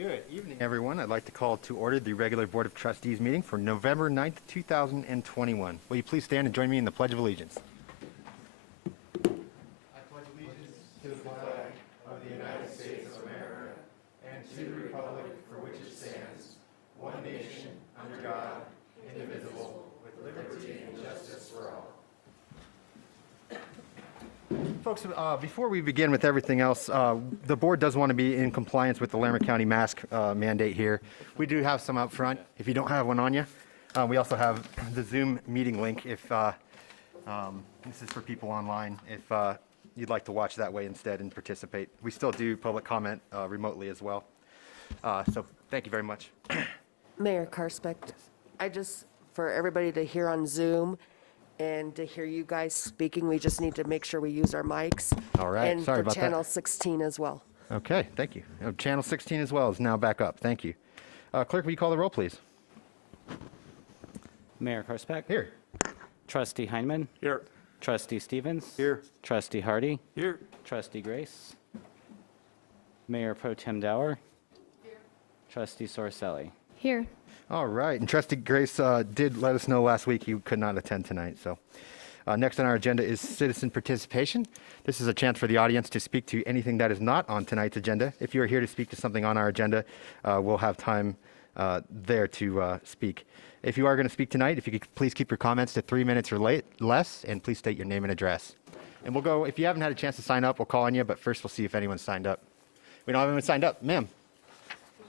Good evening, everyone. I'd like to call to order the regular Board of Trustees meeting for November 9th, 2021. Will you please stand and join me in the Pledge of Allegiance? I pledge allegiance to the flag of the United States of America and to the republic for which it stands, one nation, under God, indivisible, with liberty and justice for all. Folks, before we begin with everything else, the board does want to be in compliance with the Larimer County mask mandate here. We do have some out front if you don't have one on you. We also have the Zoom meeting link if this is for people online, if you'd like to watch that way instead and participate. We still do public comment remotely as well. So thank you very much. Mayor Karspek, for everybody to hear on Zoom and to hear you guys speaking, we just need to make sure we use our mics. All right, and sorry about that. Channel 16 as well. Okay, thank you. Channel 16 as well is now back up. Thank you. Clerk, will you call the roll, please? Mayor Karspek? Here. Trustee Heineman? Here. Trustee Stevens? Here. Trustee Hardy? Here. Trustee Grace? Mayor Pro Tem Dower? Here. Trustee Sorcelli? Here. All right, and Trustee Grace did let us know last week he could not attend tonight. So next on our agenda is citizen participation. This is a chance for the audience to speak to anything that is not on tonight's agenda. If you are here to speak to something on our agenda, we'll have time there to speak. If you are going to speak tonight, if you could please keep your comments to 3 minutes or less, and please state your name and address. And we'll go, if you haven't had a chance to sign up, we'll call on you, but first we'll see if anyone's signed up. We don't have anyone signed up. Ma'am.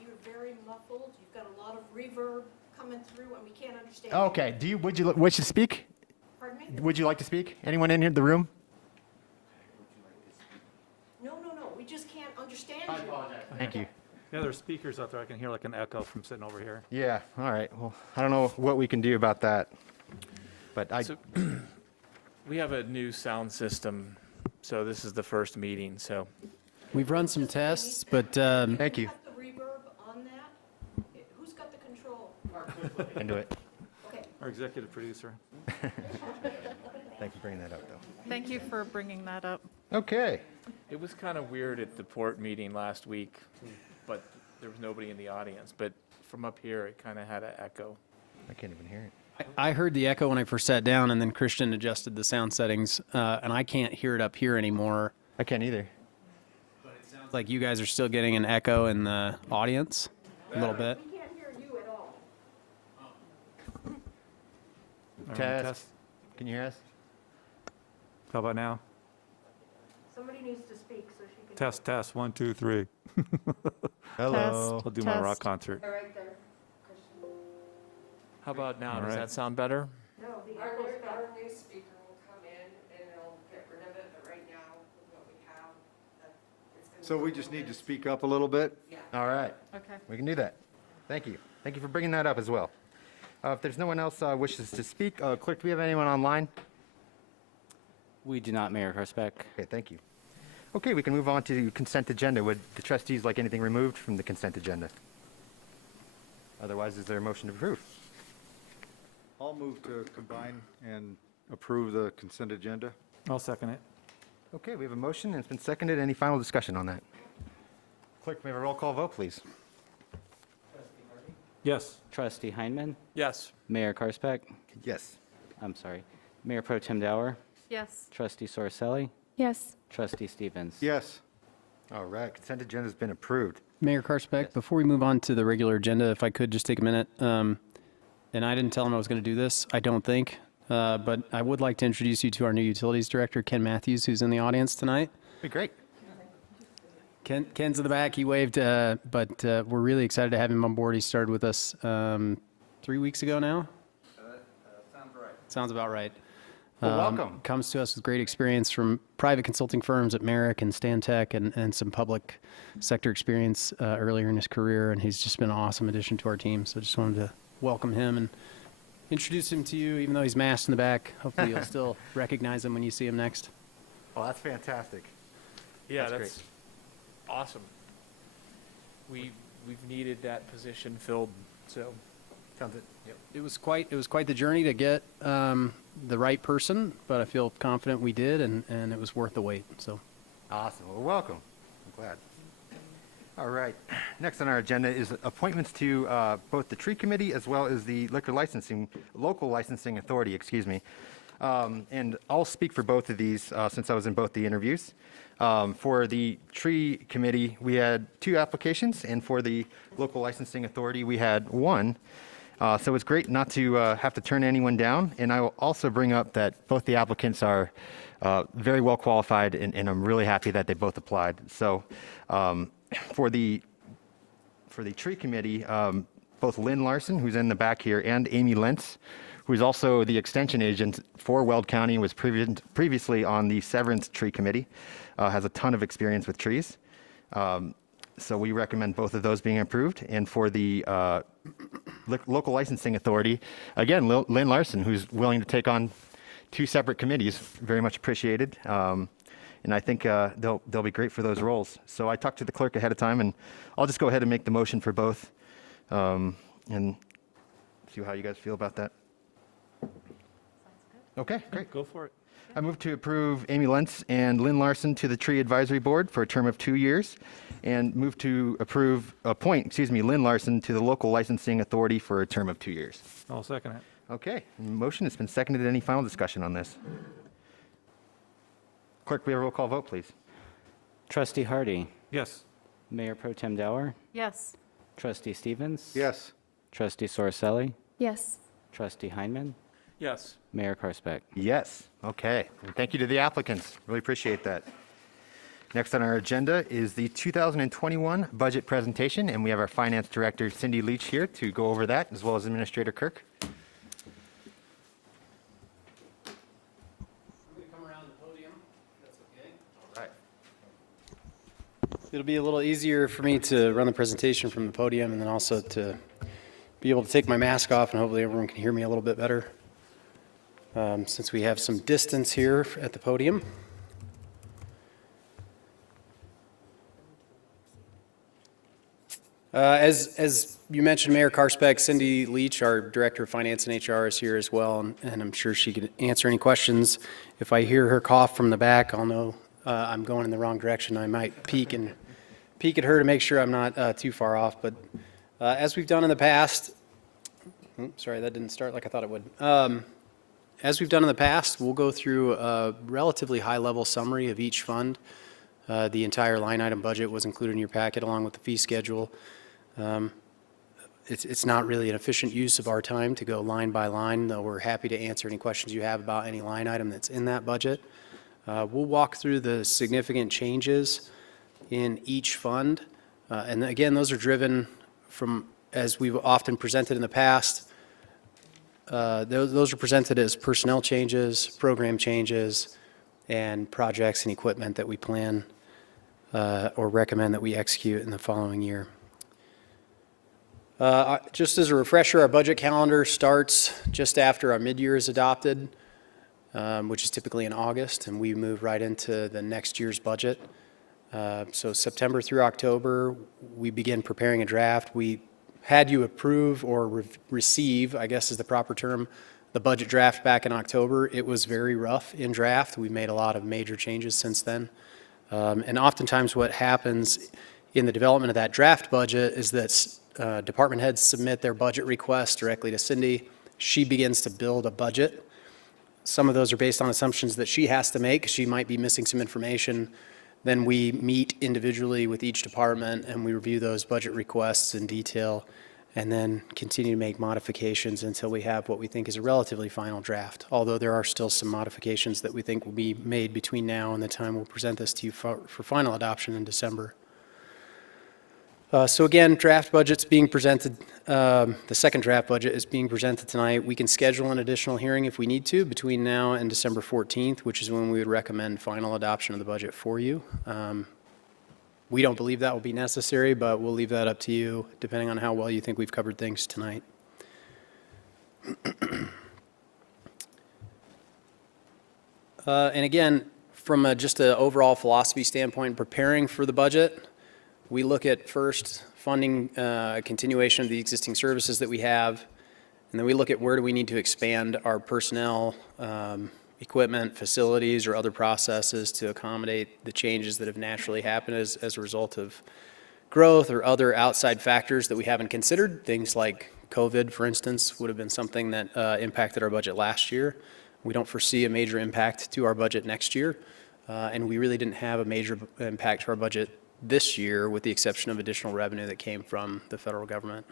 You're very muffled. You've got a lot of reverb coming through, and we can't understand. Okay. Would you wish to speak? Pardon me? Would you like to speak? Anyone in here the room? No. We just can't understand I you. apologize. Thank you. Yeah, there's speakers out there. I can hear like an echo from sitting over here. Yeah. All right. Well, I don't know what we can do about that, but So, we have a new sound system, so this is the first meeting, so. We've run some tests, but thank you. Got the reverb on that? Who's got the control? Into it. Okay. Our executive producer. Thank you for bringing that up, though. Thank you for bringing that up. Okay. It was kind of weird at the port meeting last week, but there was nobody in the audience. But from up here, it kind of had an echo. I can't even hear it. I heard the echo when I first sat down, and then Christian adjusted the sound settings, and I can't hear it up here anymore. I can't either. It's like you guys are still getting an echo in the audience a little bit. We can't hear you at all. Test. Can you hear us? How about now? Somebody needs to speak so she can. Test. 1, 2, 3. Hello. I'll do my rock concert. They're right there, Christian. How about now? All Does right. that sound better? No, the Our echo's back. new speaker will come in and it'll get rid of it, but right now, with what we have, it's going to. So we just need to speak up a little bit? All right. Okay. We can do that. Thank you. Thank you for bringing that up as well. If there's no one else wishes to speak, Clerk, do we have anyone online? We do not, Mayor Karspek. Okay, thank you. Okay, we can move on to consent agenda. Would the trustees like anything removed from the consent agenda? Otherwise, is there a motion to approve? I'll move to combine and approve the consent agenda. I'll second it. Okay, we have a motion and it's been seconded. Any final discussion on that? Clerk, may I have a roll call vote, please? Yes. Trustee Heineman? Yes. Mayor Karspek? Yes. I'm sorry. Mayor Pro Tem Dower? Yes. Trustee Sorcelli? Yes. Trustee Stevens? Yes. All right, consent agenda has been approved. Mayor Karspek, before we move on to the regular agenda, if I could just take a minute, and I didn't tell him I was going to do this, I don't think, but I would like to introduce you to our new Utilities Director, Ken Matthews, who's in the audience tonight. Be great. Ken's in the back. He waved, but we're really excited to have him on board. He started with us 3 weeks ago now. Sounds right. Sounds about right. Well, welcome. Comes to us with great experience from private consulting firms at Merrick and Stantec and some public sector experience earlier in his career, and he's just been an awesome addition to our team. So just wanted to welcome him and introduce him to you, even though he's masked in the back. Hopefully you'll still recognize him when you see him next. Oh, that's fantastic. Yeah, That's that's awesome. We've needed that position filled, so. Sounds it. Yep. It was quite the journey to get the right person, but I feel confident we did, and it was worth the wait. So Awesome. Well, welcome. I'm glad. All right. Next on our agenda is appointments to both the tree committee as well as the local licensing authority, excuse me. And I'll speak for both of these since I was in both the interviews. For the tree committee, we had 2 applications, and for the local licensing authority, we had 1. So it's great not to have to turn anyone down. And I will also bring up that both the applicants are very well qualified, and I'm really happy that they both applied. So for the tree committee, both Lynn Larson, who's in the back here, and Amy Lentz, who's also the extension agent for Weld County, was previously on the Severance Tree Committee, has a ton of experience with trees. So we recommend both of those being approved. And for the local licensing authority, again, Lynn Larson, who's willing to take on 2 separate committees, very much appreciated. And I think they'll be great for those roles. So I talked to the clerk ahead of time, and I'll just go ahead and make the motion for both and see how you guys feel about that. Okay, great. Go for it. I move to approve Amy Lentz and Lynn Larson to the Tree Advisory Board for a term of 2 years, and move to appoint Lynn Larson to the Local Licensing Authority for a term of 2 years. I'll second it. Okay, motion has been seconded. Any final discussion on this? Clerk, we have a roll call vote, please. Trustee Hardy, Yes. Mayor Pro Tem Dower, Yes. Trustee Stevens. Yes. Trustee Sorcelli, Yes. Trustee Heinman, Yes. Mayor Karspeck. Yes, okay. And thank you to the applicants. Really appreciate that. Next on our agenda is the 2021 budget presentation, and we have our Finance Director, Cindy Leach, here to go over that, as well as Administrator Kirk. It'll be a little easier for me to run the presentation from the podium and then also to be able to take my mask off, and hopefully everyone can hear me a little bit better since we have some distance here at the podium. As you mentioned, Mayor Karspeck, Cindy Leach, our Director of Finance and HR, is here as well, and I'm sure she can answer any questions. If I hear her cough from the back, I'll know I'm going in the wrong direction. I might peek at her to make sure I'm not too far off. But as we've done in the past, sorry, that didn't start like I thought it would. As we've done in the past, we'll go through a relatively high-level summary of each fund. The entire line item budget was included in your packet along with the fee schedule. It's not really an efficient use of our time to go line by line, though we're happy to answer any questions you have about any line item that's in that budget. We'll walk through the significant changes in each fund. And again, those are driven from, as we've often presented in the past, those are presented as personnel changes, program changes, and projects and equipment that we plan or recommend that we execute in the following year. Just as a refresher, our budget calendar starts just after our mid-year is adopted, which is typically in August, and we move right into the next year's budget. So September through October, we begin preparing a draft. We had you approve or receive, I guess is the proper term, the budget draft back in October. It was very rough in draft. We made a lot of major changes since then. And oftentimes what happens in the development of that draft budget is that department heads submit their budget requests directly to Cindy. She begins to build a budget. Some of those are based on assumptions that she has to make. She might be missing some information. Then we meet individually with each department and we review those budget requests in detail and then continue to make modifications until we have what we think is a relatively final draft, although there are still some modifications that we think will be made between now and the time we'll present this to you for final adoption in December. So again, draft budget's being presented, the second draft budget is being presented tonight. We can schedule an additional hearing if we need to between now and December 14th, which is when we would recommend final adoption of the budget for you. We don't believe that will be necessary, but we'll leave that up to you depending on how well you think we've covered things tonight. And again, from just an overall philosophy standpoint, preparing for the budget, we look at first funding a continuation of the existing services that we have, and then we look at where do we need to expand our personnel, equipment, facilities, or other processes to accommodate the changes that have naturally happened as a result of growth or other outside factors that we haven't considered. Things like COVID, for instance, would have been something that impacted our budget last year. We don't foresee a major impact to our budget next year, and we really didn't have a major impact to our budget this year, with the exception of additional revenue that came from the federal government.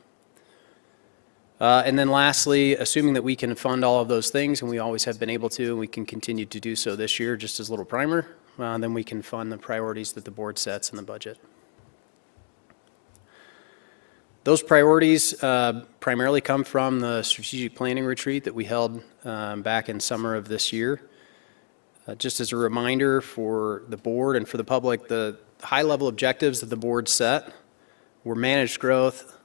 And then lastly, assuming that we can fund all of those things, and we always have been able to, and we can continue to do so this year, just as a little primer, then we can fund the priorities that the board sets in the budget. Those priorities primarily come from the strategic planning retreat that we held back in summer of this year. Just as a reminder for the board and for the public, the high-level objectives that the board set were managed growth,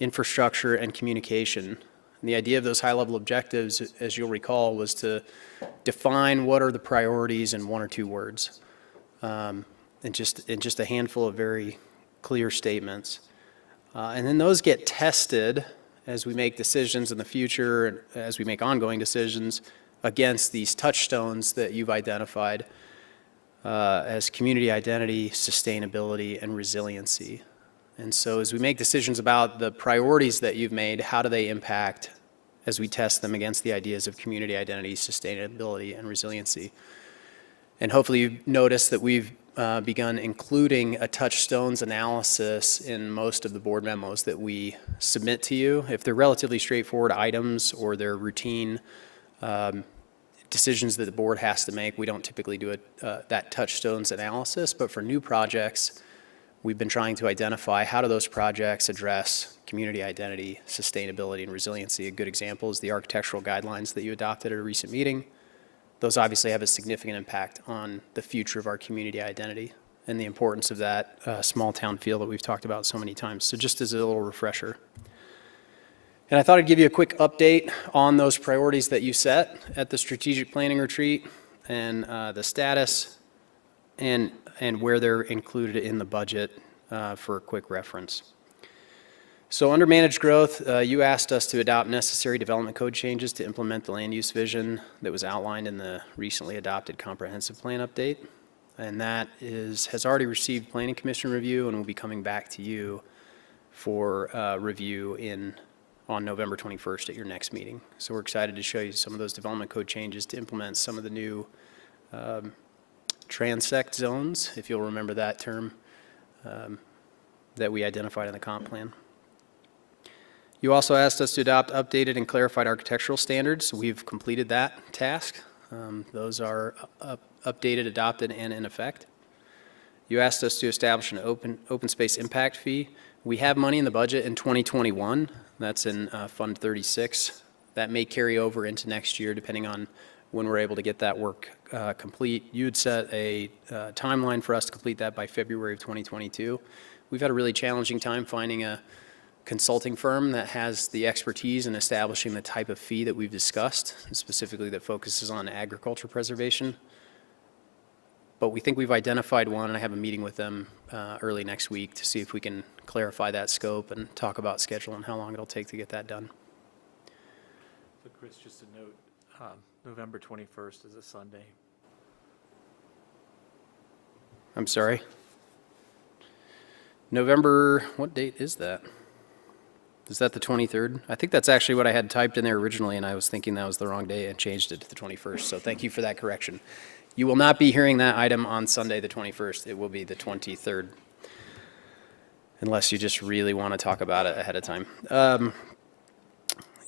infrastructure, and communication. And the idea of those high-level objectives, as you'll recall, was to define what are the priorities in one or two words, and just a handful of very clear statements. And then those get tested as we make decisions in the future, and as we make ongoing decisions against these touchstones that you've identified as community identity, sustainability, and resiliency. And so as we make decisions about the priorities that you've made, how do they impact as we test them against the ideas of community identity, sustainability, and resiliency? And hopefully you've noticed that we've begun including a touchstones analysis in most of the board memos that we submit to you. If they're relatively straightforward items or they're routine decisions that the board has to make, we don't typically do that touchstones analysis. But for new projects, we've been trying to identify how do those projects address community identity, sustainability, and resiliency. A good example is the architectural guidelines that you adopted at a recent meeting. Those obviously have a significant impact on the future of our community identity and the importance of that small town feel that we've talked about so many times. So just as a little refresher. And I thought I'd give you a quick update on those priorities that you set at the strategic planning retreat and the status and where they're included in the budget for a quick reference. So under managed growth, you asked us to adopt necessary development code changes to implement the land use vision that was outlined in the recently adopted comprehensive plan update. And that has already received planning commission review and will be coming back to you for review on November 21st at your next meeting. So we're excited to show you some of those development code changes to implement some of the new transect zones, if you'll remember that term, that we identified in the comp plan. You also asked us to adopt updated and clarified architectural standards. We've completed that task. Those are updated, adopted, and in effect. You asked us to establish an open space impact fee. We have money in the budget in 2021. That's in Fund 36. That may carry over into next year depending on when we're able to get that work complete. You had set a timeline for us to complete that by February of 2022. We've had a really challenging time finding a consulting firm that has the expertise in establishing the type of fee that we've discussed, specifically that focuses on agriculture preservation. But we think we've identified one, and I have a meeting with them early next week to see if we can clarify that scope and talk about schedule and how long it'll take to get that done. So Chris, just a note, November 21st is a Sunday. I'm sorry. November, what date is that? Is that the 23rd? I think that's actually what I had typed in there originally, and I was thinking that was the wrong day and changed it to the 21st. So thank you for that correction. You will not be hearing that item on Sunday the 21st. It will be the 23rd, unless you just really want to talk about it ahead of time.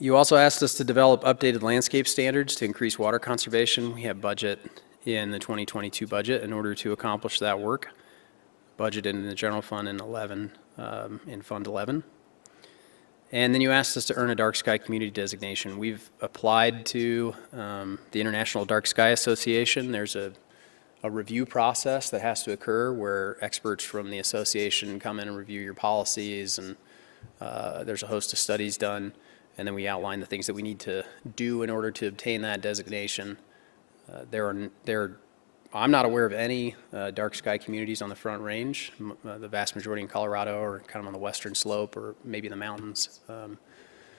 You also asked us to develop updated landscape standards to increase water conservation. We have budget in the 2022 budget in order to accomplish that work. Budgeted in the general fund in Fund 11. And then you asked us to earn a dark sky community designation. We've applied to the International Dark Sky Association. There's a review process that has to occur where experts from the association come in and review your policies, and there's a host of studies done, and then we outline the things that we need to do in order to obtain that designation. I'm not aware of any dark sky communities on the Front Range. The vast majority in Colorado are kind of on the western slope or maybe the mountains.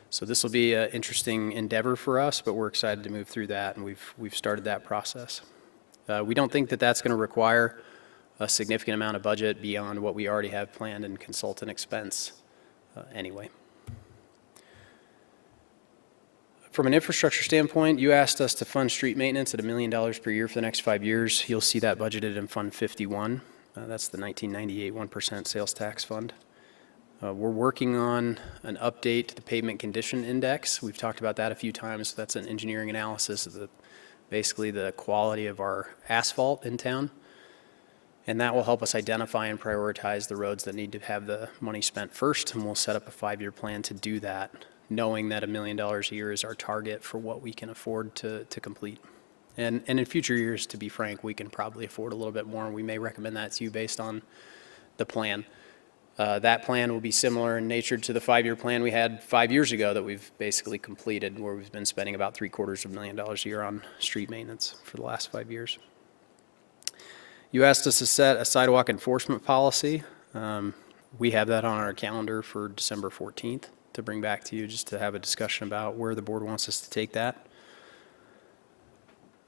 So this will be an interesting endeavor for us, but we're excited to move through that, and we've started that process. We don't think that that's going to require a significant amount of budget beyond what we already have planned in consultant expense anyway. From an infrastructure standpoint, you asked us to fund street maintenance at $1 million per year for the next 5 years. You'll see that budgeted in Fund 51. That's the 1998 1% sales tax fund. We're working on an update to the pavement condition index. We've talked about that a few times. That's an engineering analysis of basically the quality of our asphalt in town. And that will help us identify and prioritize the roads that need to have the money spent first. And we'll set up a 5-year plan to do that, knowing that $1 million a year is our target for what we can afford to complete. And in future years, to be frank, we can probably afford a little bit more, and we may recommend that to you based on the plan. That plan will be similar in nature to the 5-year plan we had 5 years ago that we've basically completed, where we've been spending about $750,000 a year on street maintenance for the last 5 years. You asked us to set a sidewalk enforcement policy. We have that on our calendar for December 14th to bring back to you, just to have a discussion about where the board wants us to take that.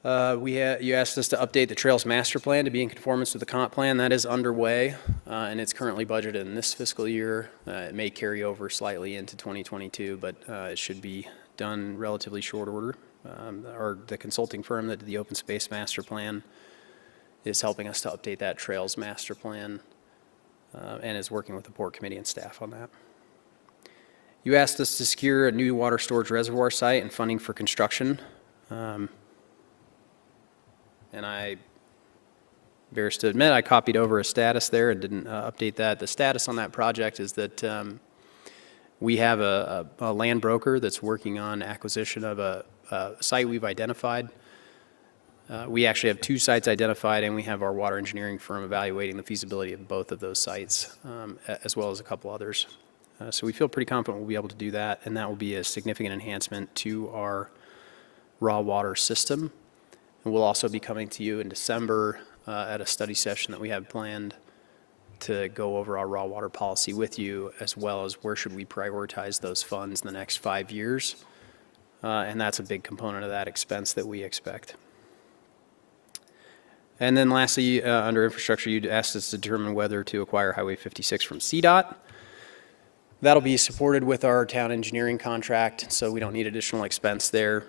You asked us to update the Trails Master Plan to be in conformance with the comp plan. That is underway, and it's currently budgeted in this fiscal year. It may carry over slightly into 2022, but it should be done relatively short order. The consulting firm that did the Open Space Master Plan is helping us to update that Trails Master Plan and is working with the Port Committee and staff on that. You asked us to secure a new water storage reservoir site and funding for construction. And I, embarrassed to admit, I copied over a status there and didn't update that. The status on that project is that we have a land broker that's working on acquisition of a site we've identified. We actually have 2 sites identified, and we have our water engineering firm evaluating the feasibility of both of those sites, as well as a couple others. So we feel pretty confident we'll be able to do that, and that will be a significant enhancement to our raw water system. And we'll also be coming to you in December at a study session that we have planned to go over our raw water policy with you, as well as where should we prioritize those funds in the next 5 years. And that's a big component of that expense that we expect. And then lastly, under infrastructure, you asked us to determine whether to acquire Highway 56 from CDOT. That'll be supported with our town engineering contract, so we don't need additional expense there.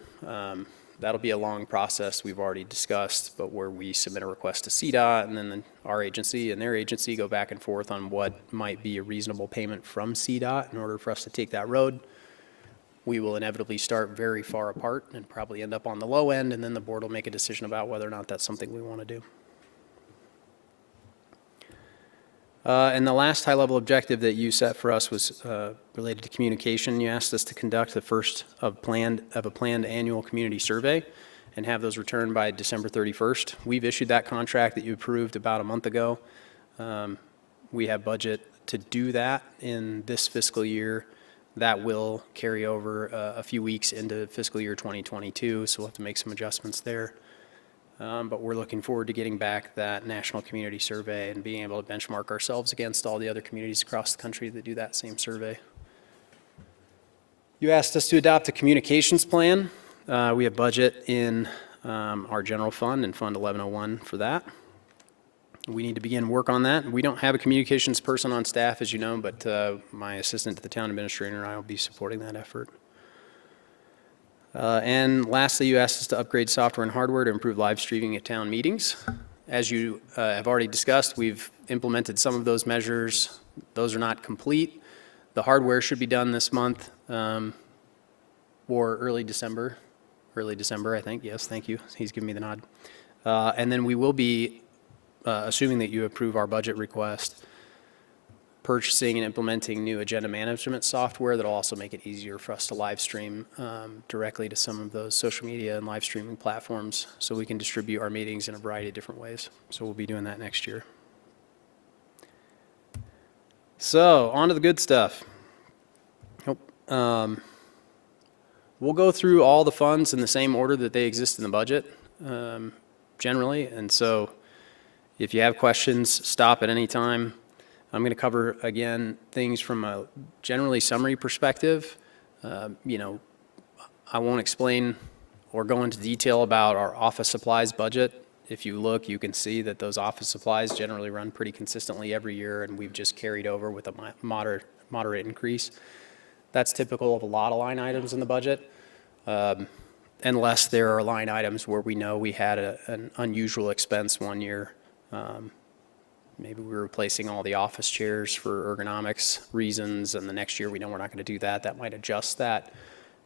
That'll be a long process we've already discussed, but where we submit a request to CDOT, and then our agency and their agency go back and forth on what might be a reasonable payment from CDOT in order for us to take that road. We will inevitably start very far apart and probably end up on the low end, and then the board will make a decision about whether or not that's something we want to do. And the last high-level objective that you set for us was related to communication. You asked us to conduct the first of a planned annual community survey and have those returned by December 31st. We've issued that contract that you approved about a month ago. We have budget to do that in this fiscal year. That will carry over a few weeks into fiscal year 2022, so we'll have to make some adjustments there. But we're looking forward to getting back that national community survey and being able to benchmark ourselves against all the other communities across the country that do that same survey. You asked us to adopt a communications plan. We have budget in our general fund and Fund 1101 for that. We need to begin work on that. We don't have a communications person on staff, as you know, but my assistant to the town administrator and I will be supporting that effort. And lastly, you asked us to upgrade software and hardware to improve live streaming at town meetings. As you have already discussed, we've implemented some of those measures. Those are not complete. The hardware should be done this month or early December. Early December, I think. Yes, thank you. He's giving me the nod. And then we will be, assuming that you approve our budget request, purchasing and implementing new agenda management software that will also make it easier for us to live stream directly to some of those social media and live streaming platforms so we can distribute our meetings in a variety of different ways. So we'll be doing that next year. So on to the good stuff. We'll go through all the funds in the same order that they exist in the budget generally. And so if you have questions, stop at any time. I'm going to cover, again, things from a generally summary perspective. You know, I won't explain or go into detail about our office supplies budget if you look, you can see that those office supplies generally run pretty consistently every year, and we've just carried over with a moderate increase. That's typical of a lot of line items in the budget, unless there are line items where we know we had an unusual expense one year. Maybe we were replacing all the office chairs for ergonomics reasons, and the next year we know we're not going to do that. That might adjust that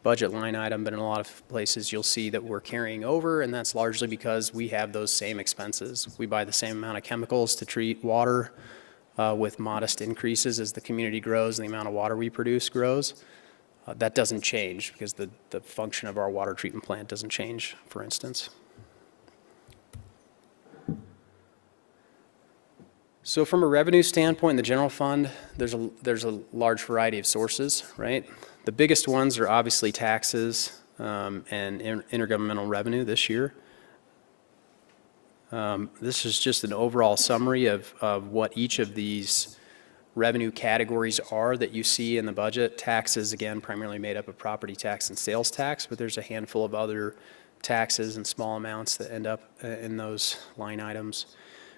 budget line item, but in a lot of places you'll see that we're carrying over, and that's largely because we have those same expenses. We buy the same amount of chemicals to treat water with modest increases as the community grows and the amount of water we produce grows. That doesn't change because the function of our water treatment plant doesn't change, for instance. So from a revenue standpoint, in the general fund, there's a large variety of sources, right? The biggest ones are obviously taxes and intergovernmental revenue this year. This is just an overall summary of what each of these revenue categories are that you see in the budget. Taxes, again, primarily made up of property tax and sales tax, but there's a handful of other taxes and small amounts that end up in those line items.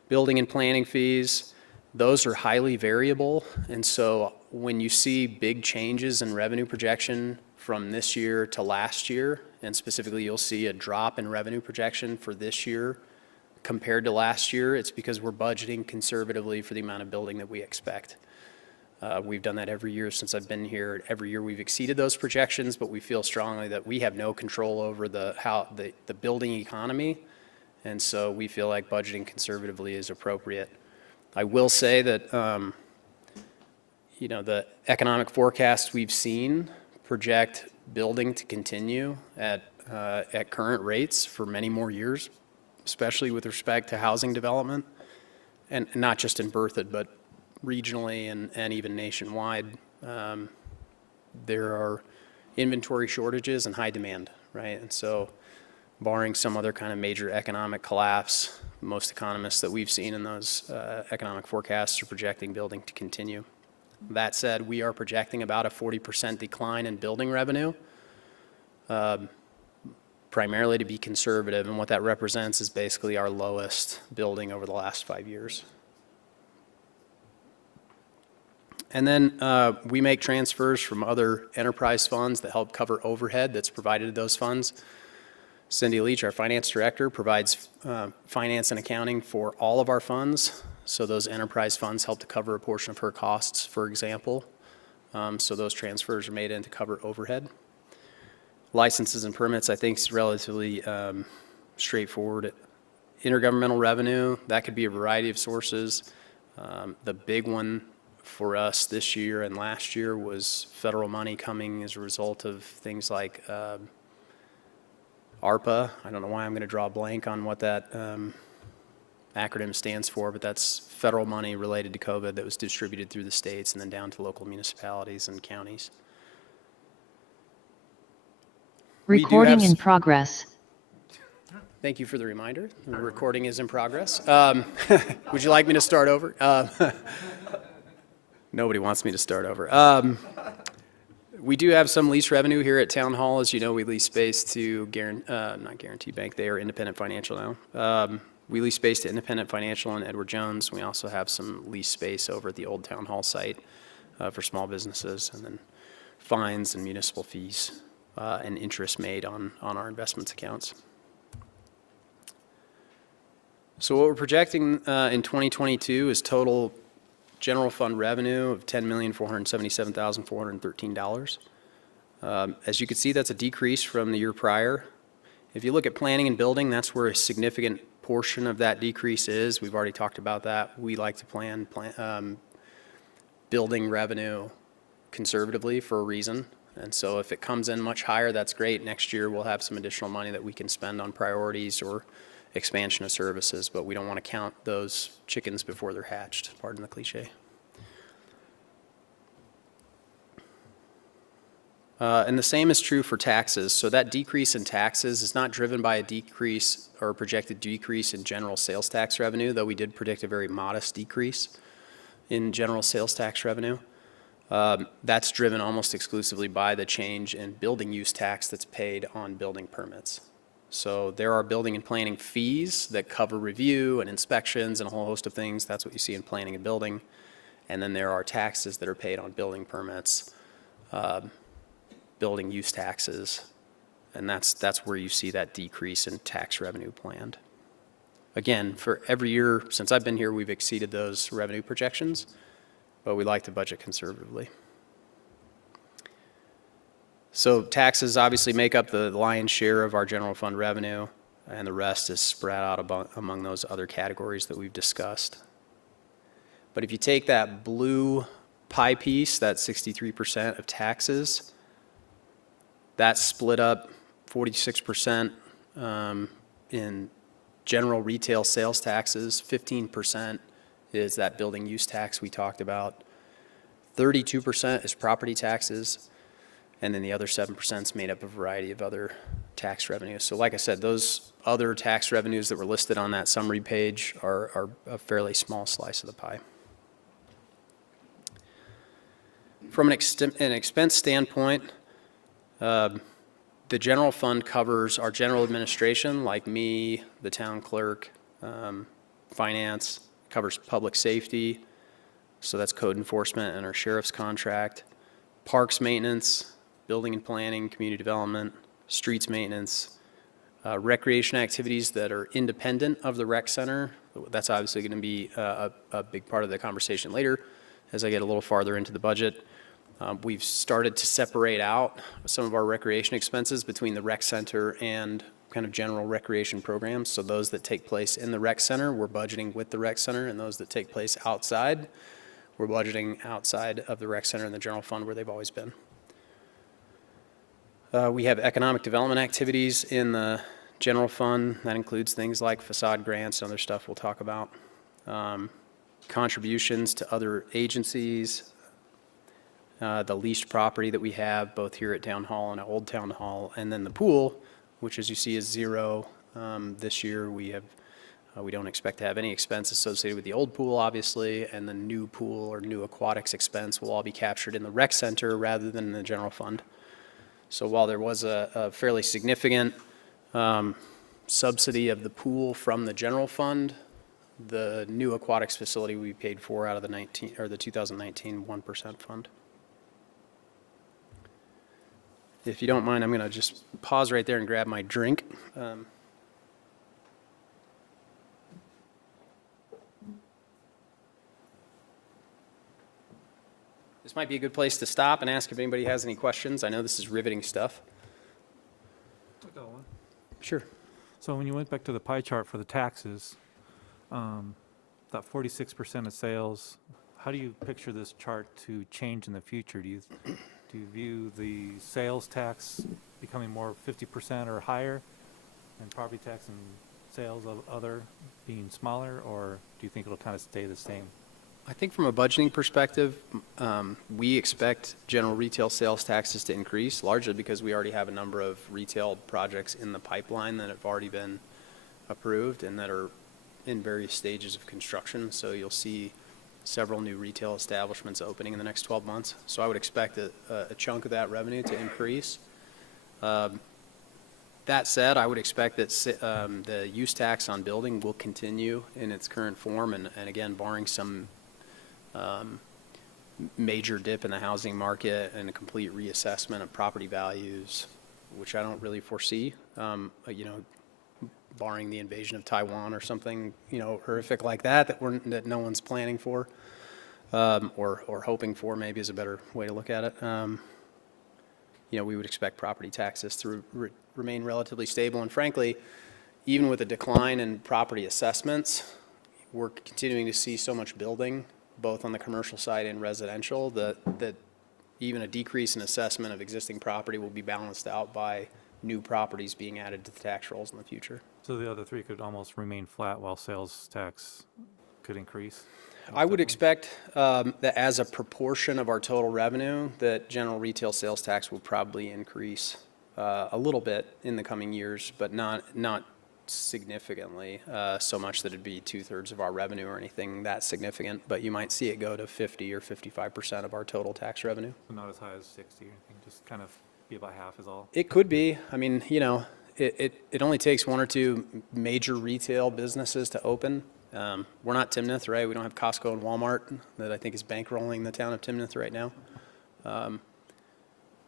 Building and planning fees, those are highly variable, and so when you see big changes in revenue projection from this year to last year, and specifically you'll see a drop in revenue projection for this year compared to last year, it's because we're budgeting conservatively for the amount of building that we expect. We've done that every year since I've been here. Every year we've exceeded those projections, but we feel strongly that we have no control over the building economy, and so we feel like budgeting conservatively is appropriate. I will say that the economic forecasts we've seen project building to continue at current rates for many more years, especially with respect to housing development, and not just in Berthoud, but regionally and even nationwide. There are inventory shortages and high demand, right? And so barring some other kind of major economic collapse, most economists that we've seen in those economic forecasts are projecting building to continue. That said, we are projecting about a 40% decline in building revenue, primarily to be conservative, and what that represents is basically our lowest building over the last 5 years. And then we make transfers from other enterprise funds that help cover overhead that's provided to those funds. Cindy Leach, our finance director, provides finance and accounting for all of our funds. So those enterprise funds help to cover a portion of her costs, for example. So those transfers are made in to cover overhead. Licenses and permits, I think, is relatively straightforward. Intergovernmental revenue, that could be a variety of sources. The big one for us this year and last year was federal money coming as a result of things like ARPA. I don't know why I'm going to draw a blank on what that acronym stands for, but that's federal money related to COVID that was distributed through the states and then down to local municipalities and counties. Recording in progress. Thank you for the reminder. The recording is in progress. Would you like me to start over? Nobody wants me to start over. We do have some lease revenue here at Town Hall. As you know, we lease space to, not Guarantee Bank, they are Independent Financial now. We lease space to Independent Financial and Edward Jones. We also have some lease space over at the old Town Hall site for small businesses, and then fines and municipal fees and interest made on our investments accounts. So what we're projecting in 2022 is total general fund revenue of $10,477,413. As you can see, that's a decrease from the year prior. If you look at planning and building, that's where a significant portion of that decrease is. We've already talked about that. We like to plan building revenue conservatively for a reason. And so if it comes in much higher, that's great. Next year, we'll have some additional money that we can spend on priorities or expansion of services, but we don't want to count those chickens before they're hatched, pardon the cliche. And the same is true for taxes. So that decrease in taxes is not driven by a decrease or a projected decrease in general sales tax revenue, though we did predict a very modest decrease in general sales tax revenue. That's driven almost exclusively by the change in building use tax that's paid on building permits. So there are building and planning fees that cover review and inspections and a whole host of things. That's what you see in planning and building. And then there are taxes that are paid on building permits, building use taxes, and that's where you see that decrease in tax revenue planned. Again, for every year since I've been here, we've exceeded those revenue projections, but we like to budget conservatively. So taxes obviously make up the lion's share of our general fund revenue, and the rest is spread out among those other categories that we've discussed. But if you take that blue pie piece, that 63% of taxes, that's split up 46% in general retail sales taxes, 15% is that building use tax we talked about, 32% is property taxes, and then the other 7% is made up of a variety of other tax revenues. So like I said, those other tax revenues that were listed on that summary page are a fairly small slice of the pie. From an expense standpoint, the general fund covers our general administration, like me, the town clerk, finance, covers public safety, so that's code enforcement and our sheriff's contract, parks maintenance, building and planning, community development, streets maintenance, recreation activities that are independent of the rec center. That's obviously going to be a big part of the conversation later as I get a little farther into the budget. We've started to separate out some of our recreation expenses between the rec center and kind of general recreation programs. So those that take place in the rec center, we're budgeting with the rec center, and those that take place outside, we're budgeting outside of the rec center and the general fund where they've always been. We have economic development activities in the general fund. That includes things like facade grants and other stuff we'll talk about. Contributions to other agencies, the leased property that we have both here at Town Hall and at Old Town Hall, and then the pool, which as you see is zero this year. We don't expect to have any expense associated with the old pool, obviously, and the new pool or new aquatics expense will all be captured in the rec center rather than in the general fund. So while there was a fairly significant subsidy of the pool from the general fund, the new aquatics facility we paid for out of the 2019 1% fund. If you don't mind, I'm going to just pause right there and grab my drink. This might be a good place to stop and ask if anybody has any questions. I know this is riveting stuff. I got one. Sure. So when you went back to the pie chart for the taxes, that 46% of sales, how do you picture this chart to change in the future? Do you view the sales tax becoming more 50% or higher, and property tax and sales of other being smaller, or do you think it'll kind of stay the same? I think from a budgeting perspective, we expect general retail sales taxes to increase, largely because we already have a number of retail projects in the pipeline that have already been approved and that are in various stages of construction. So you'll see several new retail establishments opening in the next 12 months. So I would expect a chunk of that revenue to increase. That said, I would expect that the use tax on building will continue in its current form, and again, barring some major dip in the housing market and a complete reassessment of property values, which I don't really foresee, barring the invasion of Taiwan or something, horrific like that no one's planning for, or hoping for, maybe is a better way to look at it. We would expect property taxes to remain relatively stable, and frankly, even with a decline in property assessments, we're continuing to see so much building, both on the commercial side and residential, that even a decrease in assessment of existing property will be balanced out by new properties being added to the tax rolls in the future. So the other three could almost remain flat while sales tax could increase? I would expect that as a proportion of our total revenue, that general retail sales tax will probably increase a little bit in the coming years, but not significantly, so much that it'd be 2/3 of our revenue or anything that significant, but you might see it go to 50 or 55% of our total tax revenue. So not as high as 60 or anything, just kind of be about half is all? It could be. I mean, It only takes one or two major retail businesses to open. We're not Timnath, right? We don't have Costco and Walmart that I think is bankrolling the town of Timnath right now.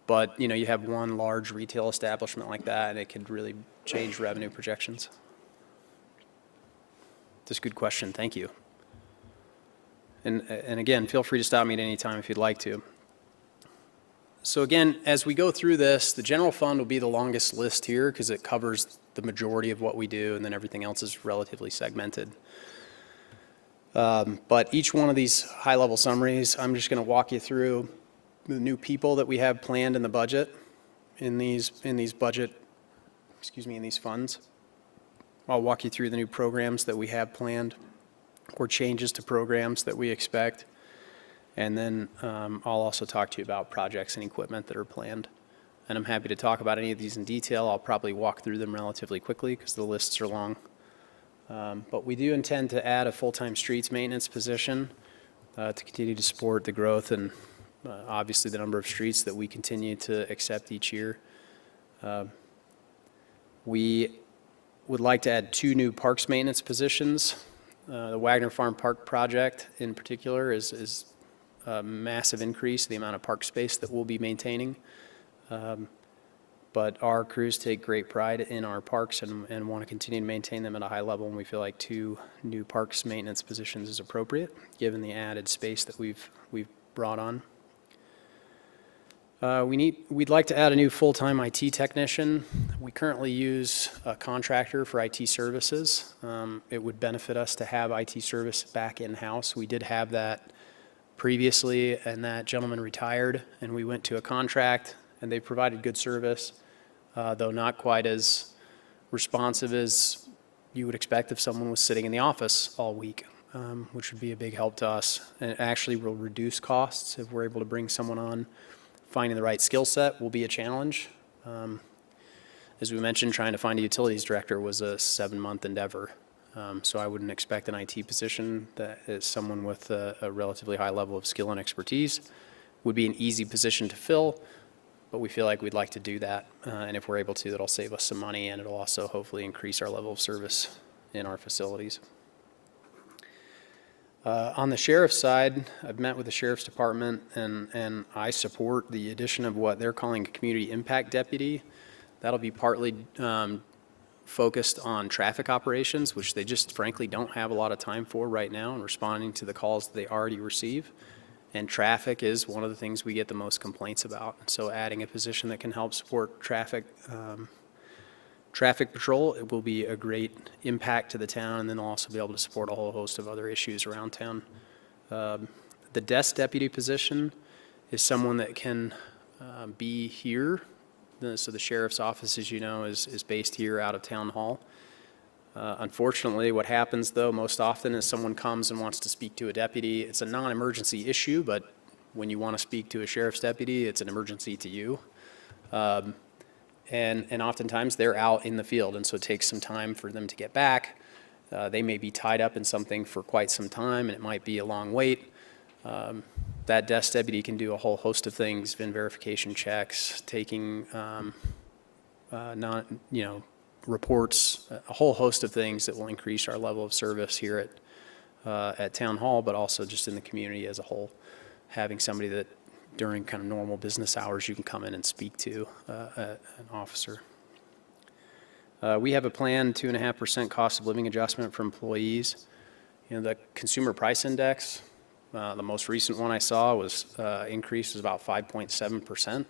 But, you know, you have one large retail establishment like that, and it could really change revenue projections. That's a good question. Thank you. And again, feel free to stop me at any time if you'd like to. So again, as we go through this, the general fund will be the longest list here because it covers the majority of what we do, and then everything else is relatively segmented. But each one of these high-level summaries, I'm just going to walk you through the new people that we have planned in the budget, in these funds. I'll walk you through the new programs that we have planned or changes to programs that we expect. And then I'll also talk to you about projects and equipment that are planned. And I'm happy to talk about any of these in detail. I'll probably walk through them relatively quickly because the lists are long. But we do intend to add a full-time streets maintenance position to continue to support the growth and obviously the number of streets that we continue to accept each year. We would like to add 2 new parks maintenance positions. The Wagner Farm Park project in particular is a massive increase in the amount of park space that we'll be maintaining. But our crews take great pride in our parks and want to continue to maintain them at a high level, and we feel like 2 new parks maintenance positions is appropriate given the added space that we've brought on. We'd like to add a new full-time IT technician. We currently use a contractor for IT services. It would benefit us to have IT service back in-house. We did have that previously, and that gentleman retired, and we went to a contract, and they provided good service, though not quite as responsive as you would expect if someone was sitting in the office all week, which would be a big help to us. And it actually will reduce costs if we're able to bring someone on. Finding the right skill set will be a challenge. As we mentioned, trying to find a utilities director was a 7-month endeavor. So I wouldn't expect an IT position that is someone with a relatively high level of skill and expertise. Would be an easy position to fill, but we feel like we'd like to do that. And if we're able to, that'll save us some money, and it'll also hopefully increase our level of service in our facilities. On the sheriff's side, I've met with the sheriff's department, and I support the addition of what they're calling a community impact deputy. That'll be partly focused on traffic operations, which they just frankly don't have a lot of time for right now, and responding to the calls that they already receive. And traffic is one of the things we get the most complaints about. So adding a position that can help support traffic patrol, it will be a great impact to the town, and then they'll also be able to support a whole host of other issues around town. The desk deputy position is someone that can be here. So the sheriff's office, as you know, is based here out of town hall. Unfortunately, what happens though most often is someone comes and wants to speak to a deputy. It's a non-emergency issue, but when you want to speak to a sheriff's deputy, it's an emergency to you. And oftentimes they're out in the field, and so it takes some time for them to get back. They may be tied up in something for quite some time, and it might be a long wait. That desk deputy can do a whole host of things: VIN verification checks, taking reports, a whole host of things that will increase our level of service here at Town Hall, but also just in the community as a whole. Having somebody that during kind of normal business hours you can come in and speak to an officer. We have a planned 2.5% cost of living adjustment for employees. You know, the consumer price index, the most recent one I saw was increase is about 5.7%.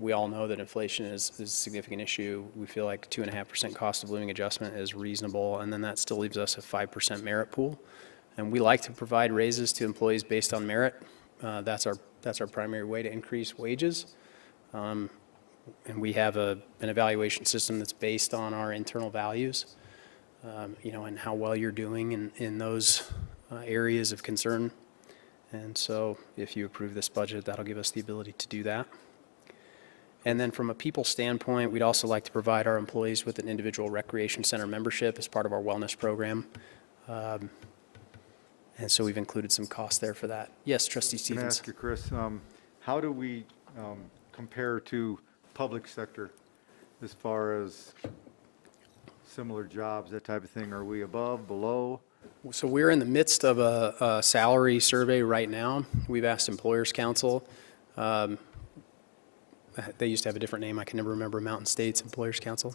We all know that inflation is a significant issue. We feel like 2.5% cost of living adjustment is reasonable, and then that still leaves us a 5% merit pool. And we like to provide raises to employees based on merit. That's our primary way to increase wages. And we have an evaluation system that's based on our internal values, and how well you're doing in those areas of concern. And so if you approve this budget, that'll give us the ability to do that. And then from a people standpoint, we'd also like to provide our employees with an individual recreation center membership as part of our wellness program. And so we've included some costs there for that. Yes, Trustee Stevens. Can I ask you, Chris, how do we compare to public sector? as far as similar jobs, that type of thing? Are we above, below? So we're in the midst of a salary survey right now. We've asked Employers Council. They used to have a different name. I can never remember. Mountain States Employers Council.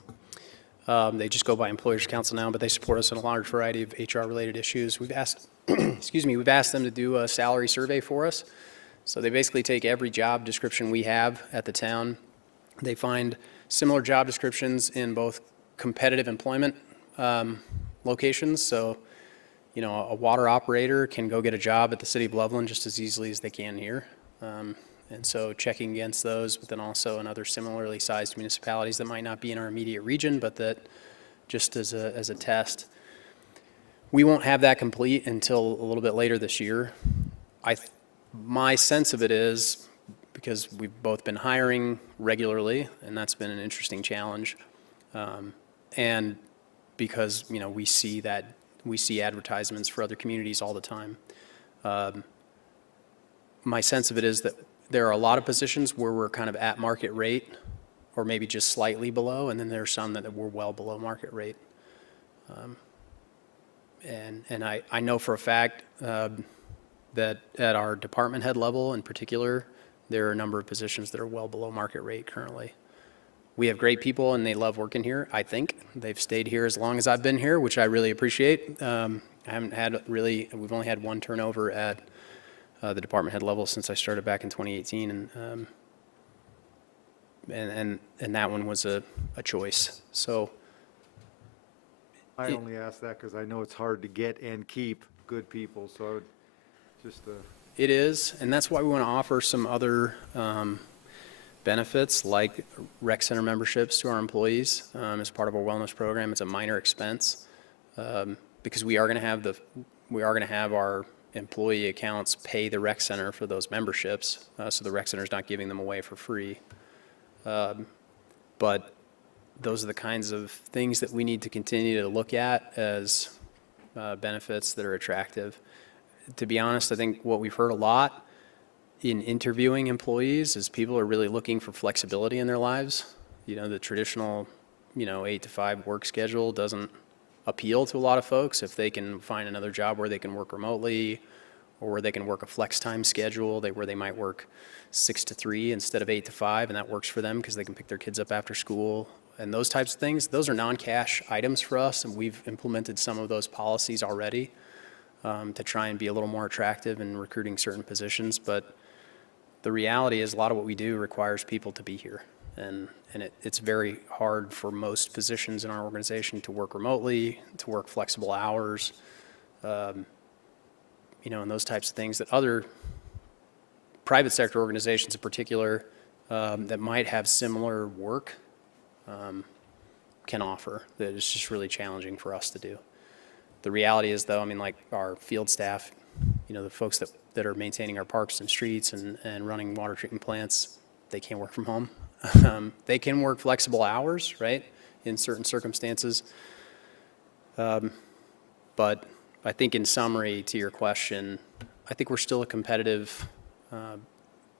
They just go by Employers Council now, but they support us in a large variety of HR-related issues. We've asked, excuse me, we've asked them to do a salary survey for us. So they basically take every job description we have at the town. They find similar job descriptions in both competitive employment locations. So, you know, a water operator can go get a job at the city of Loveland just as easily as they can here. And so checking against those, but then also in other similarly sized municipalities that might not be in our immediate region, but that just as a test. We won't have that complete until a little bit later this year. My sense of it is, because we've both been hiring regularly, and that's been an interesting challenge, and because, you know, we see advertisements for other communities all the time. My sense of it is that there are a lot of positions where we're kind of at market rate or maybe just slightly below, and then there are some that we're well below market rate. And I know for a fact that at our department head level in particular, there are a number of positions that are well below market rate currently. We have great people and they love working here, I think. They've stayed here as long as I've been here, which I really appreciate. We've only had one turnover at the department head level since I started back in 2018, and that one was a choice. So I only ask that because I know it's hard to get and keep good people, so I would just it is, and that's why we want to offer some other benefits like rec center memberships to our employees as part of our wellness program. It's a minor expense because we are going to have our employee accounts pay the rec center for those memberships, so the rec center is not giving them away for free. But those are the kinds of things that we need to continue to look at as benefits that are attractive. To be honest, I think what we've heard a lot in interviewing employees is people are really looking for flexibility in their lives. You know, the traditional, 8 to 5 work schedule doesn't appeal to a lot of folks. If they can find another job where they can work remotely or where they can work a flex time schedule where they might work 6 to 3 instead of 8 to 5, and that works for them because they can pick their kids up after school and those types of things. Those are non-cash items for us, and we've implemented some of those policies already to try and be a little more attractive in recruiting certain positions. But the reality is a lot of what we do requires people to be here. And it's very hard for most positions in our organization to work remotely, to work flexible hours, and those types of things that other private sector organizations in particular that might have similar work can offer. That it's just really challenging for us to do. The reality is, though, like our field staff, the folks that are maintaining our parks and streets and running water treatment plants, they can't work from home. They can work flexible hours, right, in certain circumstances. But I think in summary to your question, I think we're still a competitive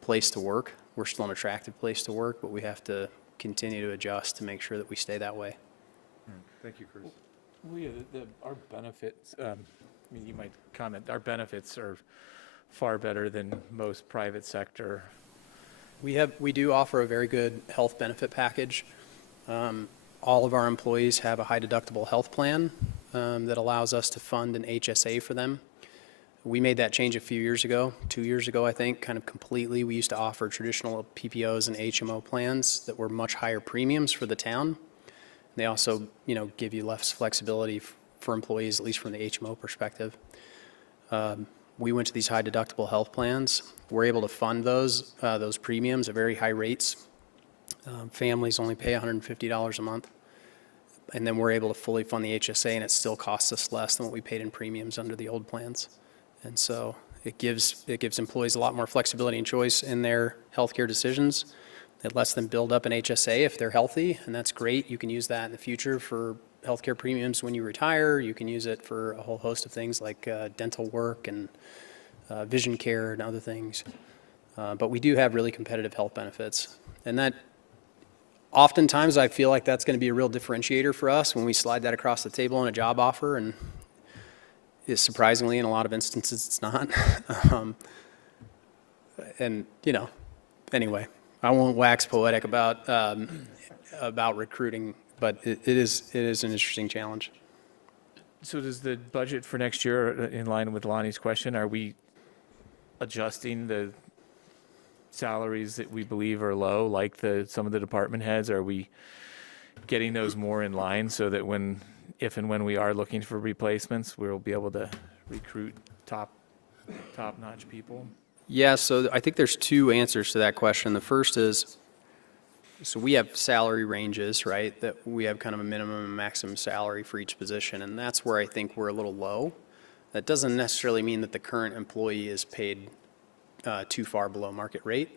place to work. We're still an attractive place to work, but we have to continue to adjust to make sure that we stay that way. thank you, Chris. Well, yeah, our benefits, you might comment, our benefits are far better than most private sector. We do offer a very good health benefit package. All of our employees have a high deductible health plan that allows us to fund an HSA for them. We made that change a few years ago, 2 years ago, I think, kind of completely. We used to offer traditional PPOs and HMO plans that were much higher premiums for the town. They also, give you less flexibility for employees, at least from the HMO perspective. We went to these high deductible health plans. We're able to fund those premiums at very high rates. Families only pay $150 a month. And then we're able to fully fund the HSA, and it still costs us less than what we paid in premiums under the old plans. And so it gives employees a lot more flexibility and choice in their healthcare decisions. It lets them build up an HSA if they're healthy, and that's great. You can use that in the future for healthcare premiums when you retire. You can use it for a whole host of things like dental work and vision care and other things. But we do have really competitive health benefits. And that, Oftentimes, I feel like that's going to be a real differentiator for us when we slide that across the table in a job offer, and surprisingly, in a lot of instances, it's not. And, you know, anyway, I won't wax poetic about recruiting, but it is an interesting challenge. So does the budget for next year, in line with Lonnie's question, are we adjusting the salaries that we believe are low, like some of the department heads? Are we getting those more in line so that if and when we are looking for replacements, we'll be able to recruit top-notch people? Yeah, so I think there's two answers to that question. The first is, so we have salary ranges, right? That we have kind of a minimum and maximum salary for each position, and that's where I think we're a little low. That doesn't necessarily mean that the current employee is paid too far below market rate.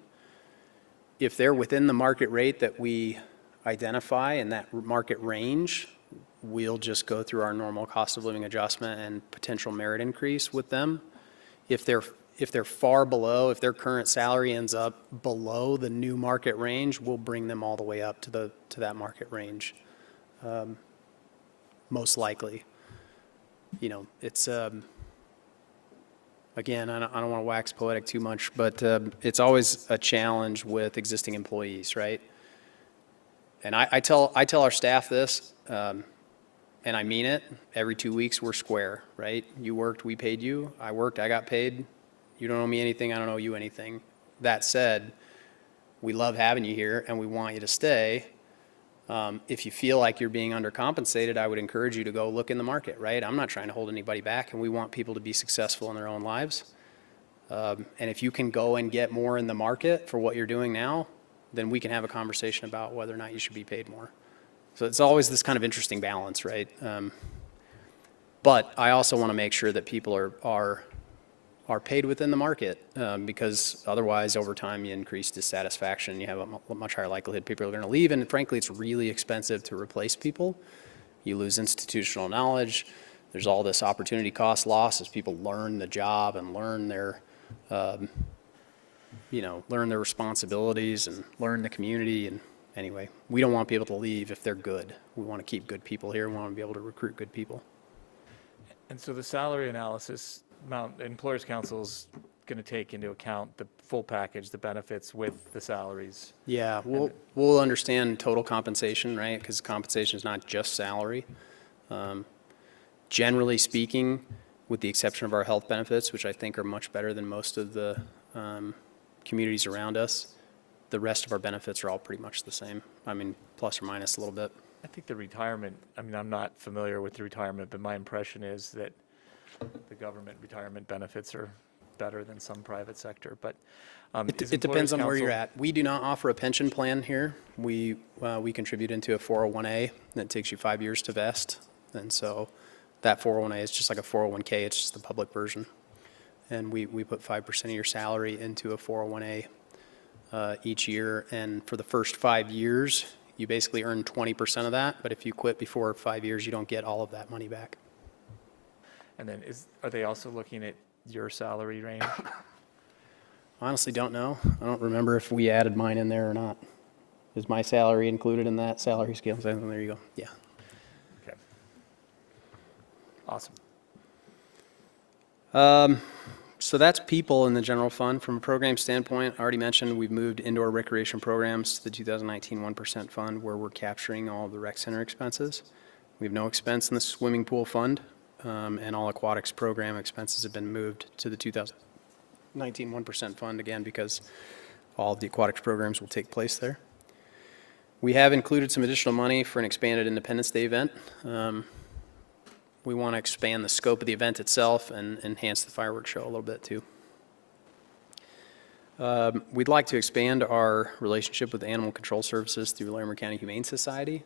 If they're within the market rate that we identify in that market range, we'll just go through our normal cost of living adjustment and potential merit increase with them. If they're far below, if their current salary ends up below the new market range, we'll bring them all the way up to that market range. Most likely. You know, it's again, I don't want to wax poetic too much, but it's always a challenge with existing employees, right? And I tell our staff this, and I mean it. Every 2 weeks we're square, right? You worked, we paid you. I worked, I got paid. You don't owe me anything, I don't owe you anything. That said, we love having you here and we want you to stay. If you feel like you're being undercompensated, I would encourage you to go look in the market, right? I'm not trying to hold anybody back, and we want people to be successful in their own lives. And if you can go and get more in the market for what you're doing now, then we can have a conversation about whether or not you should be paid more. So it's always this kind of interesting balance, right? But I also want to make sure that people are paid within the market, because otherwise over time you increase dissatisfaction, you have a much higher likelihood people are going to leave, and frankly it's really expensive to replace people. You lose institutional knowledge. There's all this opportunity cost loss as people learn the job and learn their learn their responsibilities and learn the community. And anyway, we don't want people to leave if they're good. We want to keep good people here. We want to be able to recruit good people. And so the salary analysis, Employers Council's going to take into account the full package, the benefits with the salaries. Yeah, we'll understand total compensation, right? Because compensation is not just salary. Generally speaking, with the exception of our health benefits, which I think are much better than most of the communities around us, the rest of our benefits are all pretty much the same. I mean, plus or minus a little bit. I think the retirement, I mean, I'm not familiar with the retirement, but my impression is that the government retirement benefits are better than some private sector. But it depends on where you're at. We do not offer a pension plan here. We contribute into a 401A that takes you 5 years to vest. And so that 401A is just like a 401K. It's just the public version. And we put 5% of your salary into a 401A each year. And for the first 5 years, you basically earn 20% of that. But if you quit before 5 years, you don't get all of that money back. And then are they also looking at your salary range? Honestly, don't know. I don't remember if we added mine in there or not. Is my salary included in that salary scale? So there you go. Yeah. Okay. Awesome. So that's people in the general fund. From a program standpoint, I already mentioned we've moved indoor recreation programs to the 2019 1% fund, where we're capturing all of the rec center expenses. We have no expense in the swimming pool fund, and all aquatics program expenses have been moved to the 2019 1% fund, again, because all of the aquatics programs will take place there. We have included some additional money for an expanded Independence Day event. We want to expand the scope of the event itself and enhance the fireworks show a little bit too. We'd like to expand our relationship with Animal Control Services through Larimer County Humane Society.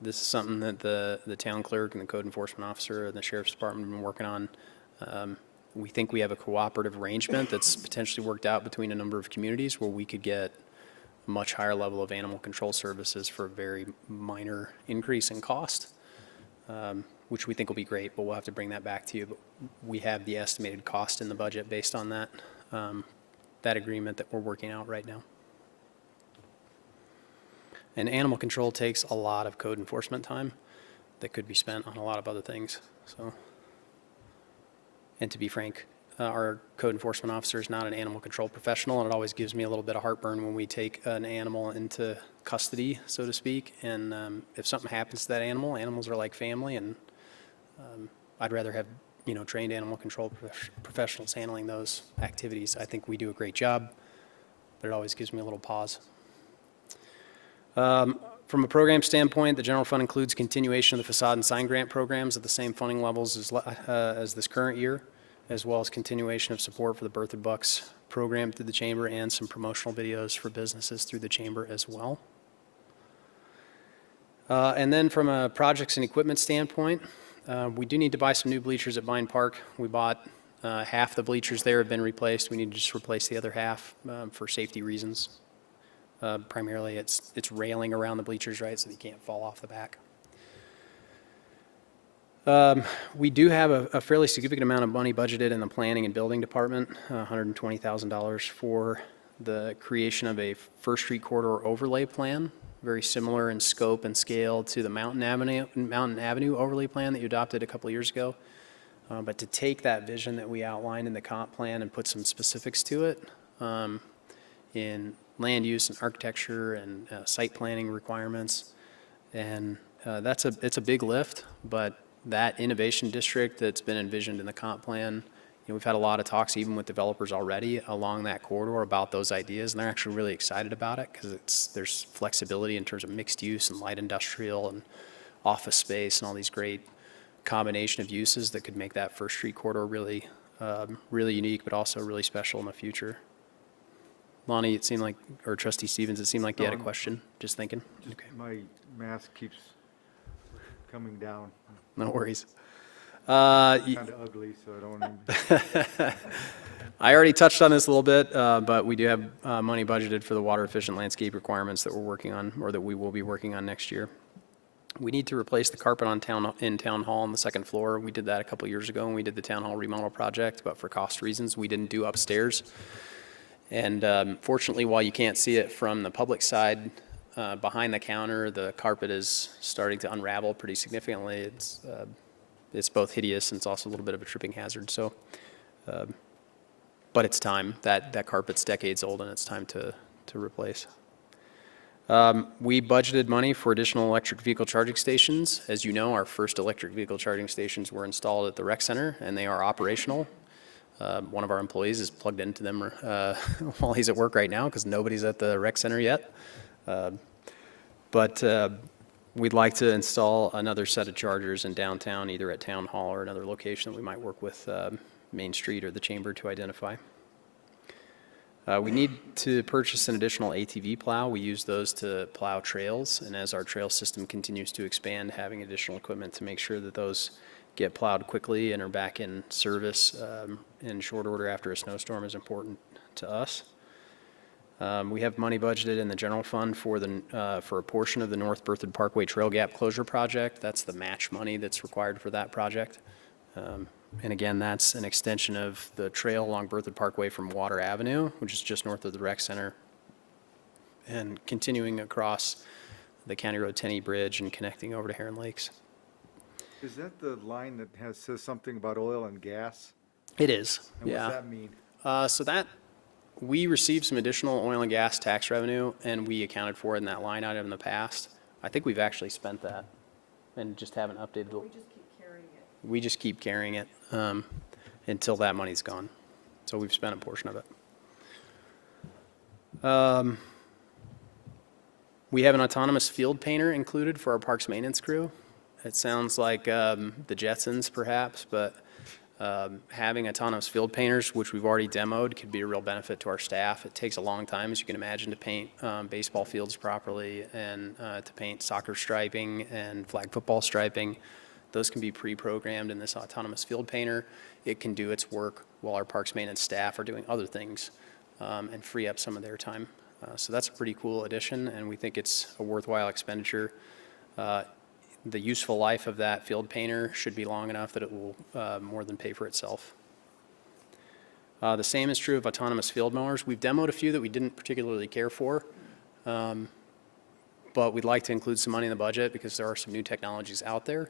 This is something that the town clerk and the code enforcement officer and the sheriff's department have been working on. We think we have a cooperative arrangement that's potentially worked out between a number of communities where we could get a much higher level of animal control services for a very minor increase in cost. Which we think will be great, but we'll have to bring that back to you. But we have the estimated cost in the budget based on that, that agreement that we're working out right now. And animal control takes a lot of code enforcement time that could be spent on a lot of other things. So, and to be frank, our code enforcement officer is not an animal control professional, and it always gives me a little bit of heartburn when we take an animal into custody, so to speak. And if something happens to that animal, animals are like family, and I'd rather have trained animal control professionals handling those activities. I think we do a great job, but it always gives me a little pause. From a program standpoint, the general fund includes continuation of the facade and sign grant programs at the same funding levels as this current year, as well as continuation of support for the Berthoud Bucks program through the chamber and some promotional videos for businesses through the chamber as well. And then from a projects and equipment standpoint, we do need to buy some new bleachers at Vine Park. We bought half the bleachers there have been replaced. We need to just replace the other half for safety reasons. Primarily, it's railing around the bleachers, right, so they can't fall off the back. We do have a fairly significant amount of money budgeted in the planning and building department, $120,000 for the creation of a First Street corridor overlay plan, very similar in scope and scale to the Mountain Avenue overlay plan that you adopted a couple of years ago. But to take that vision that we outlined in the comp plan and put some specifics to it in land use and architecture and site planning requirements. And it's a big lift, but that innovation district that's been envisioned in the comp plan, we've had a lot of talks even with developers already along that corridor about those ideas, and they're actually really excited about it because there's flexibility in terms of mixed use and light industrial and office space and all these great combination of uses that could make that First Street corridor really, really unique, but also really special in the future. Lonnie, it seemed like, or Trustee Stevens, it seemed like you had a question. Just thinking. Okay. My mask keeps coming down. No worries. Kind of ugly, so I don't want I already touched on this a little bit, but we do have money budgeted for the water efficient landscape requirements that we're working on, or that we will be working on next year. We need to replace the carpet in Town Hall on the second floor. We did that a couple years ago when we did the Town Hall remodel project, but for cost reasons, we didn't do upstairs. And fortunately, while you can't see it from the public side, behind the counter, the carpet is starting to unravel pretty significantly. It's both hideous and it's also a little bit of a tripping hazard. So, but it's time. That carpet's decades old and it's time to replace. We budgeted money for additional electric vehicle charging stations. As you know, our first electric vehicle charging stations were installed at the rec center and they are operational. One of our employees is plugged into them while he's at work right now because nobody's at the rec center yet. But we'd like to install another set of chargers in downtown, either at Town Hall or another location that we might work with Main Street or the Chamber to identify. We need to purchase an additional ATV plow. We use those to plow trails, and as our trail system continues to expand, having additional equipment to make sure that those get plowed quickly and are back in service in short order after a snowstorm is important to us. We have money budgeted in the general fund for a portion of the North Berthoud Parkway Trail Gap Closure Project. That's the match money that's required for that project. And again, that's an extension of the trail along Berthoud Parkway from Water Avenue, which is just north of the rec center, and continuing across the County Road 10E Bridge and connecting over to Heron Lakes. Is that the line that says something about oil and gas? It is, And yeah. what's that mean? So that, we received some additional oil and gas tax revenue, and we accounted for it in that line item in the past. I think we've actually spent that and just haven't updated it. We just keep carrying it until that money's gone. So we've spent a portion of it. We have an autonomous field painter included for our parks maintenance crew. It sounds like the Jetsons perhaps, but having autonomous field painters, which we've already demoed, could be a real benefit to our staff. It takes a long time, as you can imagine, to paint baseball fields properly and to paint soccer striping and flag football striping. Those can be pre-programmed in this autonomous field painter. It can do its work while our parks maintenance staff are doing other things and free up some of their time. So that's a pretty cool addition, and we think it's a worthwhile expenditure. The useful life of that field painter should be long enough that it will more than pay for itself. The same is true of autonomous field mowers. We've demoed a few that we didn't particularly care for. but we'd like to include some money in the budget because there are some new technologies out there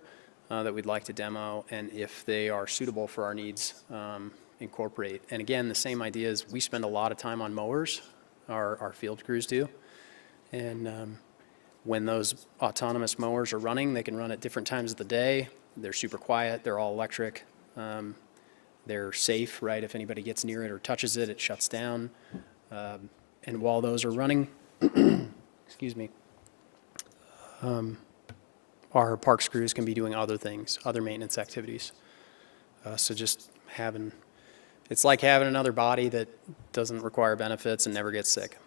that we'd like to demo, and if they are suitable for our needs, incorporate. And again, the same idea is we spend a lot of time on mowers, our field crews do, and when those autonomous mowers are running, they can run at different times of the day. They're super quiet, they're all electric. They're safe, right? If anybody gets near it or touches it, it shuts down. And while those are running, excuse me, our parks crews can be doing other things, other maintenance activities. So just having, it's like having another body that doesn't require benefits and never gets sick.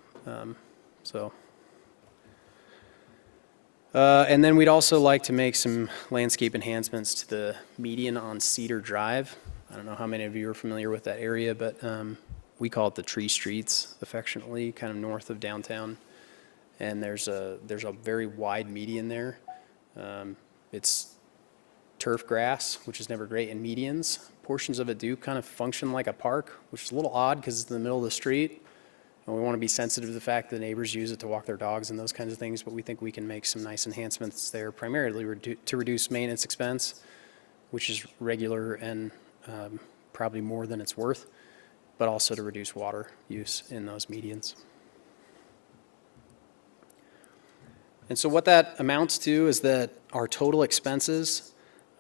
And then we'd also like to make some landscape enhancements to the median on Cedar Drive. I don't know how many of you are familiar with that area, but we call it the Tree Streets affectionately, kind of north of downtown. And there's a very wide median there. It's turf grass, which is never great in medians. Portions of it do kind of function like a park, which is a little odd because it's in the middle of the street. And we want to be sensitive to the fact that neighbors use it to walk their dogs and those kinds of things, but we think we can make some nice enhancements there, primarily to reduce maintenance expense, which is regular and probably more than it's worth, but also to reduce water use in those medians. And so what that amounts to is that our total expenses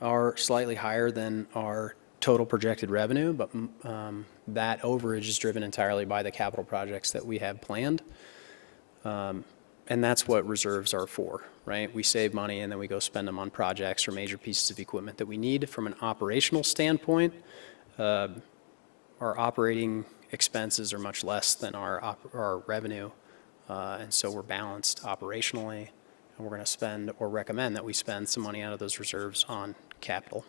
are slightly higher than our total projected revenue, but that overage is driven entirely by the capital projects that we have planned. And that's what reserves are for, right? We save money and then we go spend them on projects or major pieces of equipment that we need. From an operational standpoint, our operating expenses are much less than our revenue. And so we're balanced operationally, and we're going to spend or recommend that we spend some money out of those reserves on capital.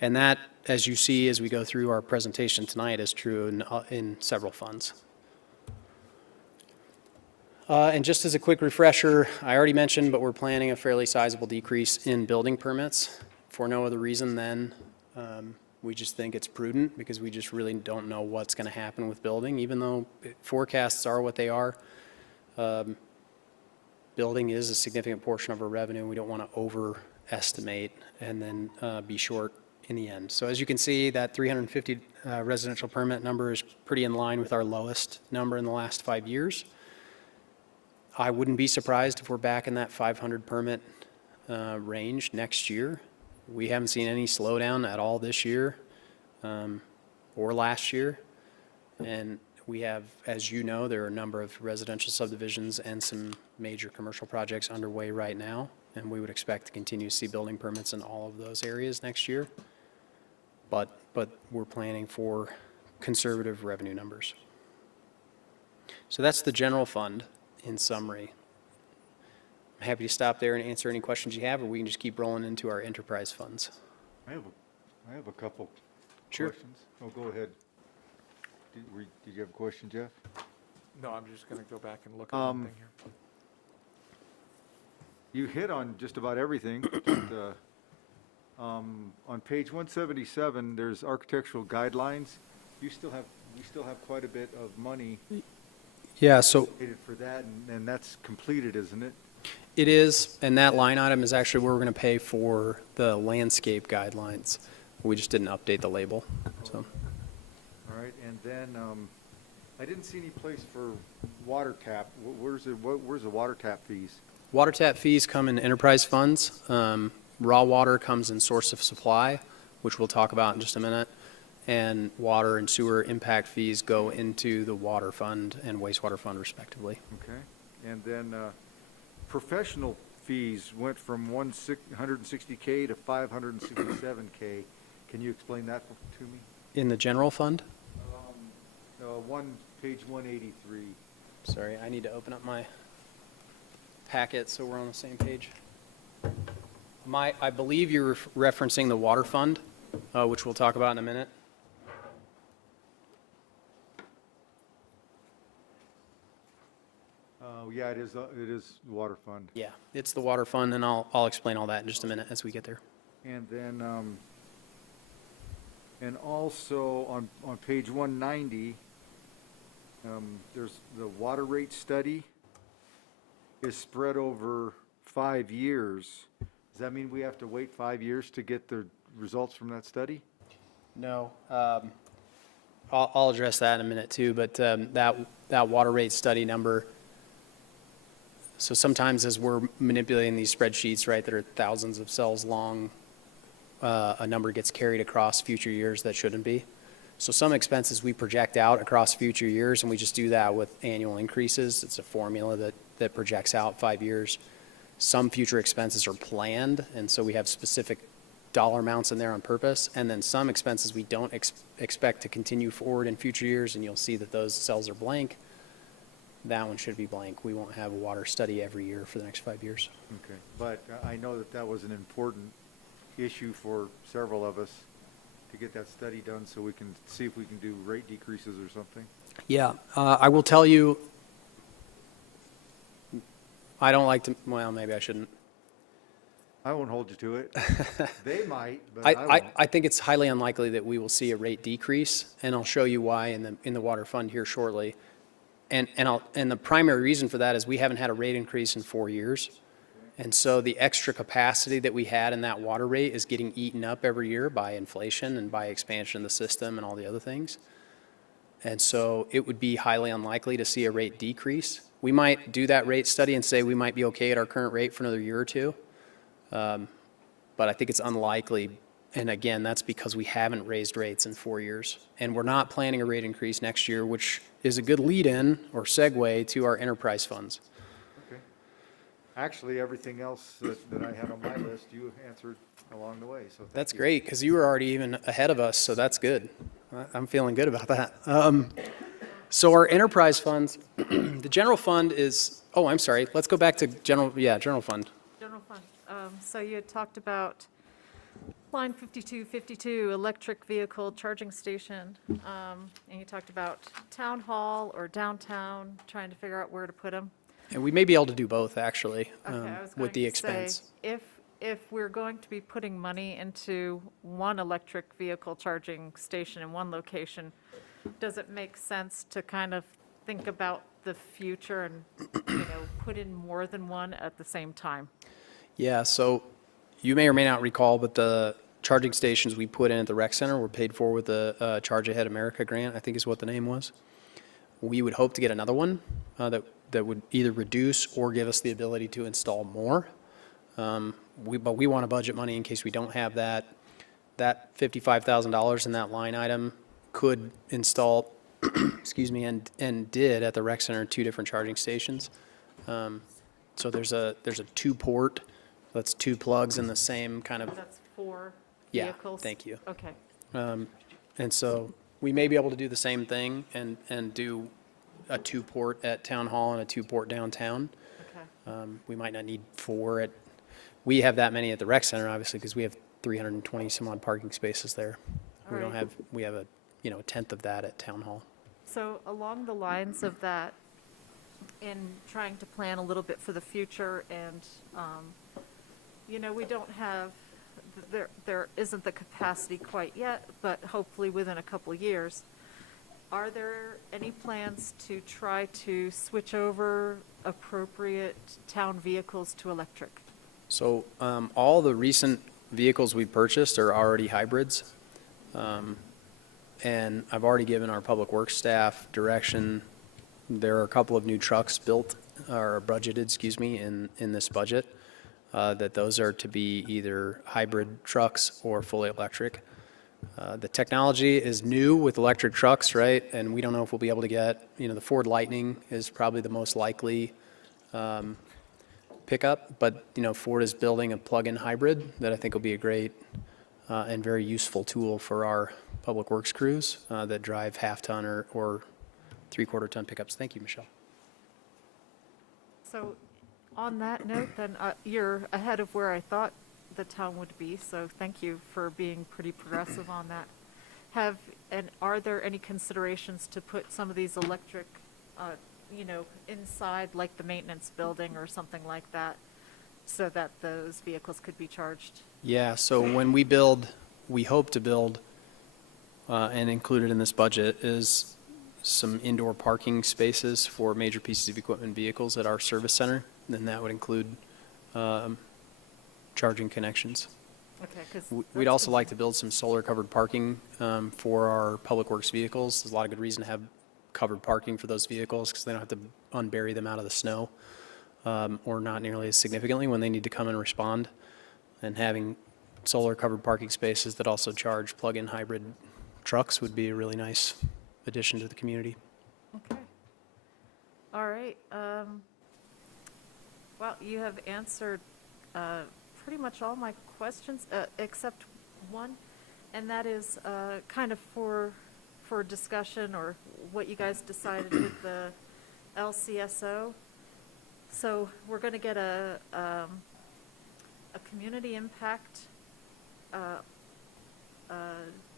And that, as you see as we go through our presentation tonight, is true in several funds. And just as a quick refresher, I already mentioned, but we're planning a fairly sizable decrease in building permits for no other reason than we just think it's prudent because we just really don't know what's going to happen with building. Even though forecasts are what they are, building is a significant portion of our revenue. We don't want to overestimate and then be short in the end. So as you can see, that 350 residential permit number is pretty in line with our lowest number in the last 5 years. I wouldn't be surprised if we're back in that 500 permit range next year. We haven't seen any slowdown at all this year or last year. And we have, as you know, there are a number of residential subdivisions and some major commercial projects underway right now. And we would expect to continue to see building permits in all of those areas next year. But we're planning for conservative revenue numbers. So that's the general fund in summary. I'm happy to stop there and answer any questions you have, or we can just keep rolling into our enterprise funds. I have a couple Sure. questions. Oh, go ahead. Did you have a question, Jeff? No, I'm just going to go back and look at one thing here. You hit on just about everything. But, on page 177, there's architectural guidelines. We still have quite a bit of money Yeah, so allocated for that, and that's completed, isn't it? it is, and that line item is actually where we're going to pay for the landscape guidelines. We just didn't update the label, so. All right, and then I didn't see any place for water tap. Where's the water tap fees? Water tap fees come in enterprise funds. Raw water comes in source of supply, which we'll talk about in just a minute. And water and sewer impact fees go into the water fund and wastewater fund respectively. Okay, and then professional fees went from 160K to 567K. Can you explain that to me? In the general fund? Page 183. Sorry, I need to open up my packet so we're on the same page. I believe you're referencing the water fund, which we'll talk about in a minute. Yeah, it is the water fund. Yeah, it's the water fund, and I'll explain all that in just a minute as we get there. And then, and also on page 190, there's the water rate study. is spread over 5 years, does that mean we have to wait 5 years to get the results from that study? No. I'll address that in a minute too, but that water rate study number, so sometimes as we're manipulating these spreadsheets, right, that are thousands of cells long, a number gets carried across future years that shouldn't be. So some expenses we project out across future years, and we just do that with annual increases. It's a formula that projects out 5 years. Some future expenses are planned, and so we have specific dollar amounts in there on purpose. And then some expenses we don't expect to continue forward in future years, and you'll see that those cells are blank. That one should be blank. We won't have a water study every year for the next 5 years. Okay, but I know that that was an important issue for several of us to get that study done so we can see if we can do rate decreases or something. Yeah, I will tell you, I don't like to, well, maybe I shouldn't. I won't hold you to it. They might, but I won't. I think it's highly unlikely that we will see a rate decrease, and I'll show you why in the water fund here shortly. And the primary reason for that is we haven't had a rate increase in 4 years. And so the extra capacity that we had in that water rate is getting eaten up every year by inflation and by expansion of the system and all the other things. And so it would be highly unlikely to see a rate decrease. We might do that rate study and say we might be okay at our current rate for another year or two. But I think it's unlikely. And again, that's because we haven't raised rates in 4 years. And we're not planning a rate increase next year, which is a good lead-in or segue to our enterprise funds. Okay. Actually, everything else that I had on my list, you answered along the way, so thank That's you. great, because you were already even ahead of us, so that's good. I'm feeling good about that. So our enterprise funds, the general fund is, oh, I'm sorry, let's go back to general fund. General fund. So you had talked about line 5252, electric vehicle charging station. And you talked about town hall or downtown, trying to figure out where to put them. And we may be able to do both, actually, Okay, I was with the going to say, expense. if we're going to be putting money into one electric vehicle charging station in one location, does it make sense to kind of think about the future and, put in more than one at the same time? Yeah, so you may or may not recall, but the charging stations we put in at the rec center were paid for with the Charge Ahead America grant, I think is what the name was. We would hope to get another one that would either reduce or give us the ability to install more. But we want to budget money in case we don't have that. That $55,000 in that line item could install, excuse me, and did at the rec center 2 different charging stations. So there's a 2-port, that's 2 plugs in the same kind of, That's 4 yeah, vehicles? thank you. Okay. And so we may be able to do the same thing and do a 2-port at Town Hall and a 2-port downtown. Okay. We might not need 4 we have that many at the rec center, obviously, because we have 320 some odd parking spaces there. All right. We have a 1/10 of that at Town Hall. So along the lines of that, in trying to plan a little bit for the future and, we don't have, there isn't the capacity quite yet, but hopefully within a couple of years. Are there any plans to try to switch over appropriate town vehicles to electric? So all the recent vehicles we purchased are already hybrids. And I've already given our public works staff direction. There are a couple of new trucks built or budgeted, excuse me, in this budget, that those are to be either hybrid trucks or fully electric. The technology is new with electric trucks, right? And we don't know if we'll be able to get, the Ford Lightning is probably the most likely pickup, but, Ford is building a plug-in hybrid that I think will be a great and very useful tool for our public works crews that drive half-ton or 3/4 ton pickups. Thank you, Michelle. So on that note, then, you're ahead of where I thought the town would be, so thank you for being pretty progressive on that. Are there any considerations to put some of these electric, inside, like the maintenance building or something like that, so that those vehicles could be charged? Yeah, so when we build, we hope to build, and included in this budget is some indoor parking spaces for major pieces of equipment vehicles at our service center. then that would include charging connections. Okay, because. We'd also like to build some solar-covered parking for our public works vehicles. There's a lot of good reason to have covered parking for those vehicles because they don't have to unbury them out of the snow or not nearly as significantly when they need to come and respond. And having solar-covered parking spaces that also charge plug-in hybrid trucks would be a really nice addition to the community. Okay. All right. Well, you have answered pretty much all my questions, except one, and that is kind of for discussion or what you guys decided with the LCSO. So we're going to get a community impact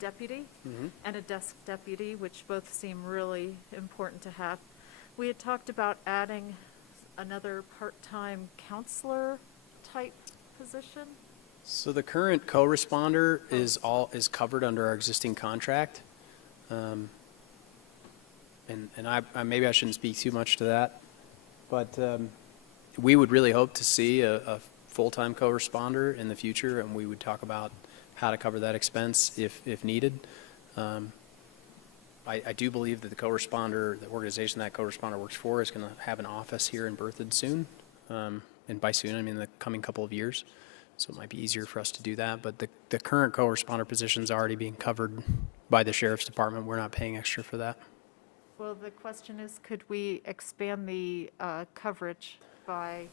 deputy and a desk deputy, which both seem really important to have. We had talked about adding another part-time counselor type position. So the current co-responder is covered under our existing contract. And I maybe I shouldn't speak too much to that, but we would really hope to see a full-time co-responder in the future, and we would talk about how to cover that expense if needed. I do believe that the organization that co-responder works for is going to have an office here in Berthoud soon. And by soon, I mean the coming couple of years. So it might be easier for us to do that. But the current co-responder position is already being covered by the Sheriff's Department. We're not paying extra for that. Well, the question is, could we expand the coverage by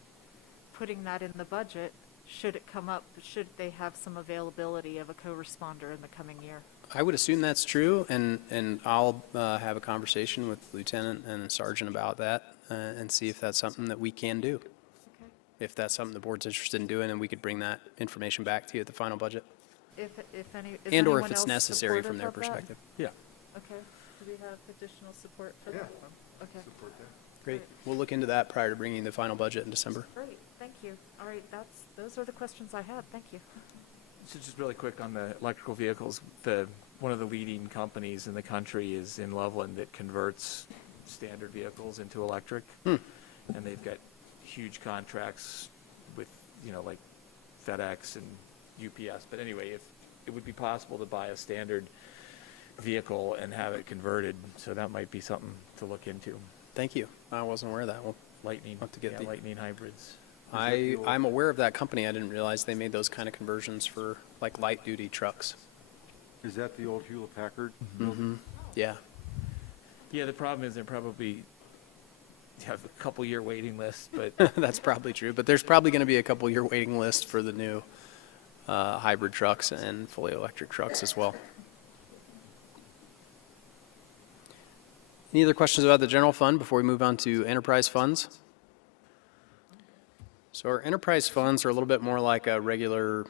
putting that in the budget? Should it come up, should they have some availability of a co-responder in the coming year? I would assume that's true, and I'll have a conversation with the lieutenant and the sergeant about that and see if that's something that we can do. Okay. If that's something the board's interested in doing, and we could bring that information back to you at the final budget. If any, is And or anyone if it's else necessary from supportive their of that? perspective. Yeah. Okay. Do we have additional support for that? Okay. Support that. Great. We'll look into that prior to bringing the final budget in December. Great. Thank you. All right. Those are the questions I had. Thank you. So just really quick on the electrical vehicles, one of the leading companies in the country is in Loveland that converts standard vehicles into electric. And they've got huge contracts with, like FedEx and UPS. But anyway, if it would be possible to buy a standard vehicle and have it converted, so that might be something to look into. Thank you. I wasn't aware of that. Well, Lightning, have to get lightning hybrids. I'm aware of that company. I didn't realize they made those kind of conversions for like light duty trucks. Is that the old Hewlett Packard? Yeah. Yeah, the problem is they probably have a couple-year waiting list, but That's probably true, but there's probably going to be a couple-year waiting list for the new hybrid trucks and fully electric trucks as well. Any other questions about the general fund before we move on to enterprise funds? So our enterprise funds are a little bit more like a regular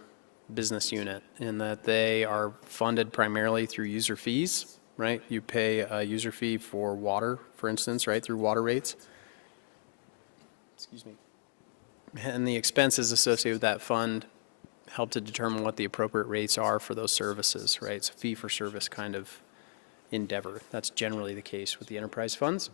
business unit in that they are funded primarily through user fees, right? You pay a user fee for water, for instance, right, through water rates. Excuse me. And the expenses associated with that fund help to determine what the appropriate rates are for those services, right? It's a fee-for-service kind of endeavor. That's generally the case with the enterprise funds.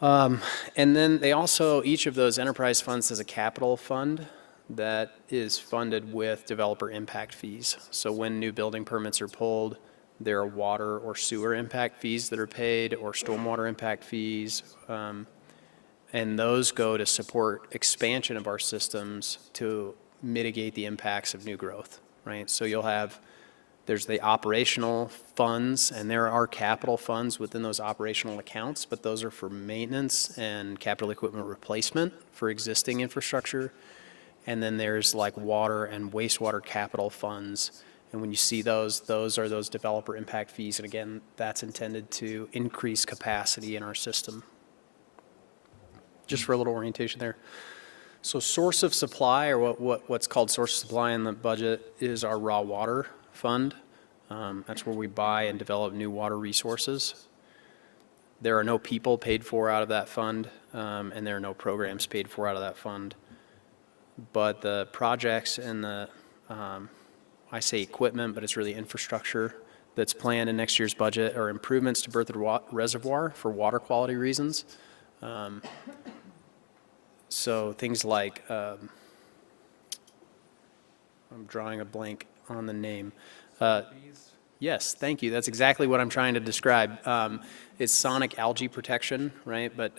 And then they also, each of those enterprise funds has a capital fund that is funded with developer impact fees. So when new building permits are pulled, there are water or sewer impact fees that are paid or stormwater impact fees. And those go to support expansion of our systems to mitigate the impacts of new growth, right? So there's the operational funds, and there are capital funds within those operational accounts, but those are for maintenance and capital equipment replacement for existing infrastructure. And then there's like water and wastewater capital funds. And when you see those are those developer impact fees. And again, that's intended to increase capacity in our system. Just for a little orientation there. So source of supply, or what's called source of supply in the budget, is our raw water fund. That's where we buy and develop new water resources. There are no people paid for out of that fund, and there are no programs paid for out of that fund. But the projects and the, I say equipment, but it's really infrastructure that's planned in next year's budget are improvements to Berthoud Reservoir for water quality reasons. So things like, I'm drawing a blank on the name. Yes, thank you. That's exactly what I'm trying to describe. It's sonic algae protection, right? But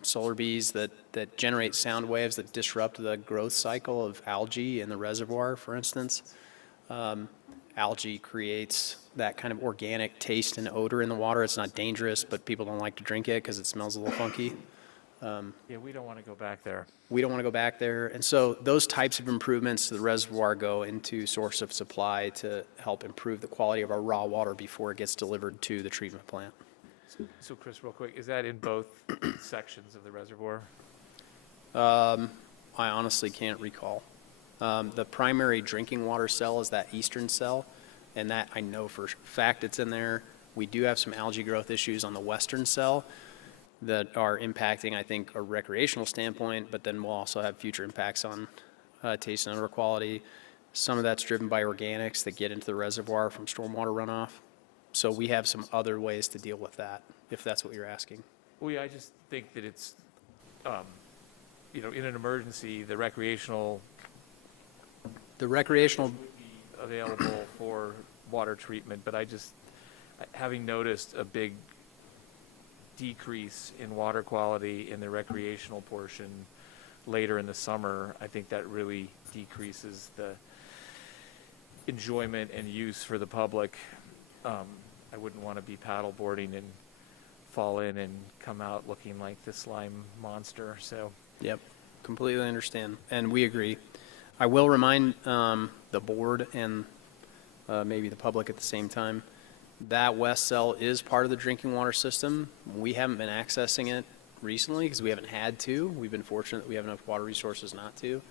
solar bees that generate sound waves that disrupt the growth cycle of algae in the reservoir, for instance. Algae creates that kind of organic taste and odor in the water. It's not dangerous, but people don't like to drink it because it smells a little funky. Yeah, we don't want to go back there. We don't want to go back there. And so those types of improvements to the reservoir go into source of supply to help improve the quality of our raw water before it gets delivered to the treatment plant. So Chris, real quick, is that in both sections of the reservoir? I honestly can't recall. The primary drinking water cell is that eastern cell, and that I know for a fact it's in there. We do have some algae growth issues on the western cell that are impacting, I think, a recreational standpoint, but then we'll also have future impacts on taste and odor quality. Some of that's driven by organics that get into the reservoir from stormwater runoff. So we have some other ways to deal with that, if that's what you're asking. Well, yeah, I just think that it's, you know, in an emergency, the recreational The recreational, would be available for water treatment, but having noticed a big decrease in water quality in the recreational portion later in the summer, I think that really decreases the enjoyment and use for the public. I wouldn't want to be paddle boarding and fall in and come out looking like the slime monster, so. yep, completely understand, and we agree. I will remind the board and maybe the public at the same time, that west cell is part of the drinking water system. We haven't been accessing it recently because we haven't had to. We've been fortunate that we have enough water resources not to.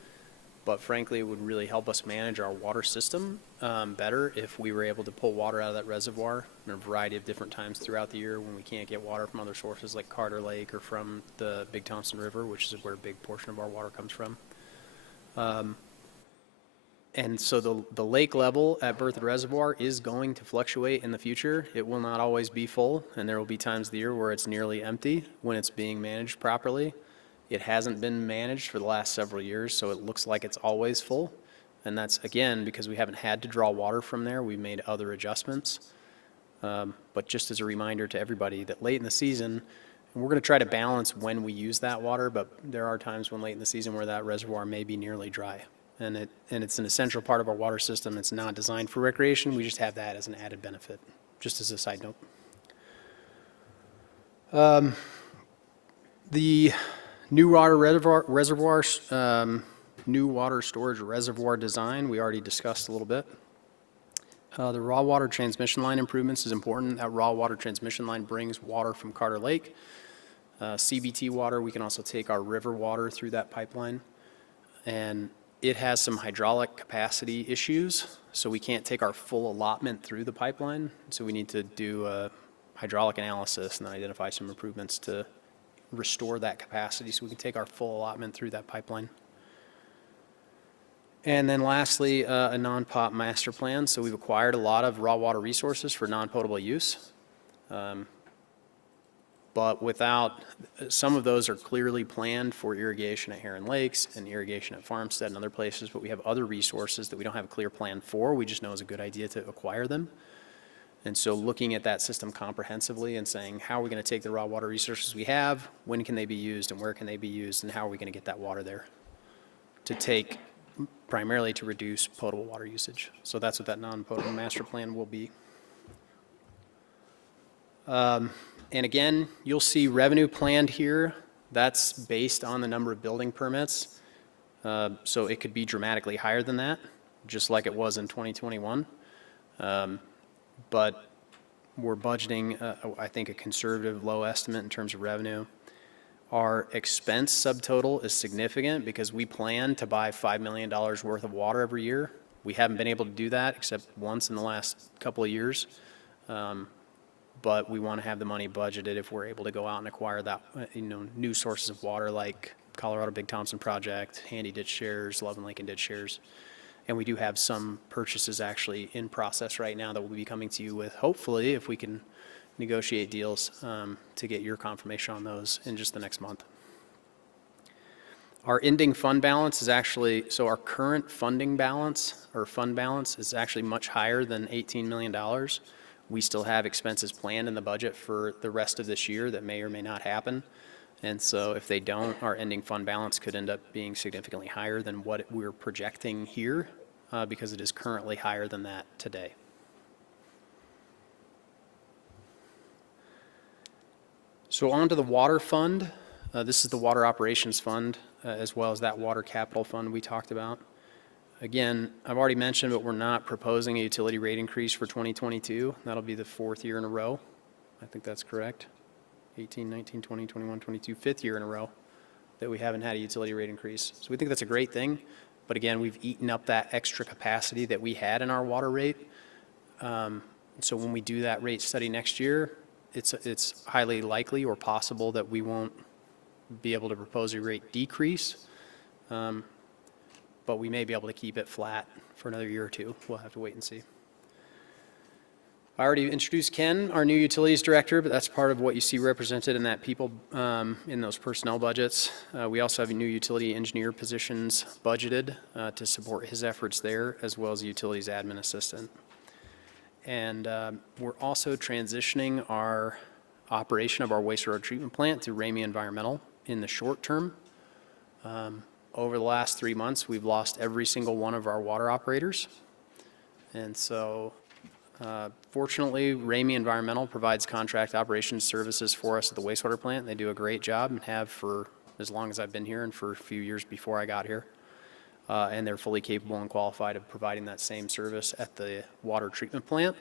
But frankly, it would really help us manage our water system better if we were able to pull water out of that reservoir in a variety of different times throughout the year when we can't get water from other sources like Carter Lake or from the Big Thompson River, which is where a big portion of our water comes from. And so the lake level at Berthoud Reservoir is going to fluctuate in the future. It will not always be full, and there will be times of the year where it's nearly empty when it's being managed properly. It hasn't been managed for the last several years, so it looks like it's always full. And that's, again, because we haven't had to draw water from there. We've made other adjustments. But just as a reminder to everybody that late in the season, and we're going to try to balance when we use that water, but there are times when late in the season where that reservoir may be nearly dry. And it's an essential part of our water system. It's not designed for recreation. We just have that as an added benefit, just as a side note. The new water reservoir, new water storage reservoir design, we already discussed a little bit. The raw water transmission line improvements is important. That raw water transmission line brings water from Carter Lake. CBT water, we can also take our river water through that pipeline. And it has some hydraulic capacity issues, so we can't take our full allotment through the pipeline. So we need to do a hydraulic analysis and then identify some improvements to restore that capacity so we can take our full allotment through that pipeline. And then lastly, a non-pot master plan. So we've acquired a lot of raw water resources for non-potable use. But without, some of those are clearly planned for irrigation at Heron Lakes and irrigation at Farmstead and other places, but we have other resources that we don't have a clear plan for. We just know it's a good idea to acquire them. And so looking at that system comprehensively and saying, how are we going to take the raw water resources we have, when can they be used, and where can they be used, and how are we going to get that water there to take primarily to reduce potable water usage. So that's what that non-potable master plan will be. And again, you'll see revenue planned here. That's based on the number of building permits. So it could be dramatically higher than that, just like it was in 2021. But we're budgeting, I think, a conservative low estimate in terms of revenue. Our expense subtotal is significant because we plan to buy $5 million worth of water every year. We haven't been able to do that except once in the last couple of years. But we want to have the money budgeted if we're able to go out and acquire that, new sources of water like Colorado Big Thompson Project, Handy Ditch Shares, Love and Lincoln Ditch Shares. And we do have some purchases actually in process right now that we'll be coming to you with, hopefully, if we can negotiate deals to get your confirmation on those in just the next month. Our ending fund balance is actually, so our current funding balance, or fund balance, is actually much higher than $18 million. We still have expenses planned in the budget for the rest of this year that may or may not happen. And so if they don't, our ending fund balance could end up being significantly higher than what we're projecting here, because it is currently higher than that today. So on to the water fund. This is the water operations fund, as well as that water capital fund we talked about. Again, I've already mentioned, but we're not proposing a utility rate increase for 2022. That'll be the 4th year in a row. I think that's correct. 18, 19, 20, 21, 22, 5th year in a row that we haven't had a utility rate increase. So we think that's a great thing. But again, we've eaten up that extra capacity that we had in our water rate. So when we do that rate study next year, it's highly likely or possible that we won't be able to propose a rate decrease. But we may be able to keep it flat for another year or two. We'll have to wait and see. I already introduced Ken, our new utilities director, but that's part of what you see represented in that people, in those personnel budgets. We also have new utility engineer positions budgeted to support his efforts there, as well as a utilities admin assistant. And we're also transitioning our operation of our wastewater treatment plant to Ramey Environmental in the short term. Over the last 3 months, we've lost every single one of our water operators. And so, fortunately, Ramey Environmental provides contract operations services for us at the wastewater plant. They do a great job and have for as long as I've been here and for a few years before I got here. And they're fully capable and qualified of providing that same service at the water treatment plant.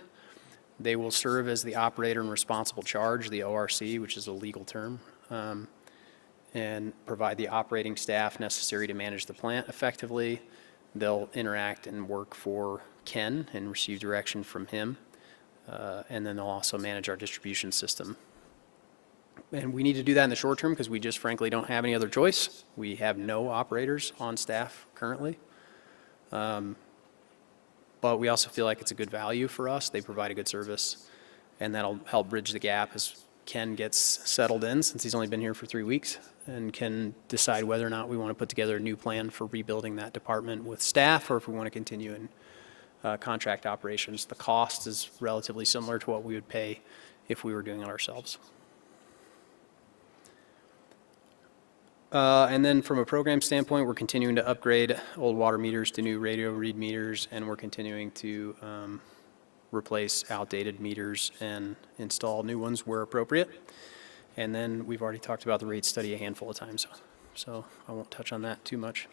They will serve as the operator in responsible charge, the ORC, which is a legal term, and provide the operating staff necessary to manage the plant effectively. They'll interact and work for Ken and receive direction from him. And then they'll also manage our distribution system. And we need to do that in the short term because we just frankly don't have any other choice. We have no operators on staff currently. But we also feel like it's a good value for us. They provide a good service, and that'll help bridge the gap as Ken gets settled in, since he's only been here for 3 weeks, and can decide whether or not we want to put together a new plan for rebuilding that department with staff, or if we want to continue in contract operations. The cost is relatively similar to what we would pay if we were doing it ourselves. And then from a program standpoint, we're continuing to upgrade old water meters to new radio read meters, and we're continuing to replace outdated meters and install new ones where appropriate. And then we've already talked about the rate study a handful of times, so I won't touch on that too much.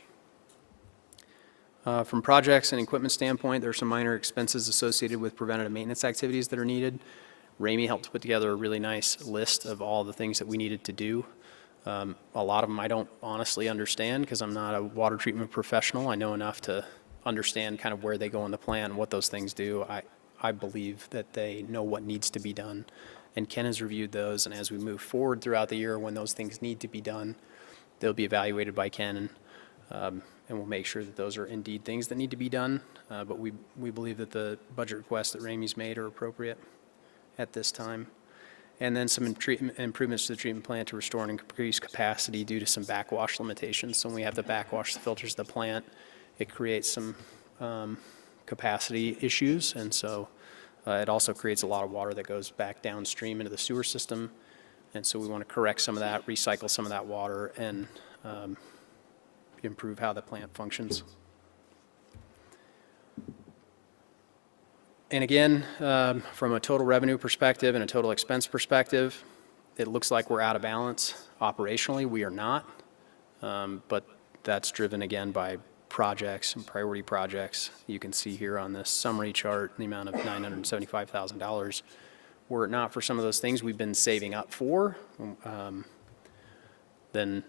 From projects and equipment standpoint, there are some minor expenses associated with preventative maintenance activities that are needed. Ramey helped put together a really nice list of all the things that we needed to do. A lot of them I don't honestly understand because I'm not a water treatment professional. I know enough to understand kind of where they go in the plan, what those things do. I believe that they know what needs to be done, and Ken has reviewed those, and as we move forward throughout the year when those things need to be done, they'll be evaluated by Ken, and we'll make sure that those are indeed things that need to be done, but we believe that the budget requests that Ramey's made are appropriate at this time. And then some improvements to the treatment plant to restore and increase capacity due to some backwash limitations. So when we have to backwash the filters of the plant, it creates some capacity issues. And so it also creates a lot of water that goes back downstream into the sewer system. And so we want to correct some of that, recycle some of that water, and improve how the plant functions. And again, from a total revenue perspective and a total expense perspective, it looks like we're out of balance. Operationally, we are not, but that's driven again by projects and priority projects. You can see here on this summary chart the amount of $975,000. Were it not for some of those things we've been saving up for, then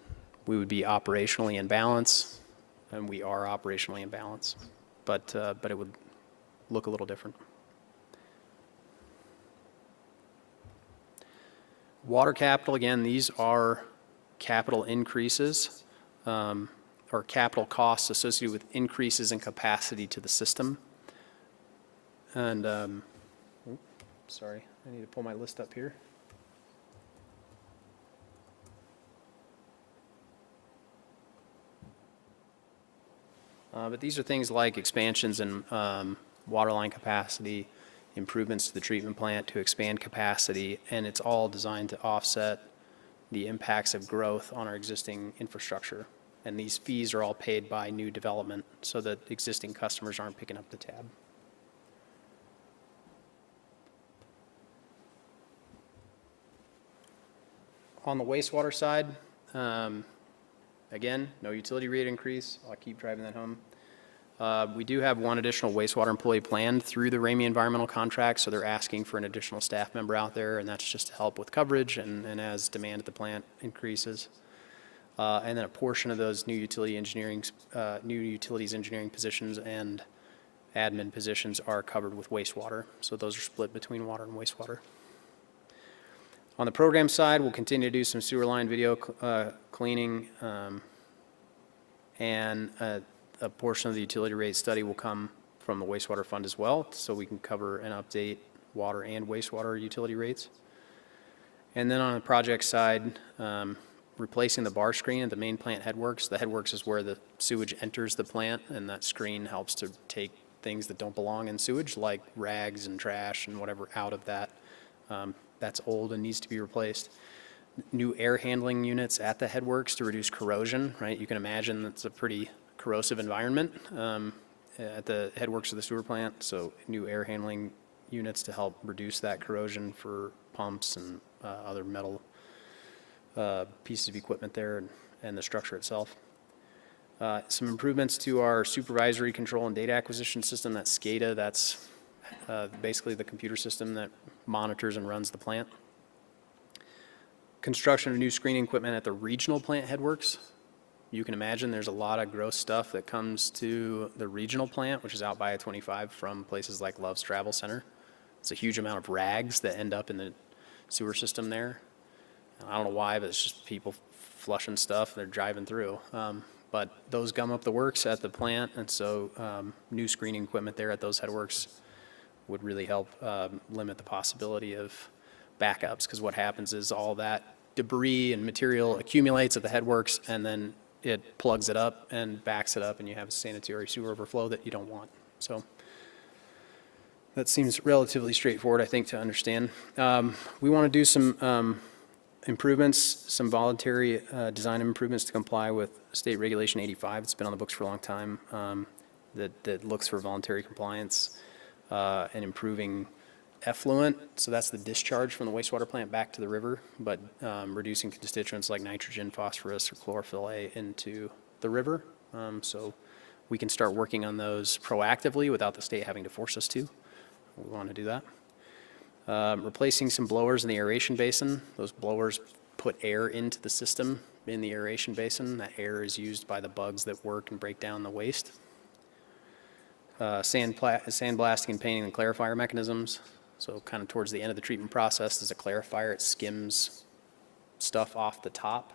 we would be operationally in balance, and we are operationally in balance, but it would look a little different. Water capital, again, these are capital increases or capital costs associated with increases in capacity to the system. And, sorry, I need to pull my list up here. But these are things like expansions in water line capacity, improvements to the treatment plant to expand capacity, and it's all designed to offset the impacts of growth on our existing infrastructure. And these fees are all paid by new development so that existing customers aren't picking up the tab. On the wastewater side, again, no utility rate increase. I'll keep driving that home. We do have one additional wastewater employee planned through the Ramey environmental contract, so they're asking for an additional staff member out there, and that's just to help with coverage and as demand at the plant increases. And then a portion of those new utilities engineering positions and admin positions are covered with wastewater, so those are split between water and wastewater. On the program side, we'll continue to do some sewer line video cleaning, and a portion of the utility rate study will come from the wastewater fund as well, so we can cover and update water and wastewater utility rates. And then on the project side, replacing the bar screen at the main plant headworks. The headworks is where the sewage enters the plant, and that screen helps to take things that don't belong in sewage, like rags and trash and whatever, out of that. That's old and needs to be replaced. New air handling units at the headworks to reduce corrosion, right? You can imagine that's a pretty corrosive environment at the headworks of the sewer plant, so new air handling units to help reduce that corrosion for pumps and other metal pieces of equipment there and the structure itself. Some improvements to our supervisory control and data acquisition system, that's SCADA. That's basically the computer system that monitors and runs the plant. Construction of new screening equipment at the regional plant headworks. You can imagine there's a lot of gross stuff that comes to the regional plant, which is out by I-25 from places like Love's Travel Center. It's a huge amount of rags that end up in the sewer system there. I don't know why, but it's just people flushing stuff, they're driving through. But those gum up the works at the plant, and so new screening equipment there at those headworks would really help limit the possibility of backups, because what happens is all that debris and material accumulates at the headworks, and then it plugs it up and backs it up, and you have a sanitary sewer overflow that you don't want. So that seems relatively straightforward, I think, to understand. We want to do some improvements, some voluntary design improvements to comply with State Regulation 85. It's been on the books for a long time, that looks for voluntary compliance and improving effluent. So that's the discharge from the wastewater plant back to the river, but reducing constituents like nitrogen, phosphorus, or chlorophyll A into the river. So we can start working on those proactively without the state having to force us to. We want to do that. Replacing some blowers in the aeration basin. Those blowers put air into the system in the aeration basin. That air is used by the bugs that work and break down the waste. Sandblasting and painting the clarifier mechanisms. So kind of towards the end of the treatment process, there's a clarifier. It skims stuff off the top,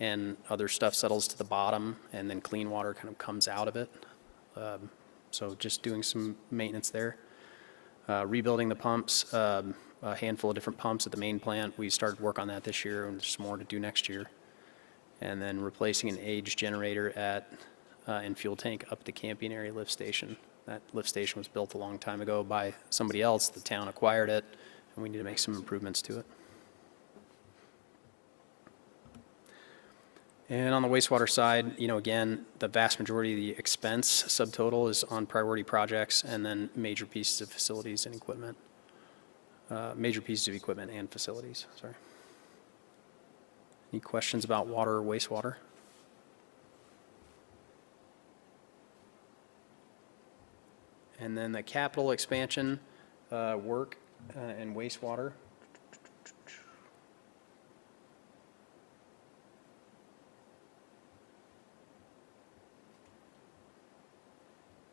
and other stuff settles to the bottom, and then clean water kind of comes out of it. So just doing some maintenance there. Rebuilding the pumps, a handful of different pumps at the main plant. We started work on that this year, and there's more to do next year. And then replacing an aged generator and fuel tank up at the camping area lift station. That lift station was built a long time ago by somebody else. The town acquired it, and we need to make some improvements to it. And on the wastewater side, again, the vast majority of the expense subtotal is on priority projects, and then major pieces of facilities and equipment. Major pieces of equipment and facilities, sorry. Any questions about water or wastewater? And then the capital expansion work and wastewater.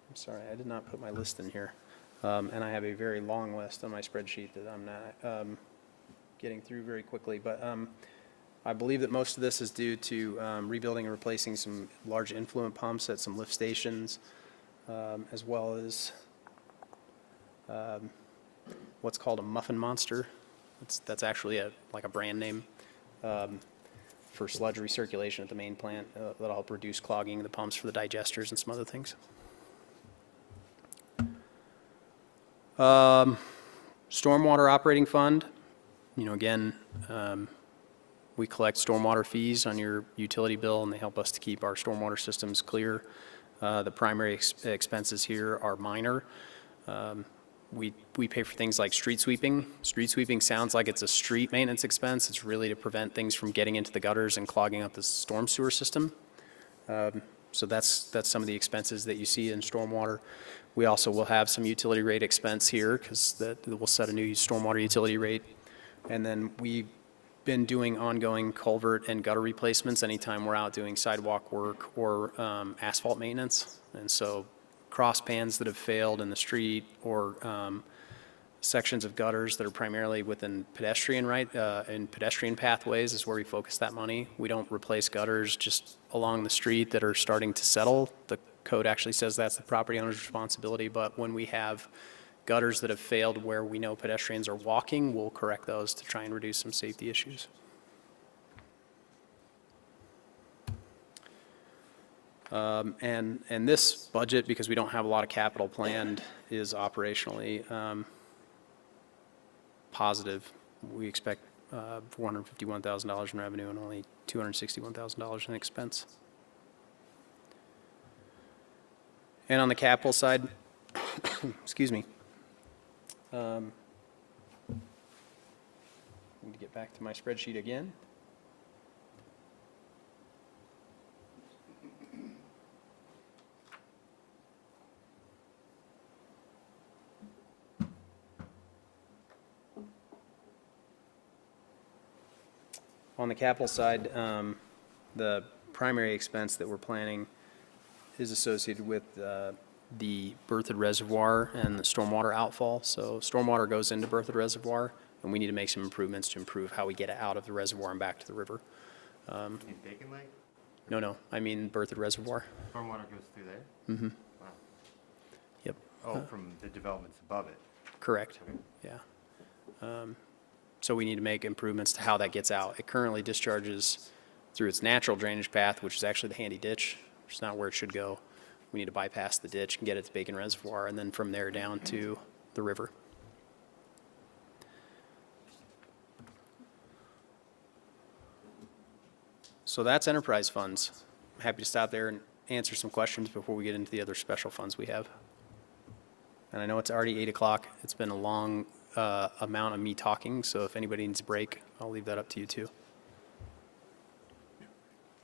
I'm sorry, I did not put my list in here. And I have a very long list on my spreadsheet that I'm not getting through very quickly. But I believe that most of this is due to rebuilding and replacing some large influent pumps at some lift stations, as well as what's called a muffin monster. That's actually like a brand name. for sludge recirculation at the main plant. That'll help reduce clogging the pumps for the digesters and some other things. Stormwater operating fund, again, we collect stormwater fees on your utility bill, and they help us to keep our stormwater systems clear. The primary expenses here are minor. We pay for things like street sweeping. Street sweeping sounds like it's a street maintenance expense. It's really to prevent things from getting into the gutters and clogging up the storm sewer system. So that's some of the expenses that you see in stormwater. We also will have some utility rate expense here because we'll set a new stormwater utility rate. And then we've been doing ongoing culvert and gutter replacements anytime we're out doing sidewalk work or asphalt maintenance. And so cross pans that have failed in the street or sections of gutters that are primarily within pedestrian and pedestrian pathways is where we focus that money. We don't replace gutters just along the street that are starting to settle. The code actually says that's the property owner's responsibility, but when we have gutters that have failed where we know pedestrians are walking, we'll correct those to try and reduce some safety issues. And this budget, because we don't have a lot of capital planned, is operationally positive. We expect $451,000 in revenue and only $261,000 in expense. And on the capital side, excuse me, need to get back to my spreadsheet again. On the capital side, the primary expense that we're planning is associated with the Berthoud Reservoir and the stormwater outfall. So stormwater goes into Berthoud Reservoir, and we need to make some improvements to improve how we get it out of the reservoir and back to the river. In Bacon Lake? No, I mean Berthoud Reservoir. Stormwater goes through there? Mm-hmm. Wow. Yep. Oh, from the developments above it. Correct. Okay. Yeah. So we need to make improvements to how that gets out. It currently discharges through its natural drainage path, which is actually the handy ditch, which is not where it should go. We need to bypass the ditch and get it to Bacon Reservoir, and then from there down to the river. So that's enterprise funds. I'm happy to stop there and answer some questions before we get into the other special funds we have. And I know it's already 8 o'clock. It's been a long amount of me talking, so if anybody needs a break, I'll leave that up to you too.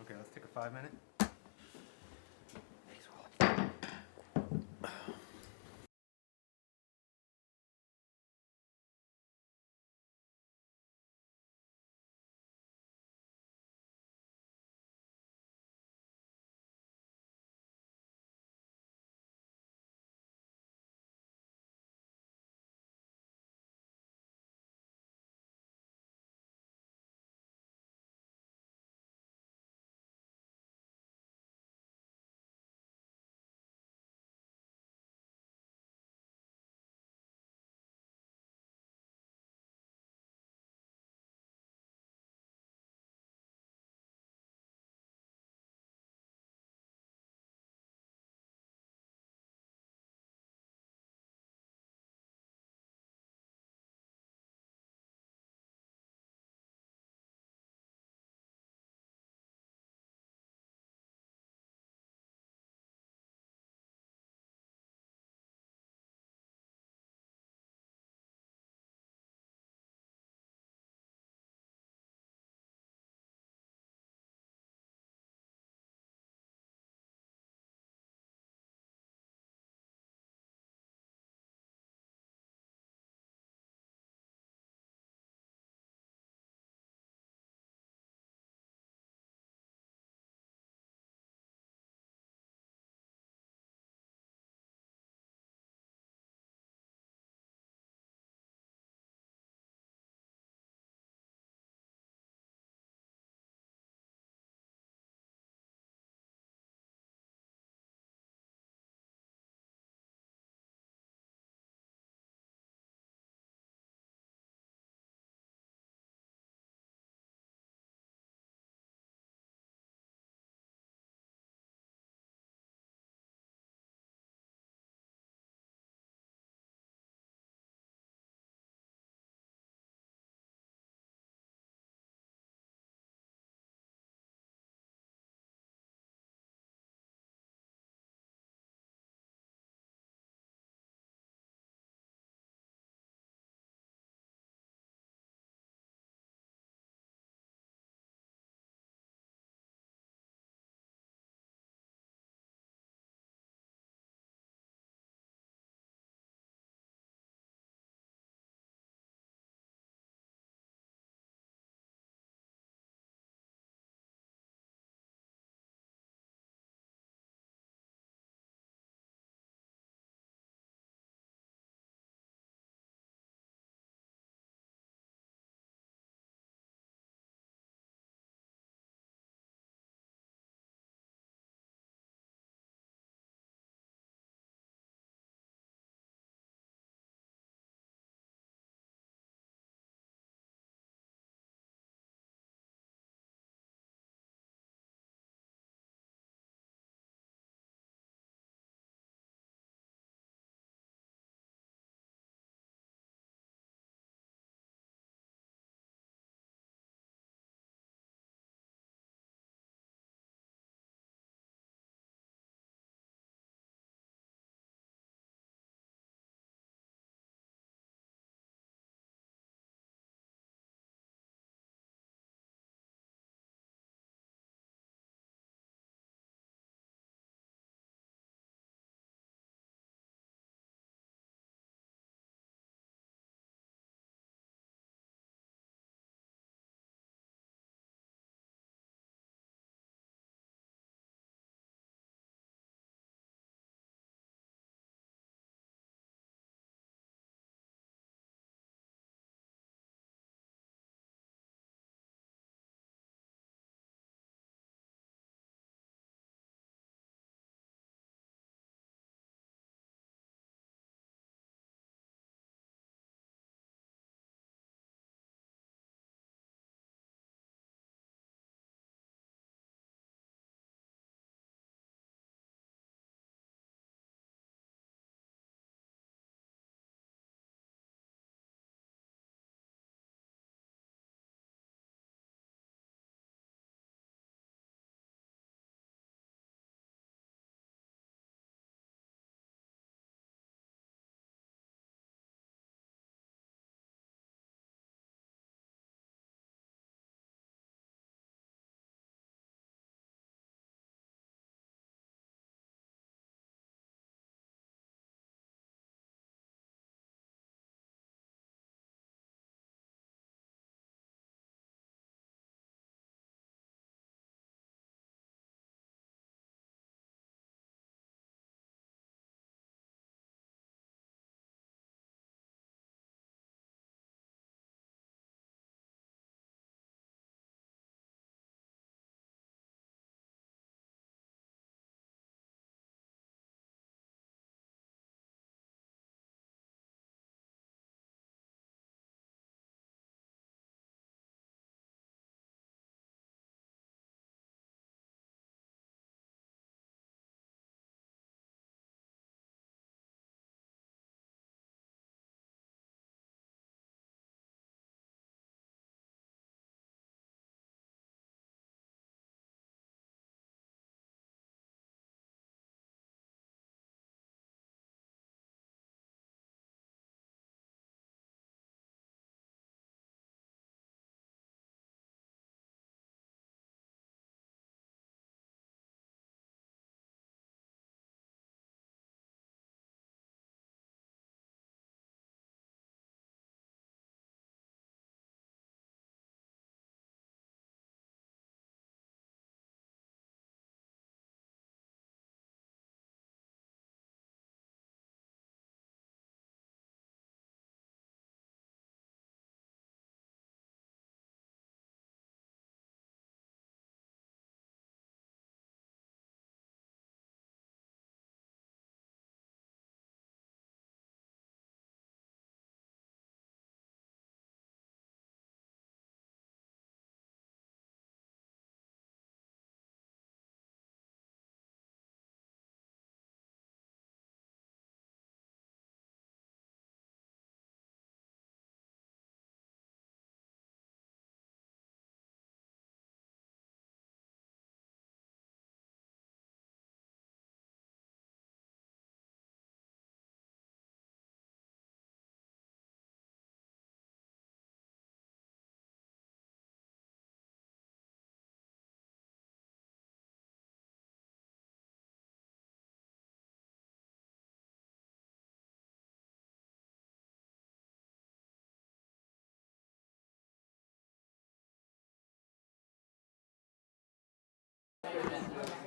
Okay, let's take a 5-minute.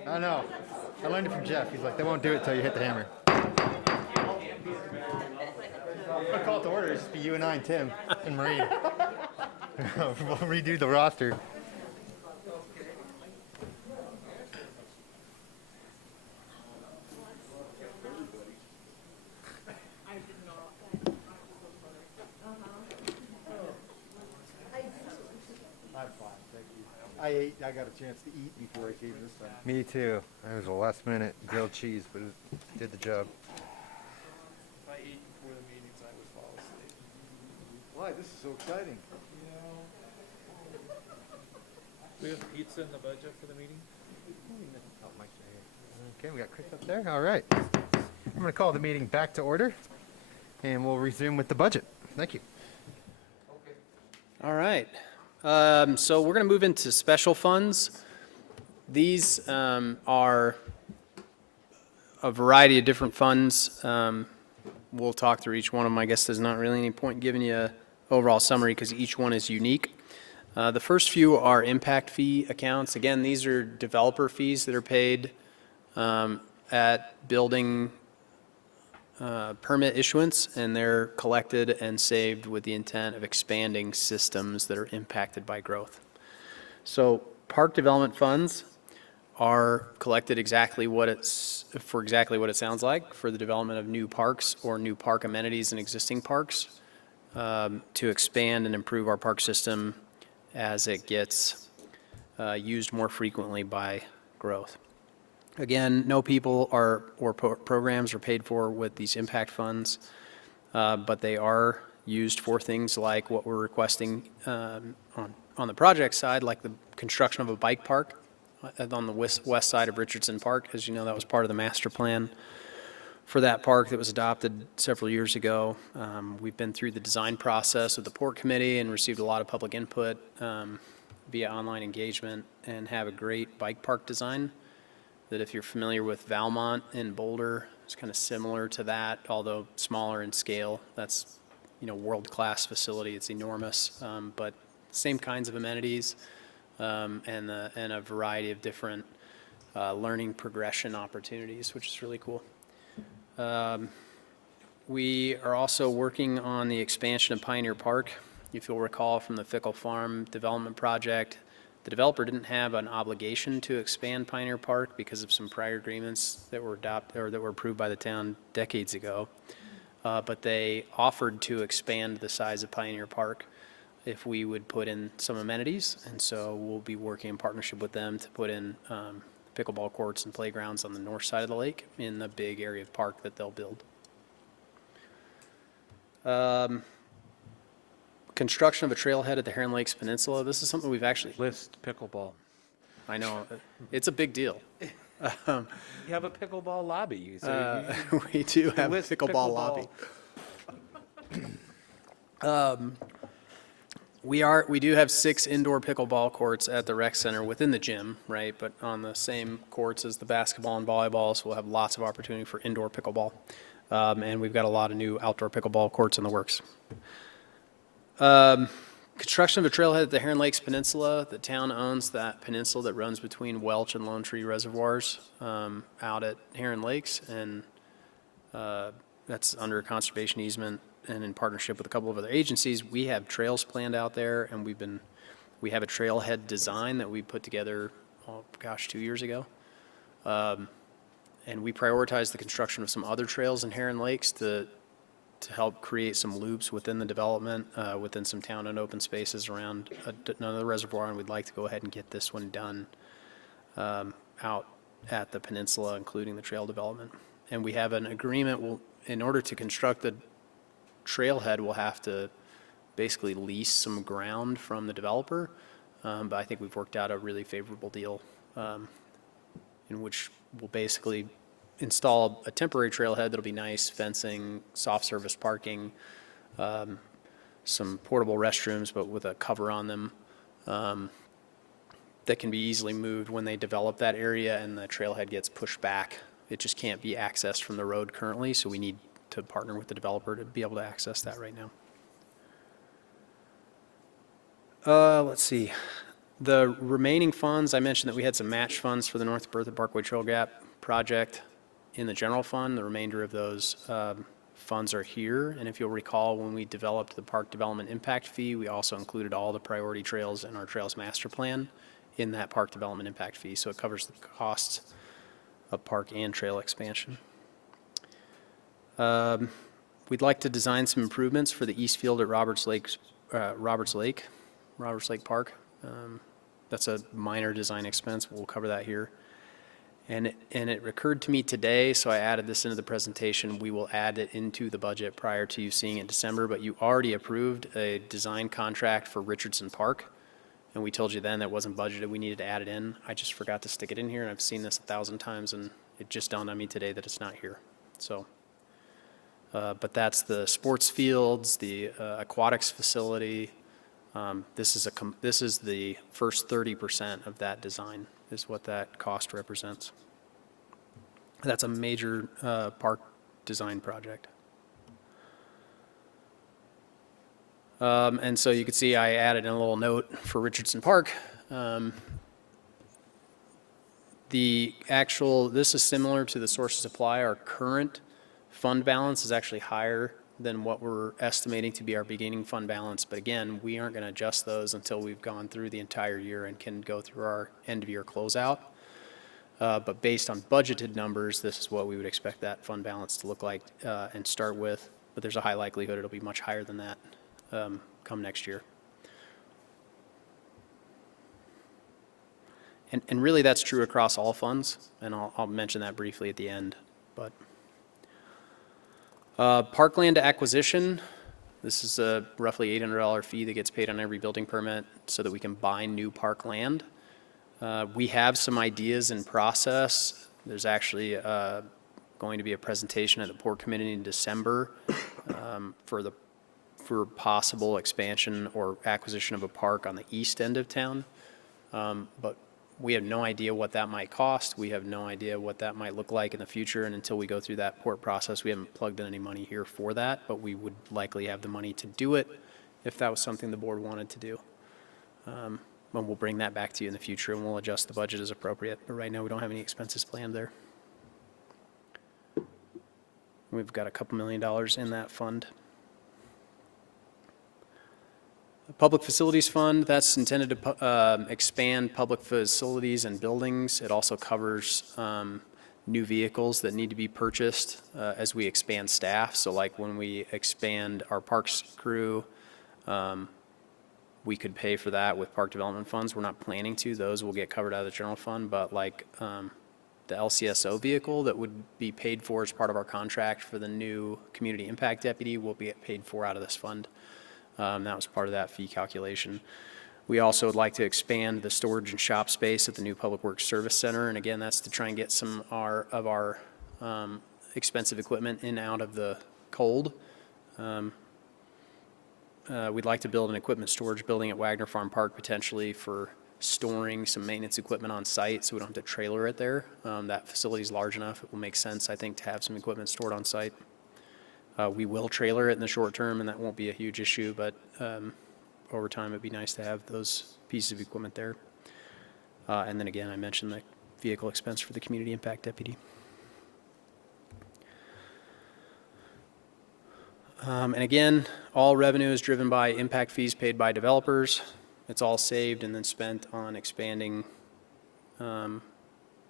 I know. I learned it from Jeff. He's like, they won't do it till you hit the hammer. I'll call it to order. It's just be you and I and Tim and Marie. We'll redo the roster. I'm fine, thank you. I got a chance to eat before I came this time. Me too. That was a last minute grilled cheese, but it did the job. If I ate before the meetings, I would fall asleep. Why, this is so exciting. We have pizza in the budget for the meeting? Okay, we got Chris up there. All right. I'm going to call the meeting back to order, and we'll resume with the budget. Thank you. All right. So we're going to move into special funds. These are a variety of different funds. We'll talk through each one of them. I guess there's not really any point in giving you an overall summary because each one is unique. The first few are impact fee accounts. Again, these are developer fees that are paid at building permit issuance, and they're collected and saved with the intent of expanding systems that are impacted by growth. So park development funds are collected exactly what it sounds like, for the development of new parks or new park amenities in existing parks, to expand and improve our park system as it gets used more frequently by growth. Again, no people or programs are paid for with these impact funds, but they are used for things like what we're requesting on the project side, like the construction of a bike park on the west side of Richardson Park. As you know, that was part of the master plan for that park that was adopted several years ago. We've been through the design process with the Port Committee and received a lot of public input via online engagement, and have a great bike park design that, if you're familiar with Valmont in Boulder, it's kind of similar to that, although smaller in scale. That's, world-class facility. It's enormous, but same kinds of amenities and a variety of different learning progression opportunities, which is really cool. We are also working on the expansion of Pioneer Park. If you'll recall from the Fickle Farm development project, the developer didn't have an obligation to expand Pioneer Park because of some prior agreements that were approved by the town decades ago. But they offered to expand the size of Pioneer Park if we would put in some amenities, and so we'll be working in partnership with them to put in pickleball courts and playgrounds on the north side of the lake in the big area of park that they'll build. Construction of a trailhead at the Heron Lakes Peninsula. This is something we've actually... List pickleball. I know, it's a big deal. You have a pickleball lobby. We do have a list pickleball lobby. We do have 6 indoor pickleball courts at the rec center within the gym, right? But on the same courts as the basketball and volleyball, so we'll have lots of opportunity for indoor pickleball. And we've got a lot of new outdoor pickleball courts in the works. Construction of a trailhead at the Heron Lakes Peninsula. The town owns that peninsula that runs between Welch and Lone Tree reservoirs out at Heron Lakes, and that's under a conservation easement and in partnership with a couple of other agencies. We have trails planned out there, and we have a trailhead design that we put together, 2 years ago. And we prioritized the construction of some other trails in Heron Lakes to help create some loops within the development, within some town-owned open spaces around another reservoir, and we'd like to go ahead and get this one done out at the peninsula, including the trail development. And we have an agreement, in order to construct the trailhead, we'll have to basically lease some ground from the developer, but I think we've worked out a really favorable deal in which we'll basically install a temporary trailhead that'll be nice, fencing, soft service parking, some portable restrooms, but with a cover on them that can be easily moved when they develop that area and the trailhead gets pushed back. It just can't be accessed from the road currently, so we need to partner with the developer to be able to access that right now. Let's see. The remaining funds, I mentioned that we had some match funds for the North Berthoud Parkway Trail Gap project in the general fund. The remainder of those funds are here. And if you'll recall, when we developed the park development impact fee, we also included all the priority trails in our Trails Master Plan in that park development impact fee. So it covers the costs of park and trail expansion. We'd like to design some improvements for the east field at Roberts Lake Park. That's a minor design expense. We'll cover that here. And it occurred to me today, so I added this into the presentation. We will add it into the budget prior to you seeing it in December, but you already approved a design contract for Richardson Park, and we told you then that wasn't budgeted. We needed to add it in. I just forgot to stick it in here, and I've seen this 1,000 times, and it just dawned on me today that it's not here. So, but that's the sports fields, the aquatics facility. This is the first 30% of that design is what that cost represents. That's a major park design project. And so you can see I added in a little note for Richardson Park. This is similar to the source of supply. Our current fund balance is actually higher than what we're estimating to be our beginning fund balance. But again, we aren't going to adjust those until we've gone through the entire year and can go through our end of year closeout. But based on budgeted numbers, this is what we would expect that fund balance to look like and start with. But there's a high likelihood it'll be much higher than that come next year. And really that's true across all funds, and I'll mention that briefly at the end. But Parkland Acquisition, this is a roughly $800 fee that gets paid on every building permit so that we can buy new park land. We have some ideas in process. There's actually going to be a presentation at the Port Committee in December for possible expansion or acquisition of a park on the east end of town. But we have no idea what that might cost. We have no idea what that might look like in the future, and until we go through that port process, we haven't plugged in any money here for that, but we would likely have the money to do it if that was something the board wanted to do. And we'll bring that back to you in the future, and we'll adjust the budget as appropriate, but right now we don't have any expenses planned there. We've got a couple $1 million in that fund. Public Facilities Fund, that's intended to expand public facilities and buildings. It also covers new vehicles that need to be purchased as we expand staff. So like when we expand our parks crew, we could pay for that with park development funds. We're not planning to. Those will get covered out of the general fund, but like the LCSO vehicle that would be paid for as part of our contract for the new community impact deputy will be paid for out of this fund. That was part of that fee calculation. We also would like to expand the storage and shop space at the new Public Works Service Center. And again, that's to try and get some of our expensive equipment in and out of the cold. We'd like to build an equipment storage building at Wagner Farm Park potentially for storing some maintenance equipment on site so we don't have to trailer it there. That facility is large enough. It will make sense, I think, to have some equipment stored on site. We will trailer it in the short term, and that won't be a huge issue, but over time it'd be nice to have those pieces of equipment there. And then again, I mentioned the vehicle expense for the community impact deputy. And again, all revenue is driven by impact fees paid by developers. It's all saved and then spent on expanding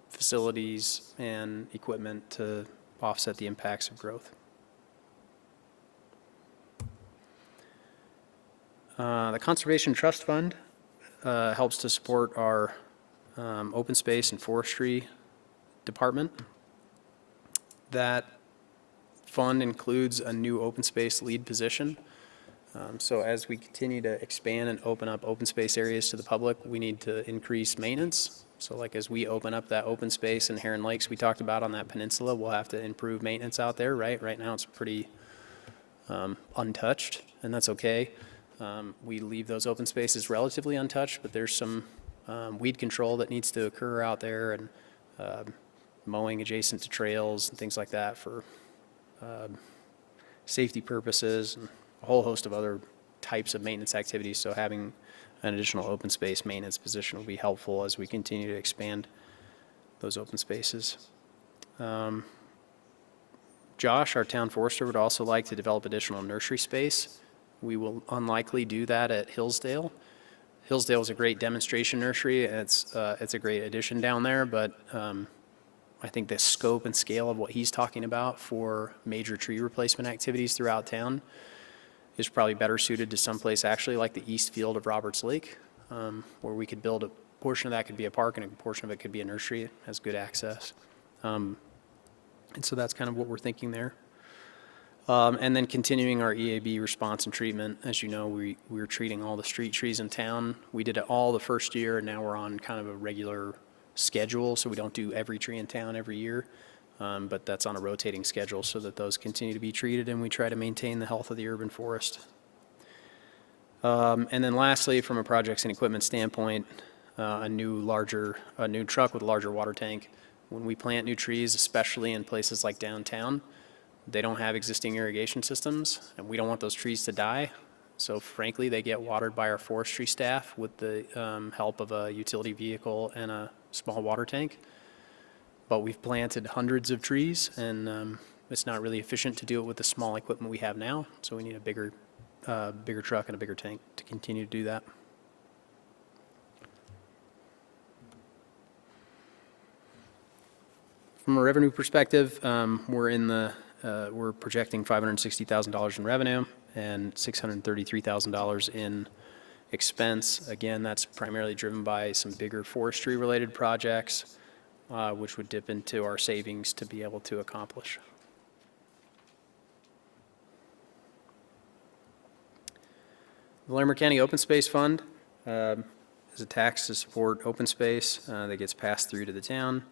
facilities and equipment to offset the impacts of growth. The Conservation Trust Fund helps to support our open space and forestry department. That fund includes a new open space lead position. So as we continue to expand and open up open space areas to the public, we need to increase maintenance. So like as we open up that open space in Heron Lakes we talked about on that peninsula, we'll have to improve maintenance out there, right? Right now it's pretty untouched, and that's okay. We leave those open spaces relatively untouched, but there's some weed control that needs to occur out there, and mowing adjacent to trails and things like that for safety purposes, and a whole host of other types of maintenance activities. So having an additional open space maintenance position will be helpful as we continue to expand those open spaces. Josh, our town forester, would also like to develop additional nursery space. We will unlikely do that at Hillsdale. Hillsdale is a great demonstration nursery, and it's a great addition down there, but I think the scope and scale of what he's talking about for major tree replacement activities throughout town is probably better suited to someplace actually like the east field of Roberts Lake, where we could build a portion of that could be a park and a portion of it could be a nursery. It has good access. And so that's kind of what we're thinking there. And then continuing our EAB response and treatment. As you know, we're treating all the street trees in town. We did it all the first year, and now we're on kind of a regular schedule, so we don't do every tree in town every year. But that's on a rotating schedule so that those continue to be treated, and we try to maintain the health of the urban forest. And then lastly, from a projects and equipment standpoint, a new truck with a larger water tank. When we plant new trees, especially in places like downtown, they don't have existing irrigation systems, and we don't want those trees to die. So frankly, they get watered by our forestry staff with the help of a utility vehicle and a small water tank. But we've planted hundreds of trees, and it's not really efficient to do it with the small equipment we have now. So we need a bigger truck and a bigger tank to continue to do that. From a revenue perspective, we're projecting $560,000 in revenue and $633,000 in expense. Again, that's primarily driven by some bigger forestry-related projects, which would dip into our savings to be able to accomplish. The Larimer County Open Space Fund is a tax to support open space that gets passed through to the town.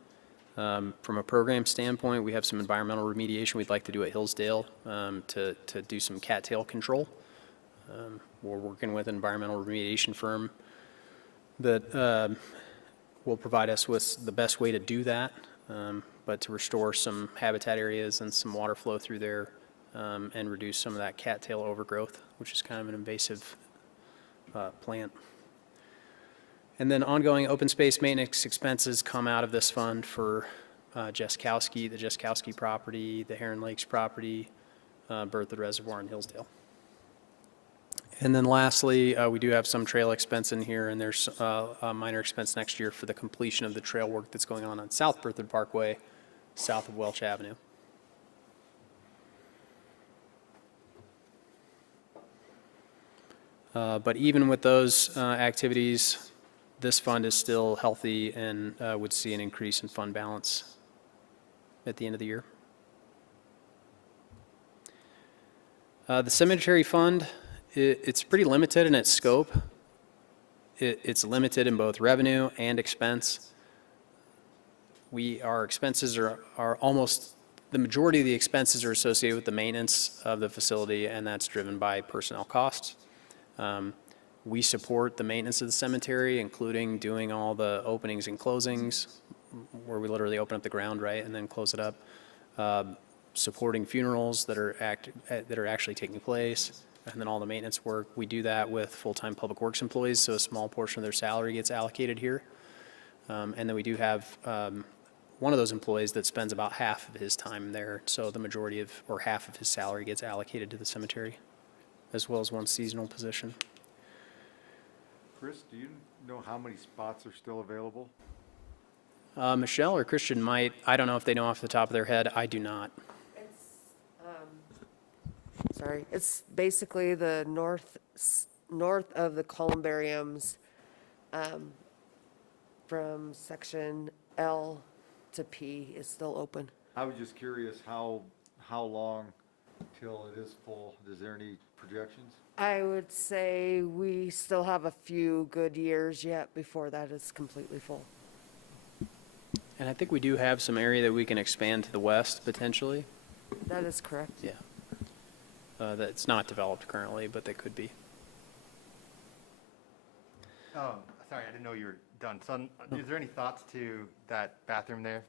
From a program standpoint, we have some environmental remediation we'd like to do at Hillsdale to do some cattail control. We're working with an environmental remediation firm that will provide us with the best way to do that, but to restore some habitat areas and some water flow through there and reduce some of that cattail overgrowth, which is kind of an invasive plant. And then ongoing open space maintenance expenses come out of this fund for the Jeskowski property, the Heron Lakes property, Berthoud Reservoir, and Hillsdale. And then lastly, we do have some trail expense in here, and there's a minor expense next year for the completion of the trail work that's going on South Berthoud Parkway, south of Welch Avenue. But even with those activities, this fund is still healthy and would see an increase in fund balance at the end of the year. The cemetery fund, it's pretty limited in its scope. It's limited in both revenue and expense. Our expenses are almost, the majority of the expenses are associated with the maintenance of the facility, and that's driven by personnel costs. We support the maintenance of the cemetery, including doing all the openings and closings, where we literally open up the ground, right, and then close it up. Supporting funerals that are actually taking place, and then all the maintenance work. We do that with full-time public works employees, so a small portion of their salary gets allocated here. And then we do have one of those employees that spends about half of his time there, so the majority of, or half of his salary gets allocated to the cemetery, as well as one seasonal position. Chris, do you know how many spots are still available? Michelle or Christian might. I don't know if they know off the top of their head. I do not. It's basically the north of the columbariums, from section L to P is still open. I was just curious how long till it is full. Is there any projections? I would say we still have a few good years yet before that is completely full. And I think we do have some area that we can expand to the west potentially. That is correct. Yeah. That's not developed currently, but they could be. Sorry, I didn't know you were done. Son, is there any thoughts to that bathroom there?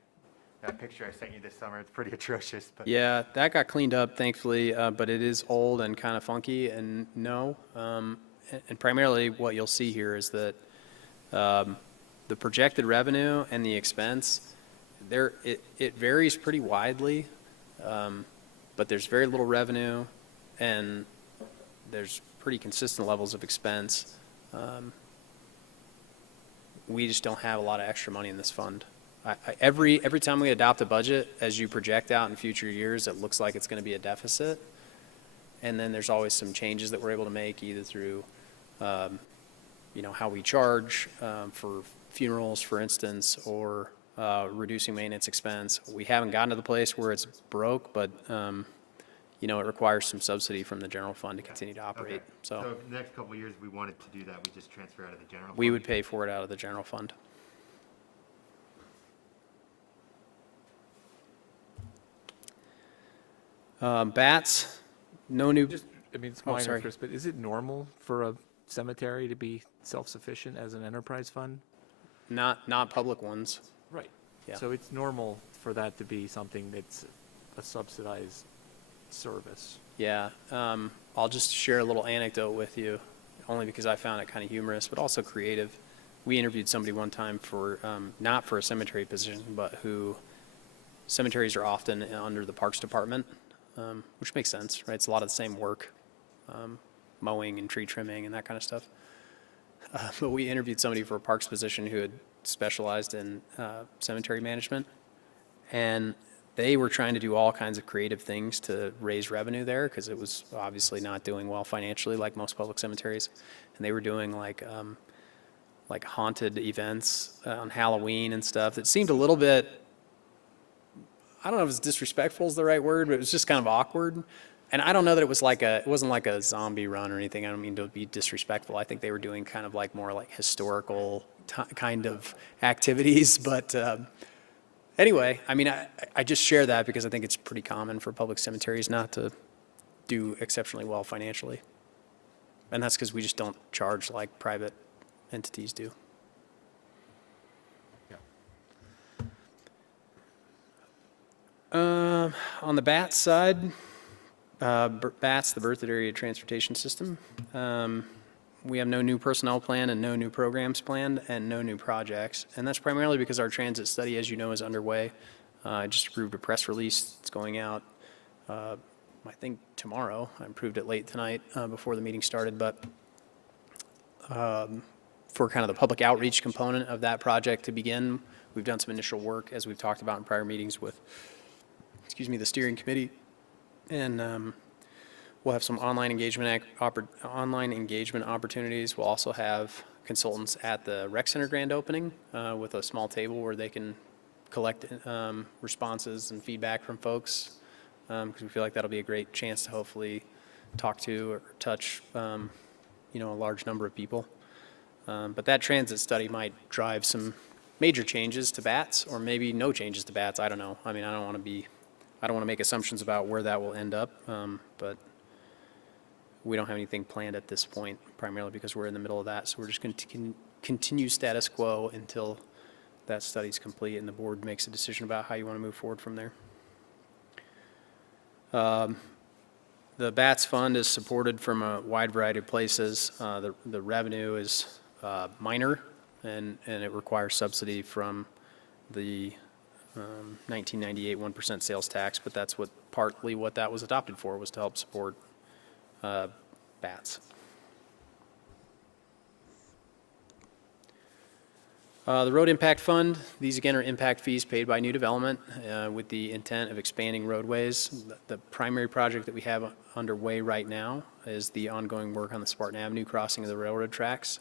That picture I sent you this summer, it's pretty atrocious. But Yeah, that got cleaned up, thankfully, but it is old and kind of funky, and no. and primarily what you'll see here is that the projected revenue and the expense, it varies pretty widely, but there's very little revenue and there's pretty consistent levels of expense. We just don't have a lot of extra money in this fund. Every time we adopt a budget, as you project out in future years, it looks like it's going to be a deficit. And then there's always some changes that we're able to make, either through, how we charge for funerals, for instance, or reducing maintenance expense. We haven't gotten to the place where it's broke, but it requires some subsidy from the general fund to continue to operate. Okay. So the next couple of years, we wanted to do that, we just transfer out of the general fund? we would pay for it out of the general fund. Bats, no new. It's Oh, minor, sorry. Chris, but is it normal for a cemetery to be self-sufficient as an enterprise fund? Not public ones. Right. Yeah. So it's normal for that to be something that's a subsidized service. Yeah, I'll just share a little anecdote with you, only because I found it kind of humorous, but also creative. We interviewed somebody one time for, not for a cemetery position, but cemeteries are often under the Parks Department, which makes sense, right? It's a lot of the same work, mowing and tree trimming and that kind of stuff. But we interviewed somebody for a Parks position who had specialized in cemetery management, and they were trying to do all kinds of creative things to raise revenue there because it was obviously not doing well financially like most public cemeteries. And they were doing like haunted events on Halloween and stuff that seemed a little bit, I don't know if it's disrespectful is the right word, but it was just kind of awkward. And I don't know that it wasn't like a zombie run or anything. I don't mean to be disrespectful. I think they were doing kind of like more like historical kind of activities, but anyway, I just share that because I think it's pretty common for public cemeteries not to do exceptionally well financially. And that's because we just don't charge like private entities do. On the BATS side, BATS, the Berthoud Area Transportation System, we have no new personnel plan and no new programs planned and no new projects. And that's primarily because our transit study, as you know, is underway. I just approved a press release. It's going out, I think, tomorrow. I approved it late tonight before the meeting started. But for kind of the public outreach component of that project to begin, we've done some initial work, as we've talked about in prior meetings with, the steering committee. And we'll have some online engagement opportunities. We'll also have consultants at the rec center grand opening with a small table where they can collect responses and feedback from folks, because we feel like that'll be a great chance to hopefully talk to or touch a large number of people. But that transit study might drive some major changes to BATS, or maybe no changes to BATS. I don't know. I don't want to make assumptions about where that will end up, but we don't have anything planned at this point, primarily because we're in the middle of that. So we're just going to continue status quo until that study's complete and the board makes a decision about how you want to move forward from there. The BATS fund is supported from a wide variety of places. The revenue is minor, and it requires subsidy from the 1998 1% sales tax, but that's partly what that was adopted for, was to help support BATS. The Road Impact Fund, these again are impact fees paid by new development with the intent of expanding roadways. The primary project that we have underway right now is the ongoing work on the Spartan Avenue crossing of the railroad tracks.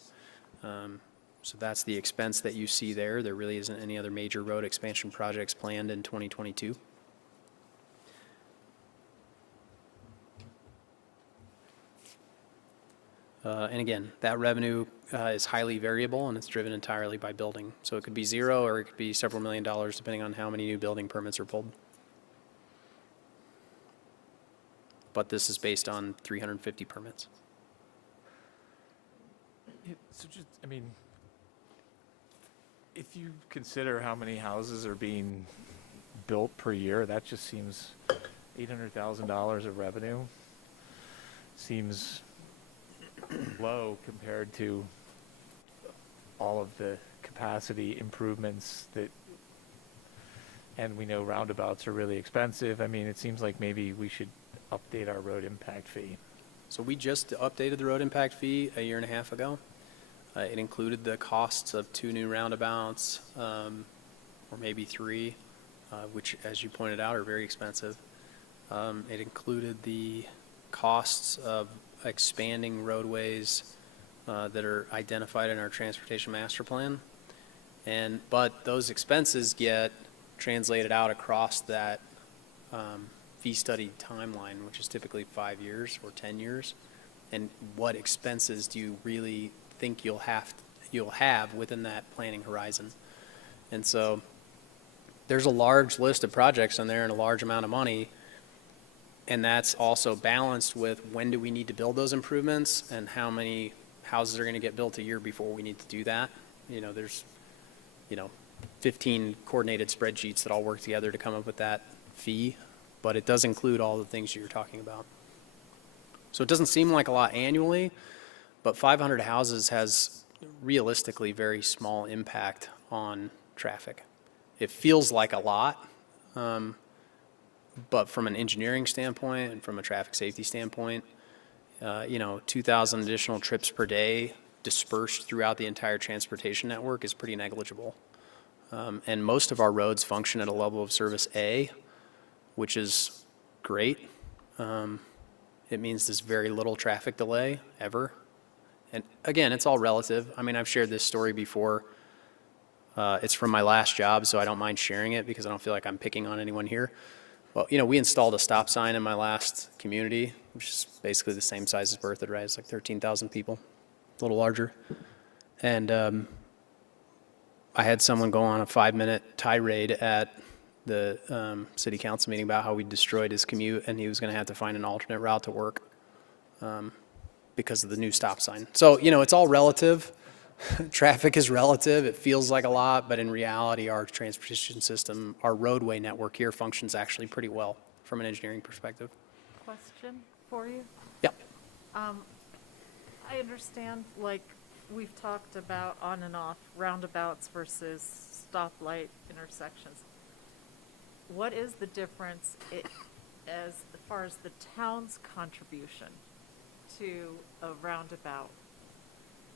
So that's the expense that you see there. There really isn't any other major road expansion projects planned in 2022. And again, that revenue is highly variable and it's driven entirely by building. So it could be zero or it could be several $1 million depending on how many new building permits are pulled. But this is based on 350 permits. So just, if you consider how many houses are being built per year, that just seems $800,000 of revenue. Seems low compared to all of the capacity improvements that, and we know roundabouts are really expensive. I mean, it seems like maybe we should update our road impact fee. So we just updated the road impact fee a year and a half ago. It included the costs of 2 new roundabouts, or maybe 3, which, as you pointed out, are very expensive. It included the costs of expanding roadways that are identified in our transportation master plan. But those expenses get translated out across that fee study timeline, which is typically 5 years or 10 years. And what expenses do you really think you'll have within that planning horizon? And so there's a large list of projects in there and a large amount of money. And that's also balanced with when do we need to build those improvements and how many houses are going to get built a year before we need to do that. There's 15 coordinated spreadsheets that all work together to come up with that fee, but it does include all the things you're talking about. So it doesn't seem like a lot annually, but 500 houses has realistically very small impact on traffic. It feels like a lot, but from an engineering standpoint and from a traffic safety standpoint, 2,000 additional trips per day dispersed throughout the entire transportation network is pretty negligible. And most of our roads function at a level of service A, which is great. It means there's very little traffic delay ever. And again, it's all relative. I mean, I've shared this story before. It's from my last job, so I don't mind sharing it because I don't feel like I'm picking on anyone here. Well, we installed a stop sign in my last community, which is basically the same size as Berthoud, right? It's like 13,000 people, a little larger. And I had someone go on a 5-minute tirade at the city council meeting about how we destroyed his commute and he was going to have to find an alternate route to work because of the new stop sign. So, it's all relative. Traffic is relative. It feels like a lot, but in reality, our transportation system, our roadway network here functions actually pretty well from an engineering perspective. Question for you? Yep. I understand, like, we've talked about on and off roundabouts versus stoplight intersections. What is the difference as far as the town's contribution to a roundabout?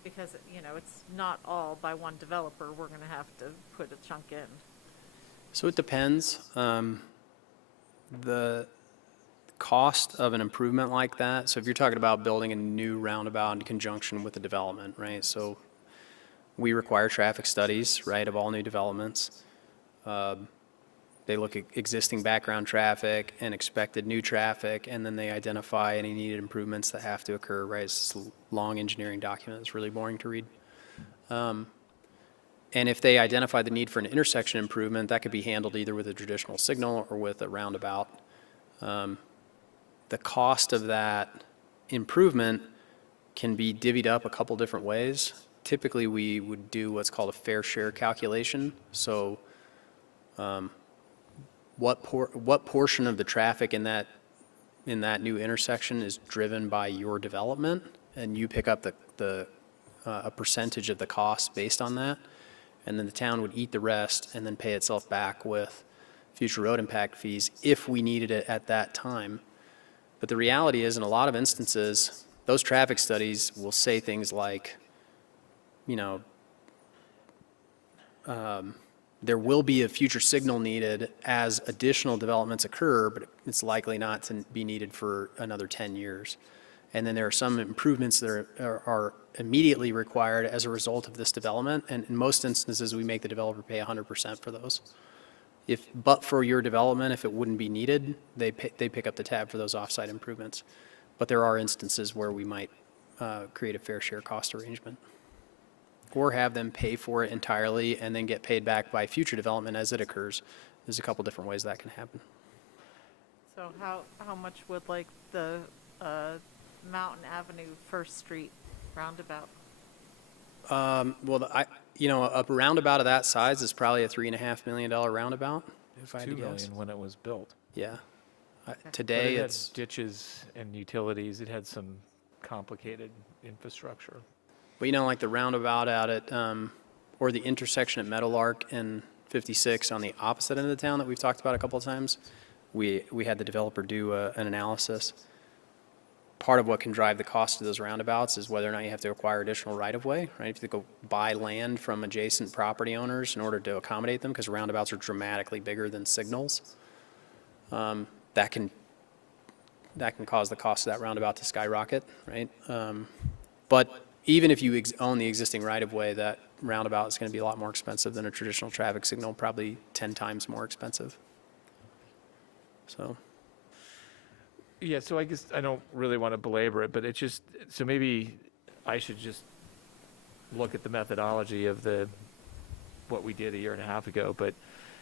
Because, it's not all by one developer. We're going to have to put a chunk in. So it depends. The cost of an improvement like that, so if you're talking about building a new roundabout in conjunction with the development, right? So we require traffic studies, right, of all new developments. They look at existing background traffic and expected new traffic, and then they identify any needed improvements that have to occur, right? It's a long engineering document. It's really boring to read. And if they identify the need for an intersection improvement, that could be handled either with a traditional signal or with a roundabout. The cost of that improvement can be divvied up a couple different ways. Typically, we would do what's called a fair share calculation. So what portion of the traffic in that new intersection is driven by your development, and you pick up a percentage of the cost based on that, and then the town would eat the rest and then pay itself back with future road impact fees if we needed it at that time. But the reality is, in a lot of instances, those traffic studies will say things like, there will be a future signal needed as additional developments occur, but it's likely not to be needed for another 10 years. And then there are some improvements that are immediately required as a result of this development. And in most instances, we make the developer pay 100% for those. But for your development, if it wouldn't be needed, they pick up the tab for those offsite improvements. But there are instances where we might create a fair share cost arrangement, or have them pay for it entirely and then get paid back by future development as it occurs. There's a couple different ways that can happen. So how much would like the Mountain Avenue First Street roundabout? Well, a roundabout of that size is probably a $3.5 million roundabout. If I had to $2 guess. million when it was built. Yeah. But Today it had it's ditches and utilities. It had some complicated infrastructure. But like the roundabout out at, or the intersection at Meadowlark and 56 on the opposite end of the town that we've talked about a couple of times, we had the developer do an analysis. Part of what can drive the cost of those roundabouts is whether or not you have to acquire additional right-of-way, right? If you go buy land from adjacent property owners in order to accommodate them, because roundabouts are dramatically bigger than signals, that can cause the cost of that roundabout to skyrocket, right? But even if you own the existing right-of-way, that roundabout is going to be a lot more expensive than a traditional traffic signal, probably 10 times more expensive. So. Yeah, so I guess I don't really want to belabor it, but it's just, so maybe I should just look at the methodology of what we did a year and a half ago, but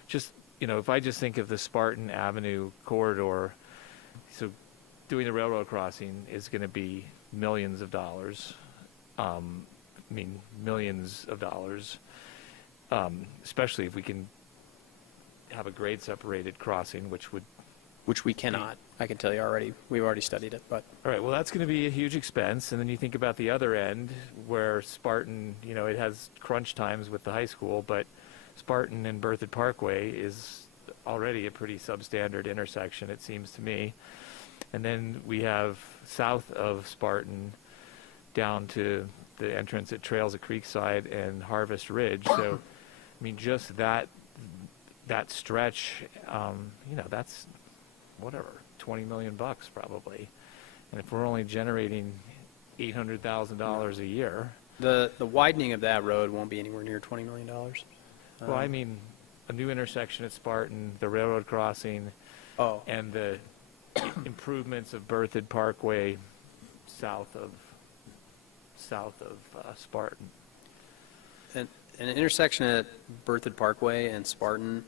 just, if I just think of the Spartan Avenue corridor, so doing the railroad crossing is going to be millions of dollars. Millions of dollars, especially if we can have a grade separated crossing, which we cannot. I can tell you already. We've already studied it, but. All right, well, that's going to be a huge expense. And then you think about the other end where Spartan, it has crunch times with the high school, but Spartan and Berthoud Parkway is already a pretty substandard intersection, it seems to me. And then we have south of Spartan down to the entrance at Trails of Creekside and Harvest Ridge. So, just that stretch, that's whatever, $20 million probably. And if we're only generating $800,000 a year. The widening of that road won't be anywhere near $20 million. Well, a new intersection at Spartan, the railroad crossing, and the improvements of Berthoud Parkway south of Spartan. An intersection at Berthoud Parkway and Spartan,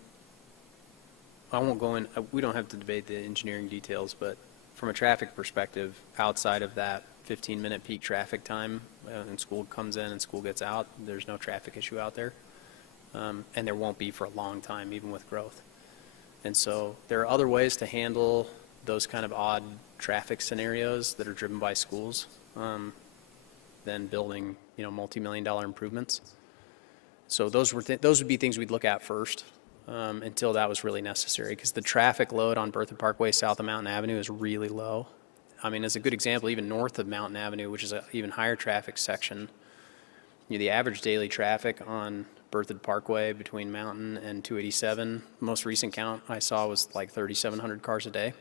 I won't go in, we don't have to debate the engineering details, but from a traffic perspective, outside of that 15-minute peak traffic time, and school comes in and school gets out, there's no traffic issue out there. And there won't be for a long time, even with growth. And so there are other ways to handle those kind of odd traffic scenarios that are driven by schools than building, multi-million-dollar improvements. So those would be things we'd look at first. Until that was really necessary, because the traffic load on Berthoud Parkway south of Mountain Avenue is really low. As a good example, even north of Mountain Avenue, which is an even higher traffic section, the average daily traffic on Berthoud Parkway between Mountain and 287, most recent count I saw was like 3,700 cars a day.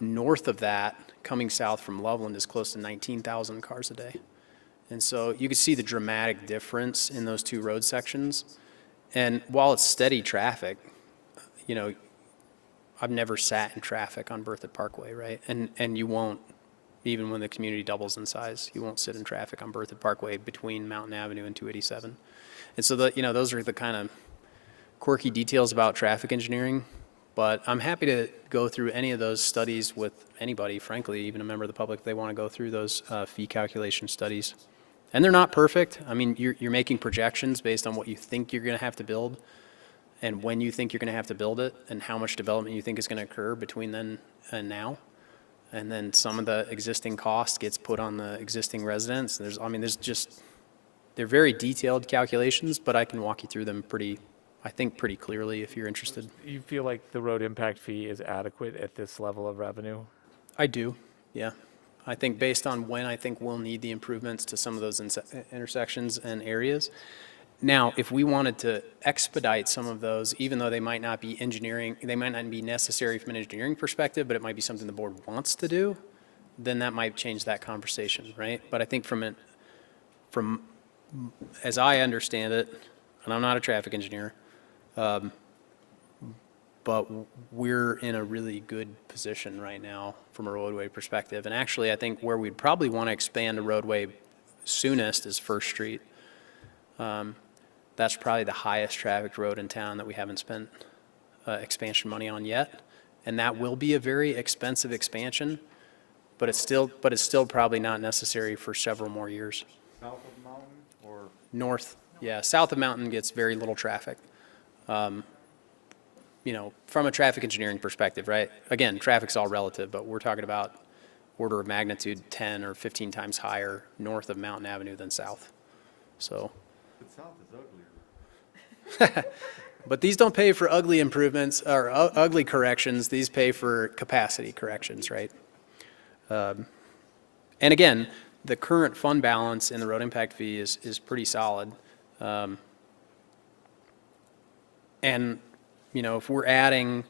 North of that, coming south from Loveland, is close to 19,000 cars a day. And so you can see the dramatic difference in those two road sections. And while it's steady traffic, I've never sat in traffic on Berthoud Parkway, right? And you won't, even when the community doubles in size, you won't sit in traffic on Berthoud Parkway between Mountain Avenue and 287. And so those are the kind of quirky details about traffic engineering. But I'm happy to go through any of those studies with anybody, frankly, even a member of the public, if they want to go through those fee calculation studies. And they're not perfect. You're making projections based on what you think you're going to have to build and when you think you're going to have to build it and how much development you think is going to occur between then and now. And then some of the existing cost gets put on the existing residents. They're very detailed calculations, but I can walk you through them pretty clearly if you're interested. You feel like the road impact fee is adequate at this level of revenue? I do, yeah. I think based on when I think we'll need the improvements to some of those intersections and areas. Now, if we wanted to expedite some of those, even though they might not be necessary from an engineering perspective, but it might be something the board wants to do, then that might change that conversation, right? But I think from as I understand it, and I'm not a traffic engineer, but we're in a really good position right now from a roadway perspective. And actually, I think where we'd probably want to expand a roadway soonest is First Street. That's probably the highest trafficked road in town that we haven't spent expansion money on yet. And that will be a very expensive expansion, but it's still probably not necessary for several more years. South of Mountain or? North, yeah. South of Mountain gets very little traffic. From a traffic engineering perspective, right? Again, traffic's all relative, but we're talking about order of magnitude 10 or 15 times higher north of Mountain Avenue than south. So, But south is uglier. but these don't pay for ugly improvements or ugly corrections. These pay for capacity corrections, right? And again, the current fund balance in the road impact fee is pretty solid. And, you know, if we're adding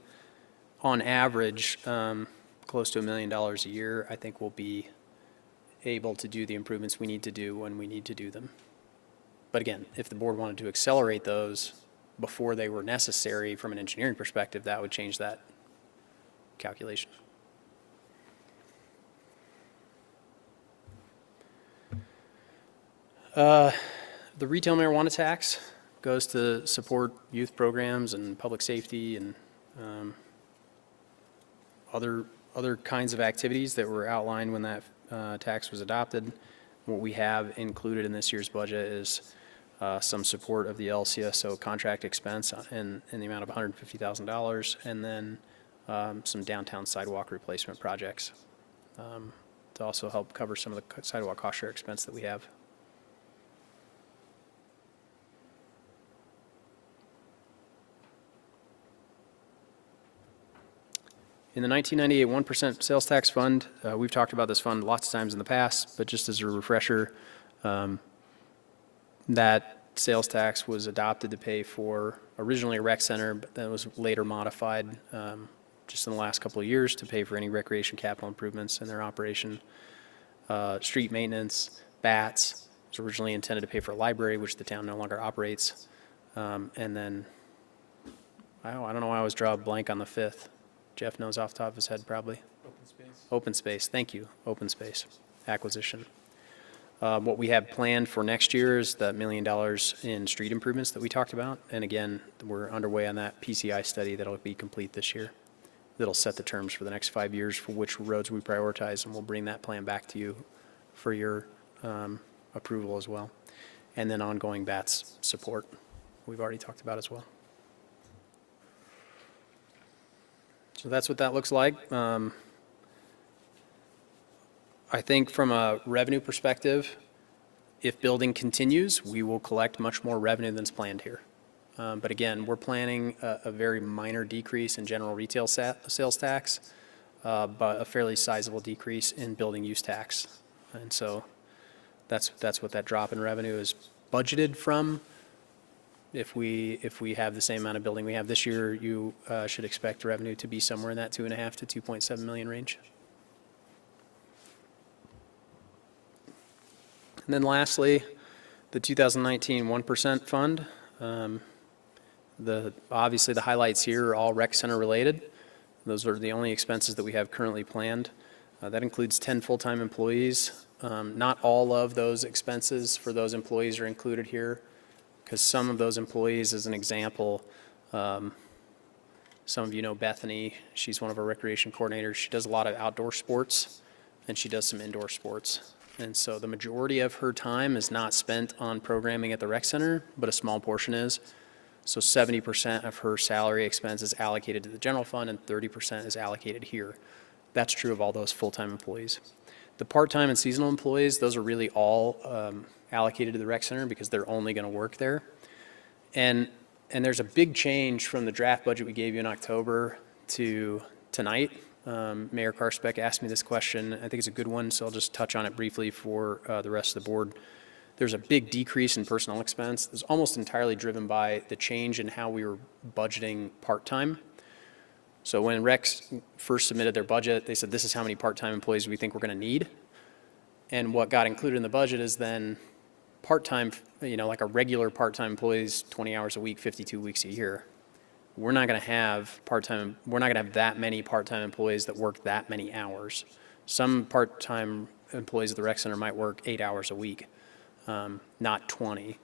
on average close to $1 million a year, I think we'll be able to do the improvements we need to do when we need to do them. But again, if the board wanted to accelerate those before they were necessary from an engineering perspective, that would change that calculation. The retail marijuana tax goes to support youth programs and public safety and other kinds of activities that were outlined when that tax was adopted. What we have included in this year's budget is some support of the LCSO contract expense in the amount of $150,000, and then some downtown sidewalk replacement projects to also help cover some of the sidewalk cost share expense that we have. In the 1998 1% sales tax fund, we've talked about this fund lots of times in the past, but just as a refresher, that sales tax was adopted to pay for originally a rec center, but then was later modified just in the last couple of years to pay for any recreation capital improvements in their operation. Street maintenance, bats, was originally intended to pay for a library, which the town no longer operates. And then, I don't know why I always draw a blank on the fifth. Jeff knows off the top of his head, probably. Open space. Open space, thank you, open space acquisition. What we have planned for next year is that $1 million in street improvements that we talked about. And again, we're underway on that PCI study that'll be complete this year. That'll set the terms for the next 5 years for which roads we prioritize, and we'll bring that plan back to you for your approval as well. And then ongoing BATS support, we've already talked about as well. So that's what that looks like. I think from a revenue perspective, if building continues, we will collect much more revenue than's planned here. But again, we're planning a very minor decrease in general retail sales tax, but a fairly sizable decrease in building use tax. And so that's what that drop in revenue is budgeted from. If we have the same amount of building we have this year, you should expect revenue to be somewhere in that 2.5 to 2.7 million range. And then lastly, the 2019 1% fund. Obviously the highlights here are all rec center related. Those are the only expenses that we have currently planned. That includes 10 full-time employees. Not all of those expenses for those employees are included here, because some of those employees, as an example, some of you know Bethany. She's one of our recreation coordinators. She does a lot of outdoor sports, and she does some indoor sports. And so the majority of her time is not spent on programming at the rec center, but a small portion is. So 70% of her salary expense is allocated to the general fund, and 30% is allocated here. That's true of all those full-time employees. The part-time and seasonal employees, those are really all allocated to the rec center because they're only going to work there. And there's a big change from the draft budget we gave you in October to tonight. Mayor Karspek asked me this question. I think it's a good one, so I'll just touch on it briefly for the rest of the board. There's a big decrease in personnel expense. It's almost entirely driven by the change in how we were budgeting part-time. So when Rex first submitted their budget, they said, this is how many part-time employees we think we're going to need. And what got included in the budget is then part-time, like a regular part-time employees, 20 hours a week, 52 weeks a year. We're not going to have that many part-time employees that work that many hours. Some part-time employees at the rec center might work 8 hours a week, not 20.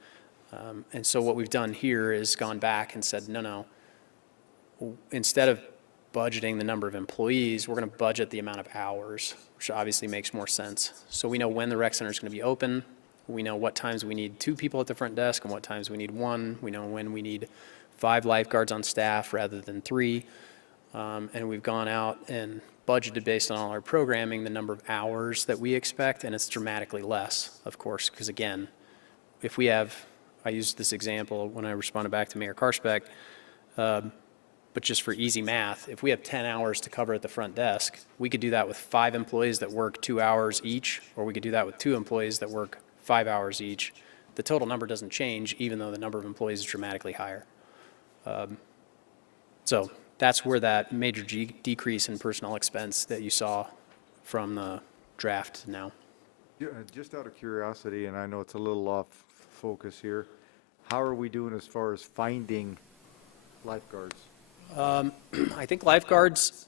And so what we've done here is gone back and said, no, instead of budgeting the number of employees, we're going to budget the amount of hours, which obviously makes more sense. So we know when the rec center is going to be open. We know what times we need 2 people at the front desk and what times we need 1. We know when we need 5 lifeguards on staff rather than 3. And we've gone out and budgeted based on all our programming, the number of hours that we expect, and it's dramatically less, of course, because again, if we have, I used this example when I responded back to Mayor Karspek, but just for easy math, if we have 10 hours to cover at the front desk, we could do that with 5 employees that work 2 hours each, or we could do that with 2 employees that work 5 hours each. The total number doesn't change, even though the number of employees is dramatically higher. So that's where that major decrease in personnel expense that you saw from the draft now. Yeah, just out of curiosity, and I know it's a little off focus here, how are we doing as far as finding lifeguards? I think lifeguards,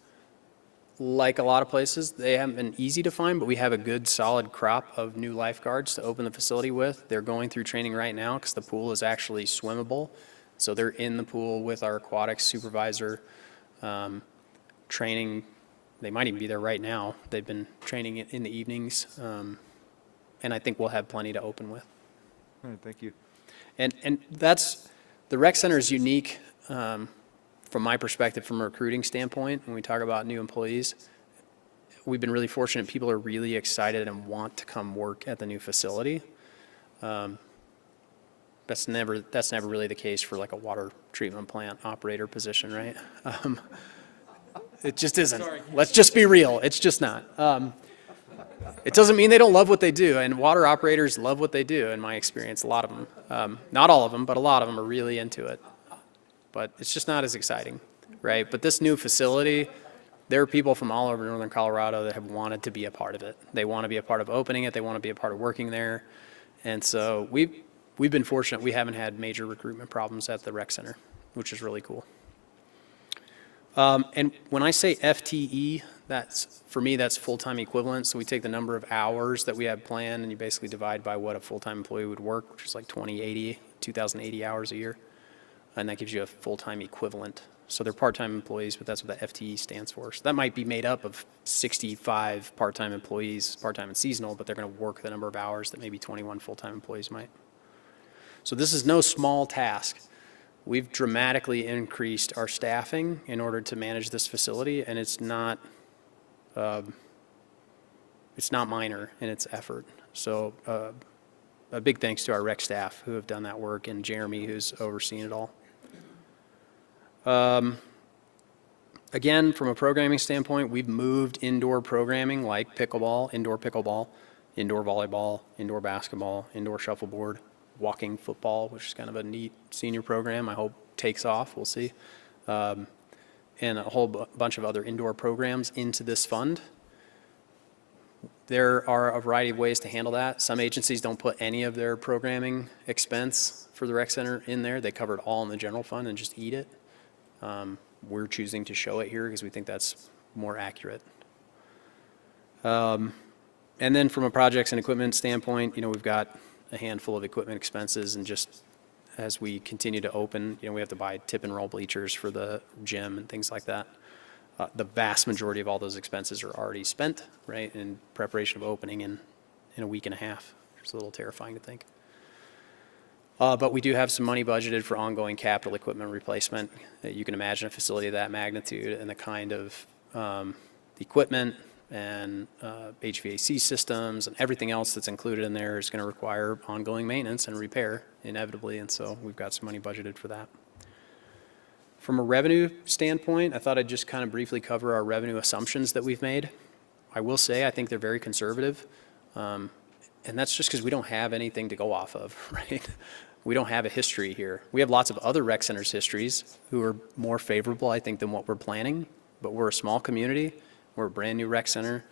like a lot of places, they haven't been easy to find, but we have a good solid crop of new lifeguards to open the facility with. They're going through training right now because the pool is actually swimmable. So they're in the pool with our aquatics supervisor, training. They might even be there right now. They've been training in the evenings, and I think we'll have plenty to open with. All right, thank you. And that's, the rec center is unique from my perspective, from a recruiting standpoint. When we talk about new employees, we've been really fortunate. People are really excited and want to come work at the new facility. That's never really the case for like a water treatment plant operator position, right? It just isn't. Let's just be real. It's just not. It doesn't mean they don't love what they do, and water operators love what they do, in my experience, a lot of them. Not all of them, but a lot of them are really into it. But it's just not as exciting, right? But this new facility, there are people from all over northern Colorado that have wanted to be a part of it. They want to be a part of opening it. They want to be a part of working there. And so we've been fortunate. We haven't had major recruitment problems at the rec center, which is really cool. And when I say FTE, for me, that's full-time equivalent. So we take the number of hours that we have planned, and you basically divide by what a full-time employee would work, which is like 2,080 hours a year. And that gives you a full-time equivalent. So they're part-time employees, but that's what the FTE stands for. So that might be made up of 65 part-time employees, part-time and seasonal, but they're going to work the number of hours that maybe 21 full-time employees might. So this is no small task. We've dramatically increased our staffing in order to manage this facility, and it's not minor in its effort. So a big thanks to our rec staff who have done that work, and Jeremy, who's overseeing it all. Again, from a programming standpoint, we've moved indoor programming like indoor volleyball, indoor basketball, indoor shuffleboard, walking football, which is kind of a neat senior program. I hope takes off. We'll see. And a whole bunch of other indoor programs into this fund. There are a variety of ways to handle that. Some agencies don't put any of their programming expense for the rec center in there. They cover it all in the general fund and just eat it. We're choosing to show it here because we think that's more accurate. And then from a projects and equipment standpoint, we've got a handful of equipment expenses, and just as we continue to open, we have to buy tip and roll bleachers for the gym and things like that. The vast majority of all those expenses are already spent, right, in preparation of opening in a week and a half. It's a little terrifying to think. But we do have some money budgeted for ongoing capital equipment replacement. You can imagine a facility of that magnitude and the kind of equipment and HVAC systems and everything else that's included in there is going to require ongoing maintenance and repair inevitably, and so we've got some money budgeted for that. From a revenue standpoint, I thought I'd just kind of briefly cover our revenue assumptions that we've made. I will say I think they're very conservative, and that's just because we don't have anything to go off of, right? We don't have a history here. We have lots of other rec centers' histories who are more favorable, I think, than what we're planning, but we're a small community. We're a brand new rec center.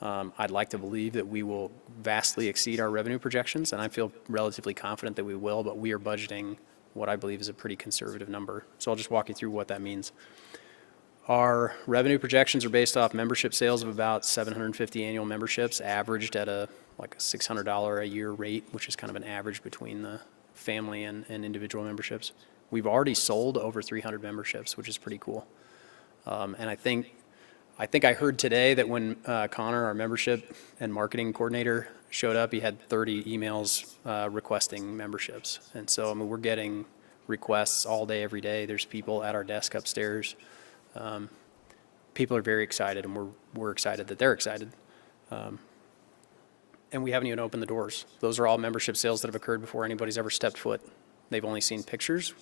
I'd like to believe that we will vastly exceed our revenue projections, and I feel relatively confident that we will, but we are budgeting what I believe is a pretty conservative number. So I'll just walk you through what that means. Our revenue projections are based off membership sales of about 750 annual memberships, averaged at a $600 a year rate, which is kind of an average between the family and individual memberships. We've already sold over 300 memberships, which is pretty cool. And I think I heard today that when Connor, our membership and marketing coordinator, showed up, he had 30 emails requesting memberships. And so, we're getting requests all day, every day. There's people at our desk upstairs People are very excited, and we're excited that they're excited. And we haven't even opened the doors. Those are all membership sales that have occurred before anybody's ever stepped foot. They've only seen pictures,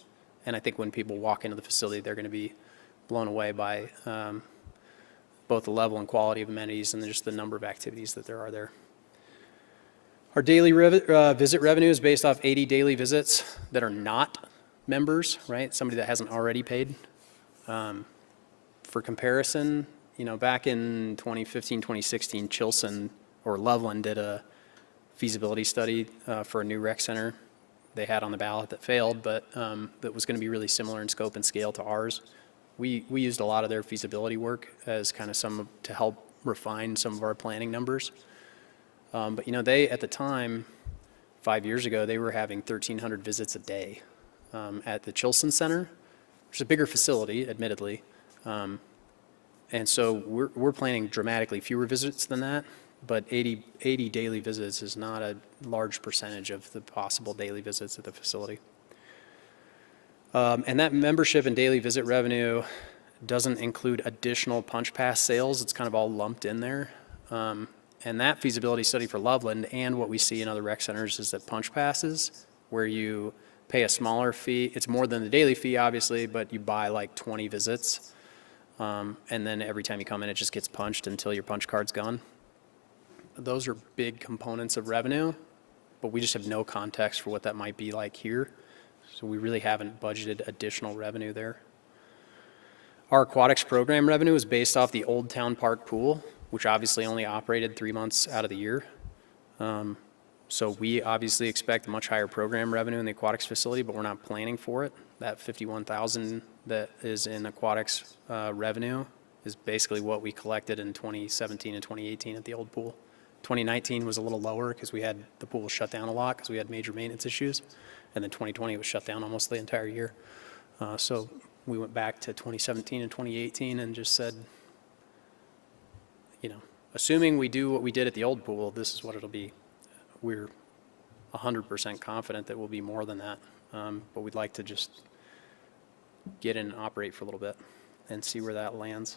and I think when people walk into the facility, they're going to be blown away by both the level and quality of amenities and just the number of activities that there are there. Our daily visit revenue is based off 80 daily visits that are not members, right? Somebody that hasn't already paid. For comparison, back in 2015, 2016, Chilson or Loveland did a feasibility study for a new rec center they had on the ballot that failed, but that was going to be really similar in scope and scale to ours. We used a lot of their feasibility work as kind of to help refine some of our planning numbers. But they, at the time, 5 years ago, they were having 1,300 visits a day at the Chilson Center, which is a bigger facility, admittedly. And so we're planning dramatically fewer visits than that, but 80 daily visits is not a large percentage of the possible daily visits at the facility. And that membership and daily visit revenue doesn't include additional punch pass sales. It's kind of all lumped in there. And that feasibility study for Loveland and what we see in other rec centers is that punch passes, where you pay a smaller fee, it's more than the daily fee, obviously, but you buy like 20 visits. And then every time you come in, it just gets punched until your punch card's gone. Those are big components of revenue, but we just have no context for what that might be like here. So we really haven't budgeted additional revenue there. Our aquatics program revenue is based off the Old Town Park pool, which obviously only operated 3 months out of the year. So we obviously expect much higher program revenue in the aquatics facility, but we're not planning for it. That $51,000 that is in aquatics revenue is basically what we collected in 2017 and 2018 at the old pool. 2019 was a little lower because the pool was shut down a lot because we had major maintenance issues. And then 2020 was shut down almost the entire year. So we went back to 2017 and 2018 and just said, assuming we do what we did at the old pool, this is what it'll be. We're 100% confident that we'll be more than that. But we'd like to just get in and operate for a little bit and see where that lands.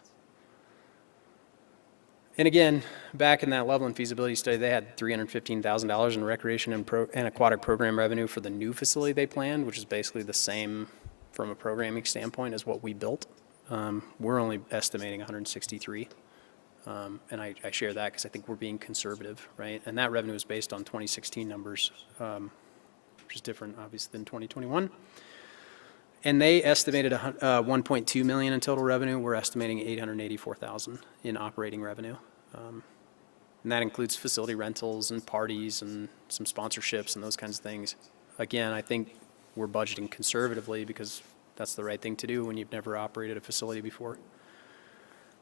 And again, back in that Loveland feasibility study, they had $315,000 in recreation and aquatic program revenue for the new facility they planned, which is basically the same from a programming standpoint as what we built. We're only estimating 163. And I share that because I think we're being conservative, right? And that revenue is based on 2016 numbers, which is different, obviously, than 2021. And they estimated $1.2 million in total revenue. We're estimating $884,000 in operating revenue. And that includes facility rentals and parties and some sponsorships and those kinds of things. Again, I think we're budgeting conservatively because that's the right thing to do when you've never operated a facility before.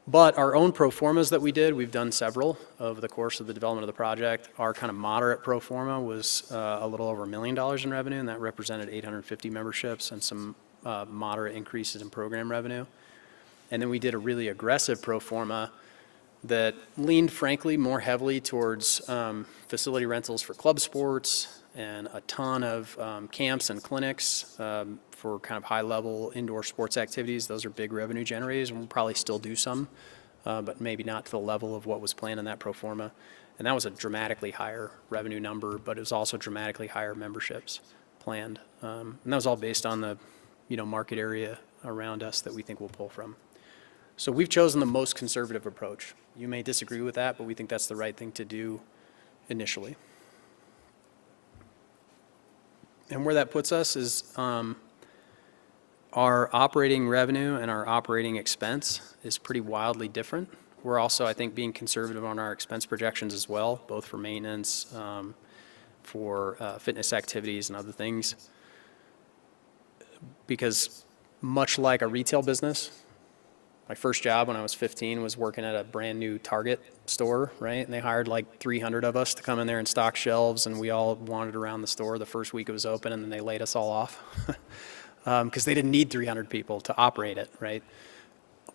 But our own pro formas that we did, we've done several over the course of the development of the project. Our kind of moderate pro forma was a little over $1 million in revenue, and that represented 850 memberships and some moderate increases in program revenue. And then we did a really aggressive pro forma that leaned, frankly, more heavily towards facility rentals for club sports and a ton of camps and clinics for kind of high-level indoor sports activities. Those are big revenue generators, and we'll probably still do some, but maybe not to the level of what was planned in that pro forma. And that was a dramatically higher revenue number, but it was also dramatically higher memberships planned. And that was all based on the market area around us that we think we'll pull from. So we've chosen the most conservative approach. You may disagree with that, but we think that's the right thing to do initially. And where that puts us is our operating revenue and our operating expense is pretty wildly different. We're also, I think, being conservative on our expense projections as well, both for maintenance, for fitness activities and other things. Because much like a retail business, my first job when I was 15 was working at a brand new Target store, right? And they hired like 300 of us to come in there and stock shelves, and we all wandered around the store the first week it was open, and then they laid us all off because they didn't need 300 people to operate it, right?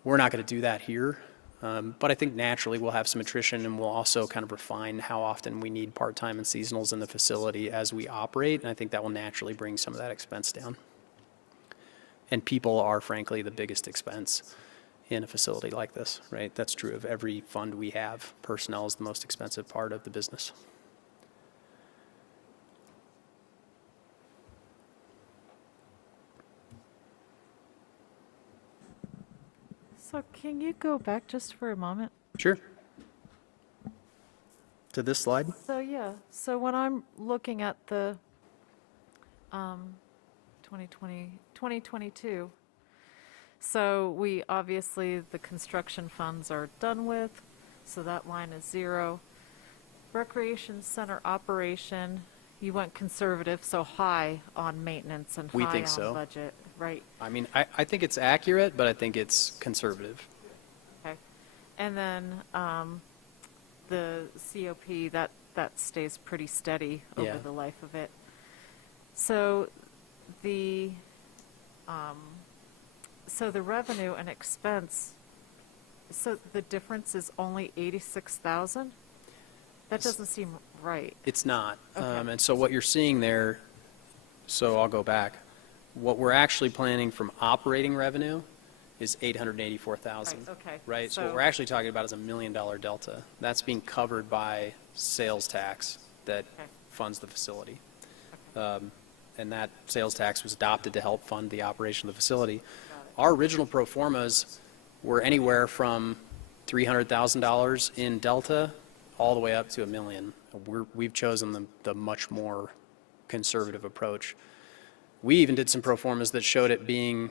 We're not going to do that here, but I think naturally we'll have some attrition, and we'll also kind of refine how often we need part-time and seasonals in the facility as we operate, and I think that will naturally bring some of that expense down. And people are, frankly, the biggest expense in a facility like this, right? That's true of every fund we have. Personnel is the most expensive part of the business. So can you go back just for a moment? Sure. To this slide? So, yeah, so when I'm looking at the 2022, so we, obviously, the construction funds are done with, so that line is 0. Recreation center operation, you went conservative, so high on maintenance and We high think on so. budget, right? I mean, I think it's accurate, but I think it's conservative. Okay. And then the COP, that stays pretty steady over Yeah. the life of it. So the revenue and expense, so the difference is only 86,000? That doesn't seem right. It's not. Okay. And so what you're seeing there, so I'll go back. What we're actually planning from operating revenue is 884,000. Right, okay. Right? So what So- we're actually talking about is $1 million delta. That's being covered by sales tax that Okay. funds the facility. And that sales tax was adopted to help fund the operation of the facility. Our original pro formas were anywhere from $300,000 in delta all the way up to $1 million. We've chosen the much more conservative approach. We even did some pro formas that showed it being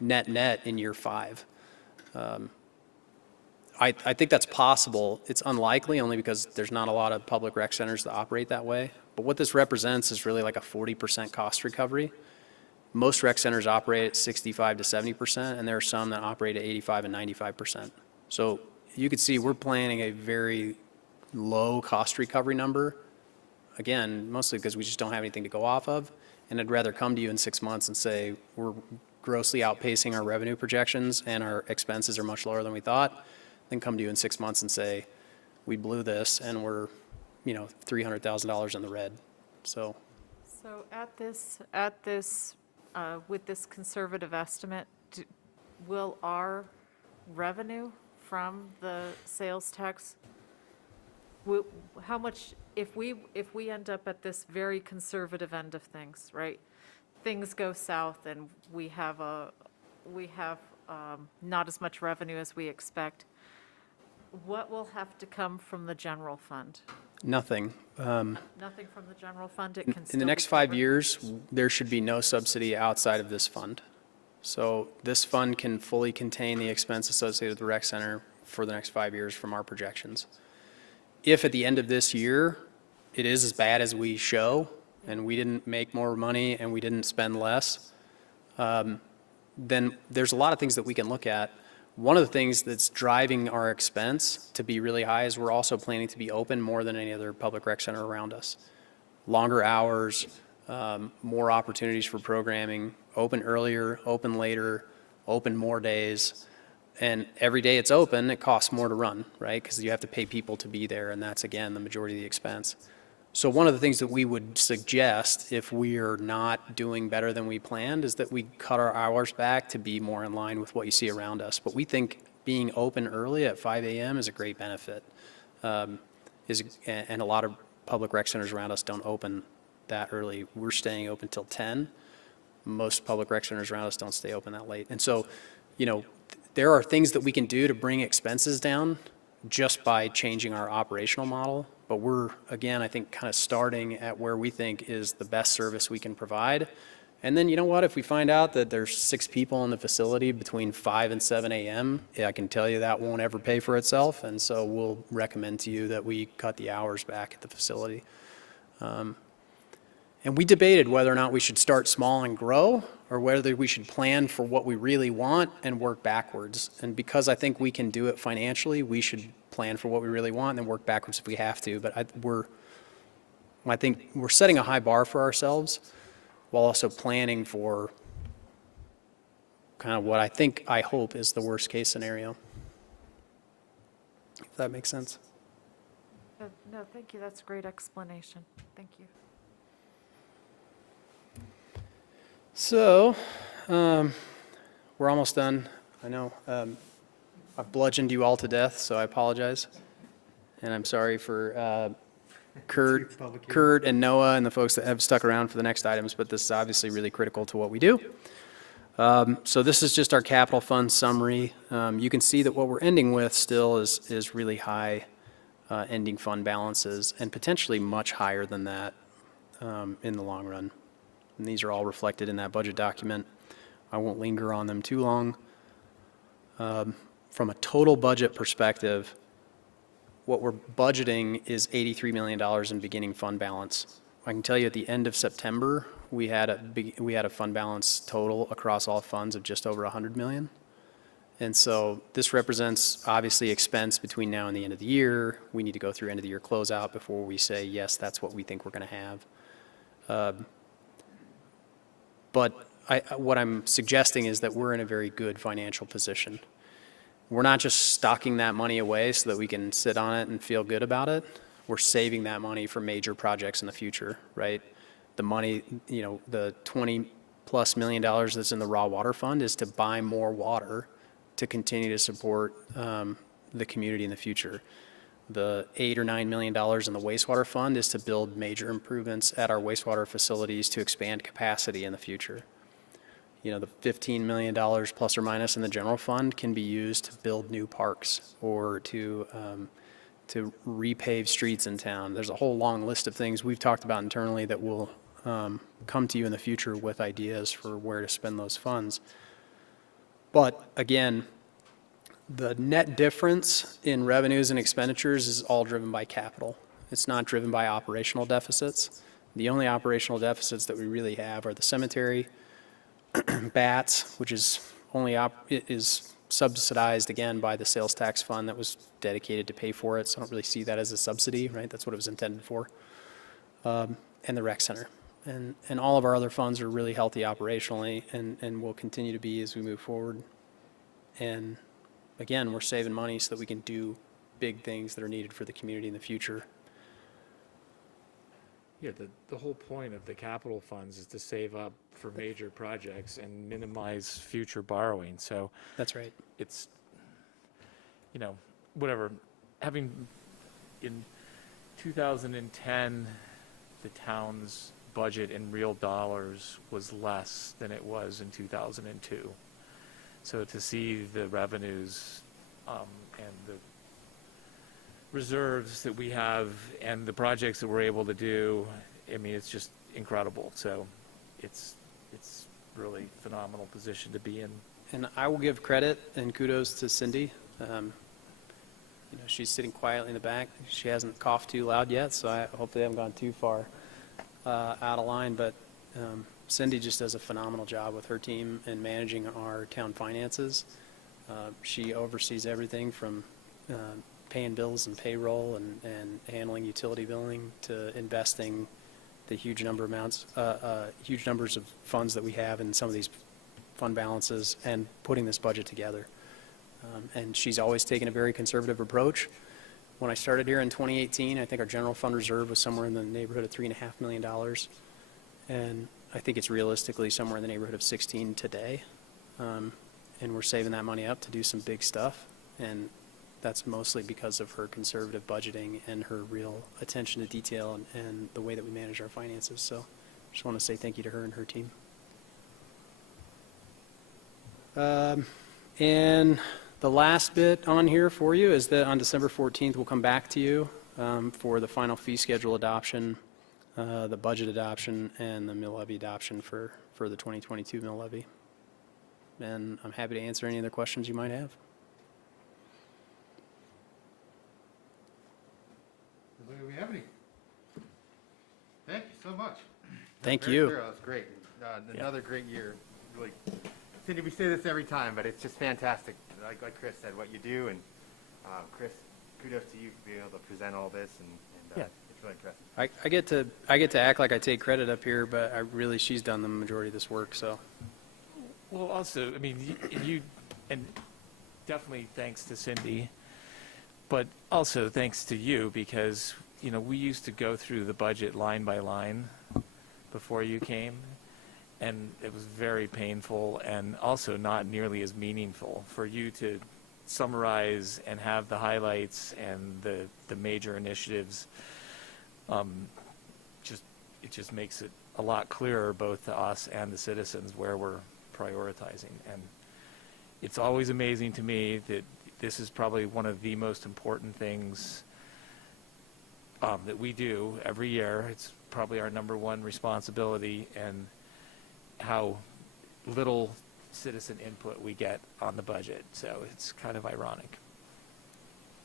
net in year 5. I think that's possible. It's unlikely only because there's not a lot of public rec centers that operate that way. But what this represents is really like a 40% cost recovery. Most rec centers operate at 65 to 70%, and there are some that operate at 85 and 95%. So you could see we're planning a very low cost recovery number. Again, mostly because we just don't have anything to go off of. And I'd rather come to you in 6 months and say we're grossly outpacing our revenue projections and our expenses are much lower than we thought, than come to you in 6 months and say we blew this and we're, $300,000 in the red. So at this, with this conservative estimate, will our revenue from the sales tax, how much, if we end up at this very conservative end of things, right? Things go south and we have not as much revenue as we expect. What will have to come from the general fund? nothing. Nothing from the general fund? It can In still the be next 5 covered? years, there should be no subsidy outside of this fund. So this fund can fully contain the expense associated with the rec center for the next 5 years from our projections. If at the end of this year, it is as bad as we show, and we didn't make more money and we didn't spend less, then there's a lot of things that we can look at. One of the things that's driving our expense to be really high is we're also planning to be open more than any other public rec center around us. Longer hours, more opportunities for programming, open earlier, open later, open more days. And every day it's open, it costs more to run, right? Because you have to pay people to be there, and that's, again, the majority of the expense. So one of the things that we would suggest if we are not doing better than we planned is that we cut our hours back to be more in line with what you see around us. But we think being open early at 5 a.m. is a great benefit. And a lot of public rec centers around us don't open that early. We're staying open till 10. Most public rec centers around us don't stay open that late. And so, there are things that we can do to bring expenses down just by changing our operational model. But we're, again, I think kind of starting at where we think is the best service we can provide. And then, you know what, if we find out that there's 6 people in the facility between 5 and 7 a.m., I can tell you that won't ever pay for itself. And so we'll recommend to you that we cut the hours back at the facility. And we debated whether or not we should start small and grow, or whether we should plan for what we really want and work backwards. And because I think we can do it financially, we should plan for what we really want and then work backwards if we have to. But I think we're setting a high bar for ourselves while also planning for kind of what I hope is the worst case scenario. If that makes sense. No, thank you. That's a great explanation. Thank you. So, we're almost done. I know. I've bludgeoned you all to death, so I apologize. And I'm sorry for Kurt and Noah and the folks that have stuck around for the next items, but this is obviously really critical to what we do. So this is just our capital fund summary. You can see that what we're ending with still is really high ending fund balances, and potentially much higher than that in the long run. And these are all reflected in that budget document. I won't linger on them too long. From a total budget perspective, what we're budgeting is $83 million in beginning fund balance. I can tell you at the end of September, we had a fund balance total across all funds of just over 100 million. And so this represents obviously expense between now and the end of the year. We need to go through end of the year closeout before we say, yes, that's what we think we're going to have. But what I'm suggesting is that we're in a very good financial position. We're not just stocking that money away so that we can sit on it and feel good about it. We're saving that money for major projects in the future, right? The money, the $20+ million that's in the raw water fund is to buy more water to continue to support the community in the future. The $8 or $9 million in the wastewater fund is to build major improvements at our wastewater facilities to expand capacity in the future. The $15 million plus or minus in the general fund can be used to build new parks or to repave streets in town. There's a whole long list of things we've talked about internally that will come to you in the future with ideas for where to spend those funds. But again, the net difference in revenues and expenditures is all driven by capital. It's not driven by operational deficits. The only operational deficits that we really have are the cemetery, BATS, which is is subsidized again by the sales tax fund that was dedicated to pay for it. So I don't really see that as a subsidy, right? That's what it was intended for. And the rec center. And all of our other funds are really healthy operationally and will continue to be as we move forward. And again, we're saving money so that we can do big things that are needed for the community in the future. Yeah, the whole point of the capital funds is to save up for major projects and minimize future borrowing. So that's right. It's, whatever. Having in 2010, the town's budget in real dollars was less than it was in 2002. So to see the revenues and the reserves that we have and the projects that we're able to do, I mean, it's just incredible. So it's really phenomenal position to be in. And I will give credit and kudos to Cindy. She's sitting quietly in the back. She hasn't coughed too loud yet, so I hope they haven't gone too far out of line. But Cindy just does a phenomenal job with her team in managing our town finances. She oversees everything from paying bills and payroll and handling utility billing to investing the huge numbers of funds that we have in some of these fund balances and putting this budget together. And she's always taken a very conservative approach. When I started here in 2018, I think our general fund reserve was somewhere in the neighborhood of $3.5 million. And I think it's realistically somewhere in the neighborhood of 16 today. And we're saving that money up to do some big stuff. And that's mostly because of her conservative budgeting and her real attention to detail and the way that we manage our finances. So I just want to say thank you to her and her team. And the last bit on here for you is that on December 14th, we'll come back to you for the final fee schedule adoption, the budget adoption, and the mill levy adoption for the 2022 mill levy. And I'm happy to answer any other questions you might have. Do we have any? Thank you so much. Thank Very you. thorough. That was great. Another great year. Really, Cindy, we say this every time, but it's just fantastic. Like Chris said, what you do, and Chris, kudos to you for being able to present all this, and Yeah. it's really impressive. I get to act like I take credit up here, but she's done the majority of this work. So. Well, also, I mean, you and definitely thanks to Cindy, but also thanks to you because, we used to go through the budget line by line before you came, And it was very painful and also not nearly as meaningful for you to summarize and have the highlights and the major initiatives. It just makes it a lot clearer both to us and the citizens where we're prioritizing. And it's always amazing to me that this is probably one of the most important things that we do every year. It's probably our number one responsibility, and how little citizen input we get on the budget. So it's kind of ironic.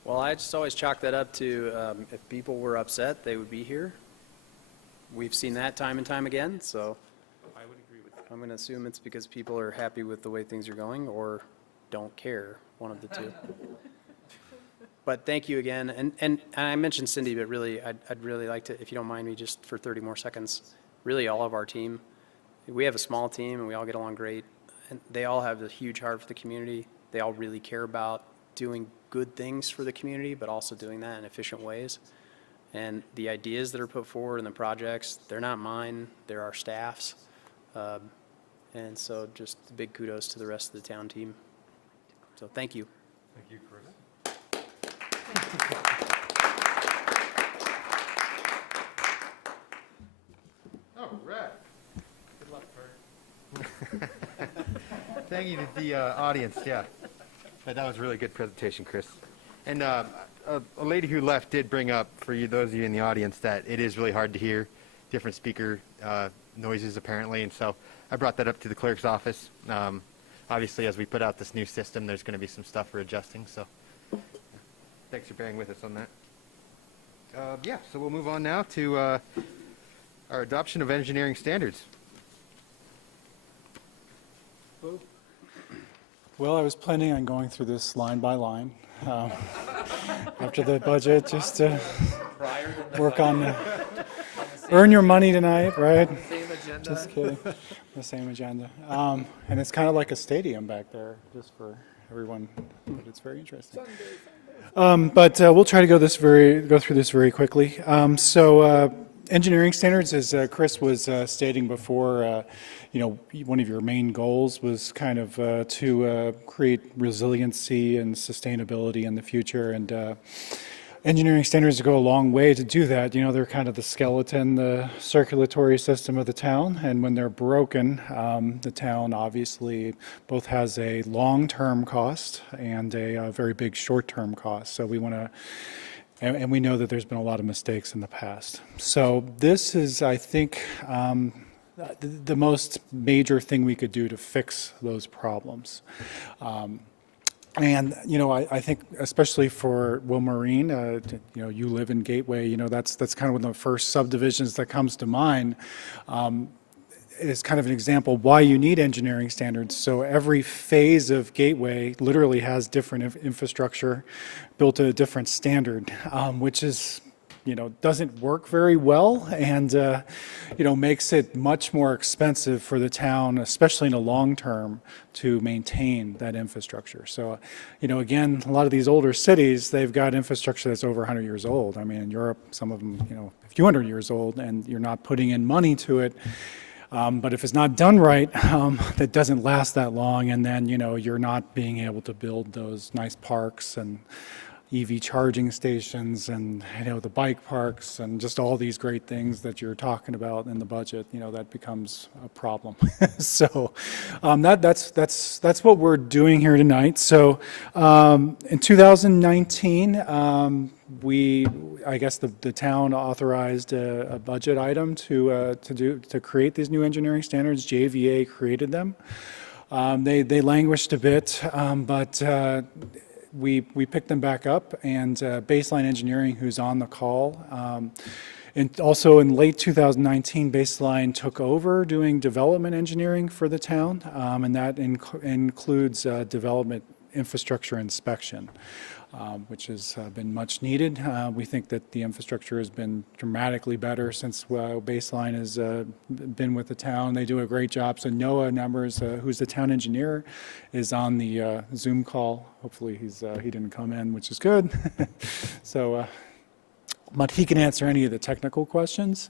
Well, I just always chalk that up to if people were upset, they would be here. We've seen that time and time again, so I would agree with that. I'm going to assume it's because people are happy with the way things are going or don't care, one of the two. But thank you again. And I mentioned Cindy, but really, I'd really like to, if you don't mind me just for 30 more seconds, really all of our team. We have a small team and we all get along great. And they all have a huge heart for the community. They all really care about doing good things for the community, but also doing that in efficient ways. And the ideas that are put forward in the projects, they're not mine, they're our staff's. And so just a big kudos to the rest of the town team. So thank you. Thank you, Chris. All right. Good luck, Bert. Thank you to the audience, yeah. That was a really good presentation, Chris. And a lady who left did bring up, for you, those of you in the audience, that it is really hard to hear different speaker noises, apparently, and so I brought that up to the clerk's office. Obviously, as we put out this new system, there's going to be some stuff for adjusting, so thanks for bearing with us on that. Yeah, so we'll move on now to our adoption of engineering standards. Well, I was planning on going through this line by line after the budget, just to work on the, earn your money tonight, right? Same agenda. Just kidding. The same agenda. And it's kind of like a stadium back there, just for everyone, but it's very interesting. But we'll try to go through this very quickly. Engineering standards, as Chris was stating before, one of your main goals was kind of to create resiliency and sustainability in the future, and engineering standards go a long way to do that. They're kind of the skeleton, the circulatory system of the town, and when they're broken, the town obviously both has a long-term cost and a very big short-term cost. So we want to, and we know that there's been a lot of mistakes in the past. So this is, I think, the most major thing we could do to fix those problems. And I think especially for Wilmarine, you live in Gateway, that's kind of one of the first subdivisions that comes to mind. Is kind of an example why you need engineering standards. So every phase of Gateway literally has different infrastructure built to a different standard, which is, doesn't work very well, and makes it much more expensive for the town, especially in the long term, to maintain that infrastructure. So, again, a lot of these older cities, they've got infrastructure that's over 100 years old. I mean, in Europe, some of them, a few hundred years old, and you're not putting in money to it. But if it's not done right, that doesn't last that long, and then you're not being able to build those nice parks and EV charging stations and the bike parks and just all these great things that you're talking about in the budget. That becomes a problem. So that's what we're doing here tonight. So in 2019. I guess the town authorized a budget item to create these new engineering standards. JVA created them. They languished a bit, but we picked them back up, and Baseline Engineering, who's on the call, and also in late 2019, Baseline took over doing development engineering for the town, and that includes development infrastructure inspection. Which has been much needed. We think that the infrastructure has been dramatically better since Baseline has been with the town. They do a great job. So Noah Numbers, who's the town engineer, is on the Zoom call. Hopefully he didn't come in, which is good. So, but he can answer any of the technical questions.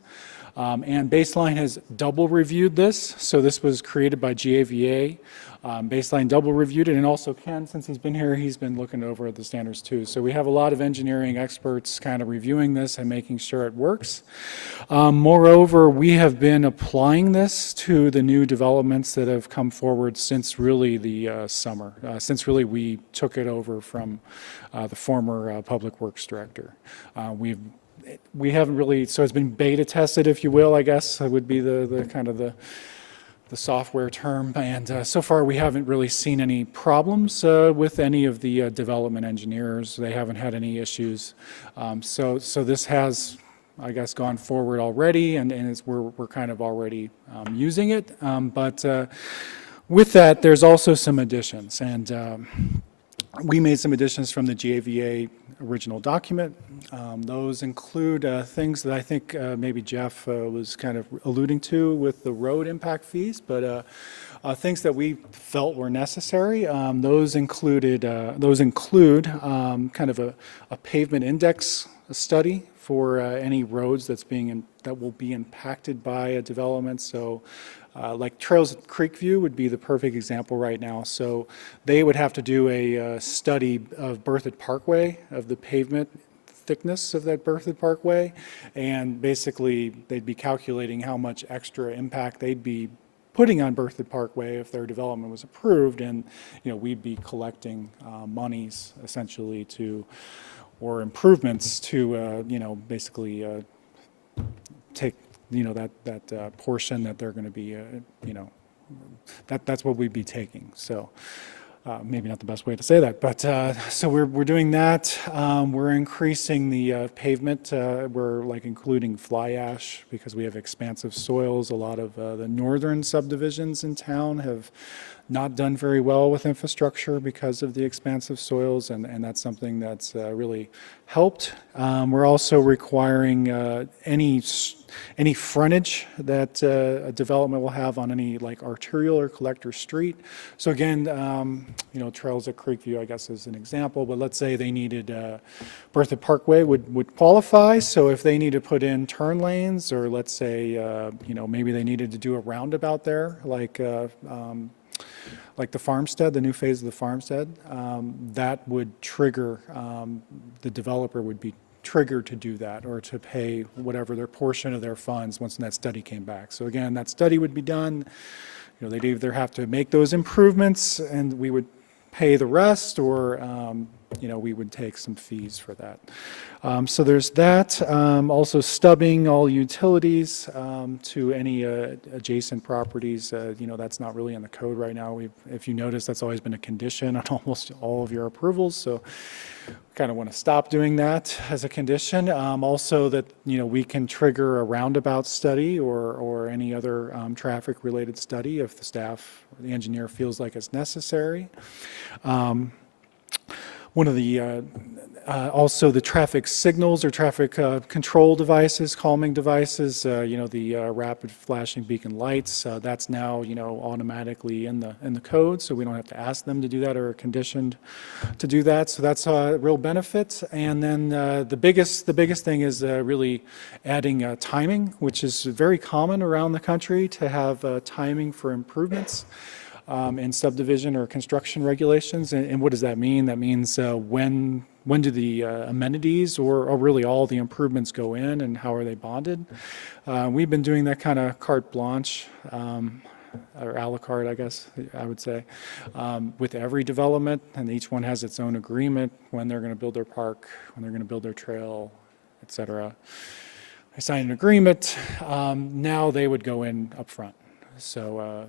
And Baseline has double reviewed this. So this was created by GAVA. Baseline double reviewed it, and also Ken, since he's been here, he's been looking over the standards too. So we have a lot of engineering experts kind of reviewing this and making sure it works. Moreover, we have been applying this to the new developments that have come forward since really the summer, since really we took it over from the former Public Works Director. We haven't really, so it's been beta tested, if you will, I guess, would be the kind of the software term, and so far we haven't really seen any problems with any of the development engineers. They haven't had any issues. So this has, I guess, gone forward already, and we're kind of already using it. But with that, there's also some additions, and we made some additions from the GAVA original document. Those include things that I think maybe Jeff was kind of alluding to with the road impact fees, but things that we felt were necessary. Those include kind of a pavement index study for any roads that will be impacted by a development. So like Trails at Creekview would be the perfect example right now. So they would have to do a study of Berthoud Parkway, of the pavement thickness of that Berthoud Parkway, and basically they'd be calculating how much extra impact they'd be putting on Berthoud Parkway if their development was approved, and we'd be collecting monies essentially or improvements to basically take that portion that they're going to be that's what we'd be taking. So maybe not the best way to say that, but so we're doing that. We're increasing the pavement. We're including fly ash because we have expansive soils. A lot of the northern subdivisions in town have not done very well with infrastructure because of the expansive soils, and that's something that's really helped. We're also requiring any frontage that a development will have on any arterial or collector street. So again, Trails at Creekview, I guess, is an example, but let's say they needed Berthoud Parkway would qualify. So if they need to put in turn lanes, or let's say maybe they needed to do a roundabout there, like the farmstead, the new phase of the farmstead, that would trigger, the developer would be triggered to do that, or to pay whatever their portion of their funds once that study came back. So again, that study would be done. They'd either have to make those improvements and we would pay the rest, or we would take some fees for that. So there's that. Also stubbing all utilities to any adjacent properties. That's not really in the code right now. If you notice, that's always been a condition on almost all of your approvals. So kind of want to stop doing that as a condition. Also that, we can trigger a roundabout study or any other traffic related study if the staff or the engineer feels like it's necessary. One of the also the traffic signals or traffic control devices, calming devices, the rapid flashing beacon lights, that's now automatically in the code, so we don't have to ask them to do that or are conditioned to do that. So that's a real benefit. And then the biggest thing is really adding timing, which is very common around the country to have timing for improvements. In subdivision or construction regulations. And what does that mean? That means when do the amenities or really all the improvements go in, and how are they bonded? We've been doing that kind of carte blanche, or a la carte, I guess I would say, with every development, and each one has its own agreement when they're going to build their park, when they're going to build their trail, et cetera. I signed an agreement. Now they would go in up front. So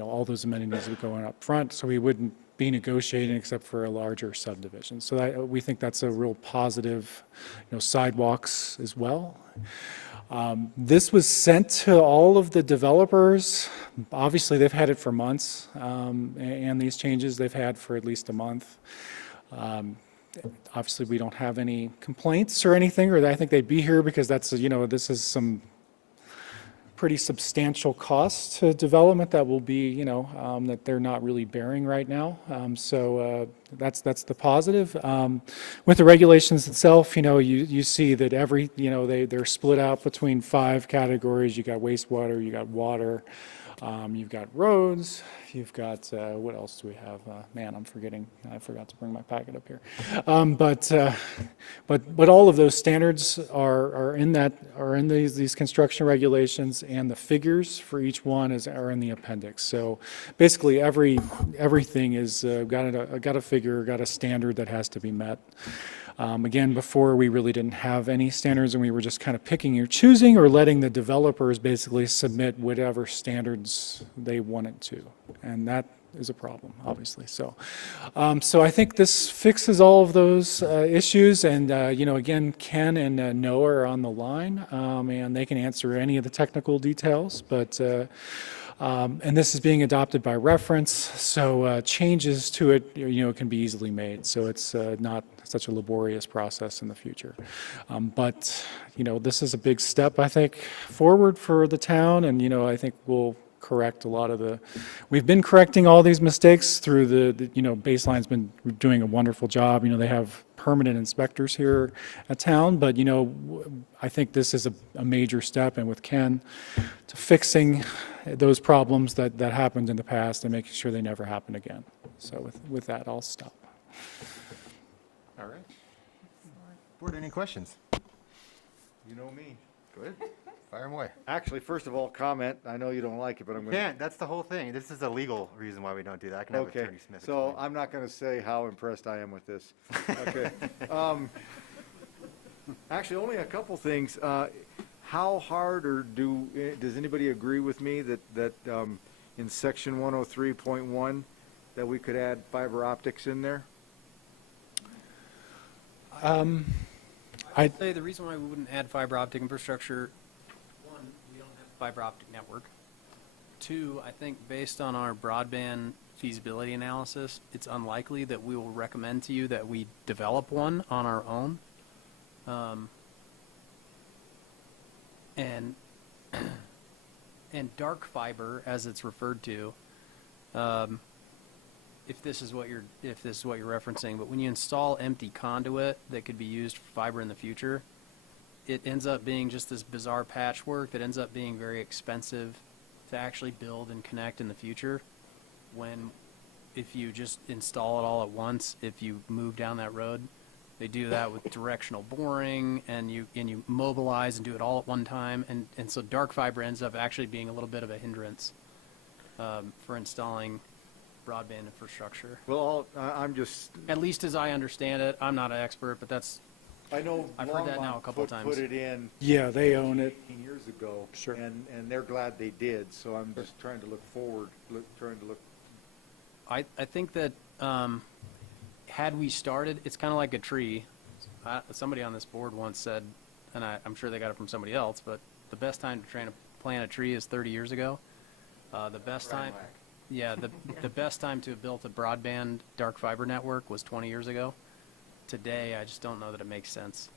all those amenities would go in up front, so we wouldn't be negotiating except for a larger subdivision. So we think that's a real positive, sidewalks as well. This was sent to all of the developers. Obviously, they've had it for months, and these changes they've had for at least a month. Obviously, we don't have any complaints or anything, or I think they'd be here because that's, this is some pretty substantial costs to development that will be, that they're not really bearing right now. So that's the positive. With the regulations itself, you see that they're split out between 5 categories. You got wastewater, you got water, you've got roads, you've got, what else do we have? Man, I'm forgetting. I forgot to bring my packet up here. But all of those standards are in these construction regulations, and the figures for each one are in the appendix. So basically, everything is got a figure, got a standard that has to be met. Again, before we really didn't have any standards, and we were just kind of picking or choosing, or letting the developers basically submit whatever standards they wanted to, and that is a problem, obviously. So I think this fixes all of those issues, and again, Ken and Noah are on the line, and they can answer any of the technical details, but and this is being adopted by reference, so changes to it, can be easily made. So it's not such a laborious process in the future. But this is a big step, I think, forward for the town, and I think we'll correct a lot of we've been correcting all these mistakes through the Baseline's been doing a wonderful job. They have permanent inspectors here at town, but I think this is a major step, and with Ken, to fixing those problems that happened in the past and making sure they never happen again. So with that, I'll stop. All right. Board, any questions? You know me. Good. Fire them away. Actually, first of all, comment. I know you don't like it, but I'm going to. Can't. That's the whole thing. This is a legal reason why we don't do that. I can have Okay, Attorney Smith so explain. I'm not going to say how impressed I am with this. Okay. Actually, only a couple things. How hard, or does anybody agree with me that in section 103.1 that we could add fiber optics in there? I'd say the reason why we wouldn't add fiber optic infrastructure, one, we don't have a fiber optic network. Two, I think based on our broadband feasibility analysis, it's unlikely that we will recommend to you that we develop one on our own. And dark fiber, as it's referred to, if this is what you're referencing, but when you install empty conduit that could be used for fiber in the future, it ends up being just this bizarre patchwork that ends up being very expensive to actually build and connect in the future. When if you just install it all at once, if you move down that road, they do that with directional boring, and you mobilize and do it all at one time, and so dark fiber ends up actually being a little bit of a hindrance for installing broadband infrastructure. Well, I'm just. At least as I understand it, I'm not an expert, but I know I've heard that now a couple times. Put it in. Yeah, they own it. 18 years ago. Sure. And they're glad they did. So I'm just trying to look forward. I think that had we started, it's kind of like a tree. Somebody on this board once said, and I'm sure they got it from somebody else, but the best time to plant a tree is 30 years ago. The best time. Yeah, the best time to have built a broadband dark fiber network was 20 years ago. Today, I just don't know that it makes sense.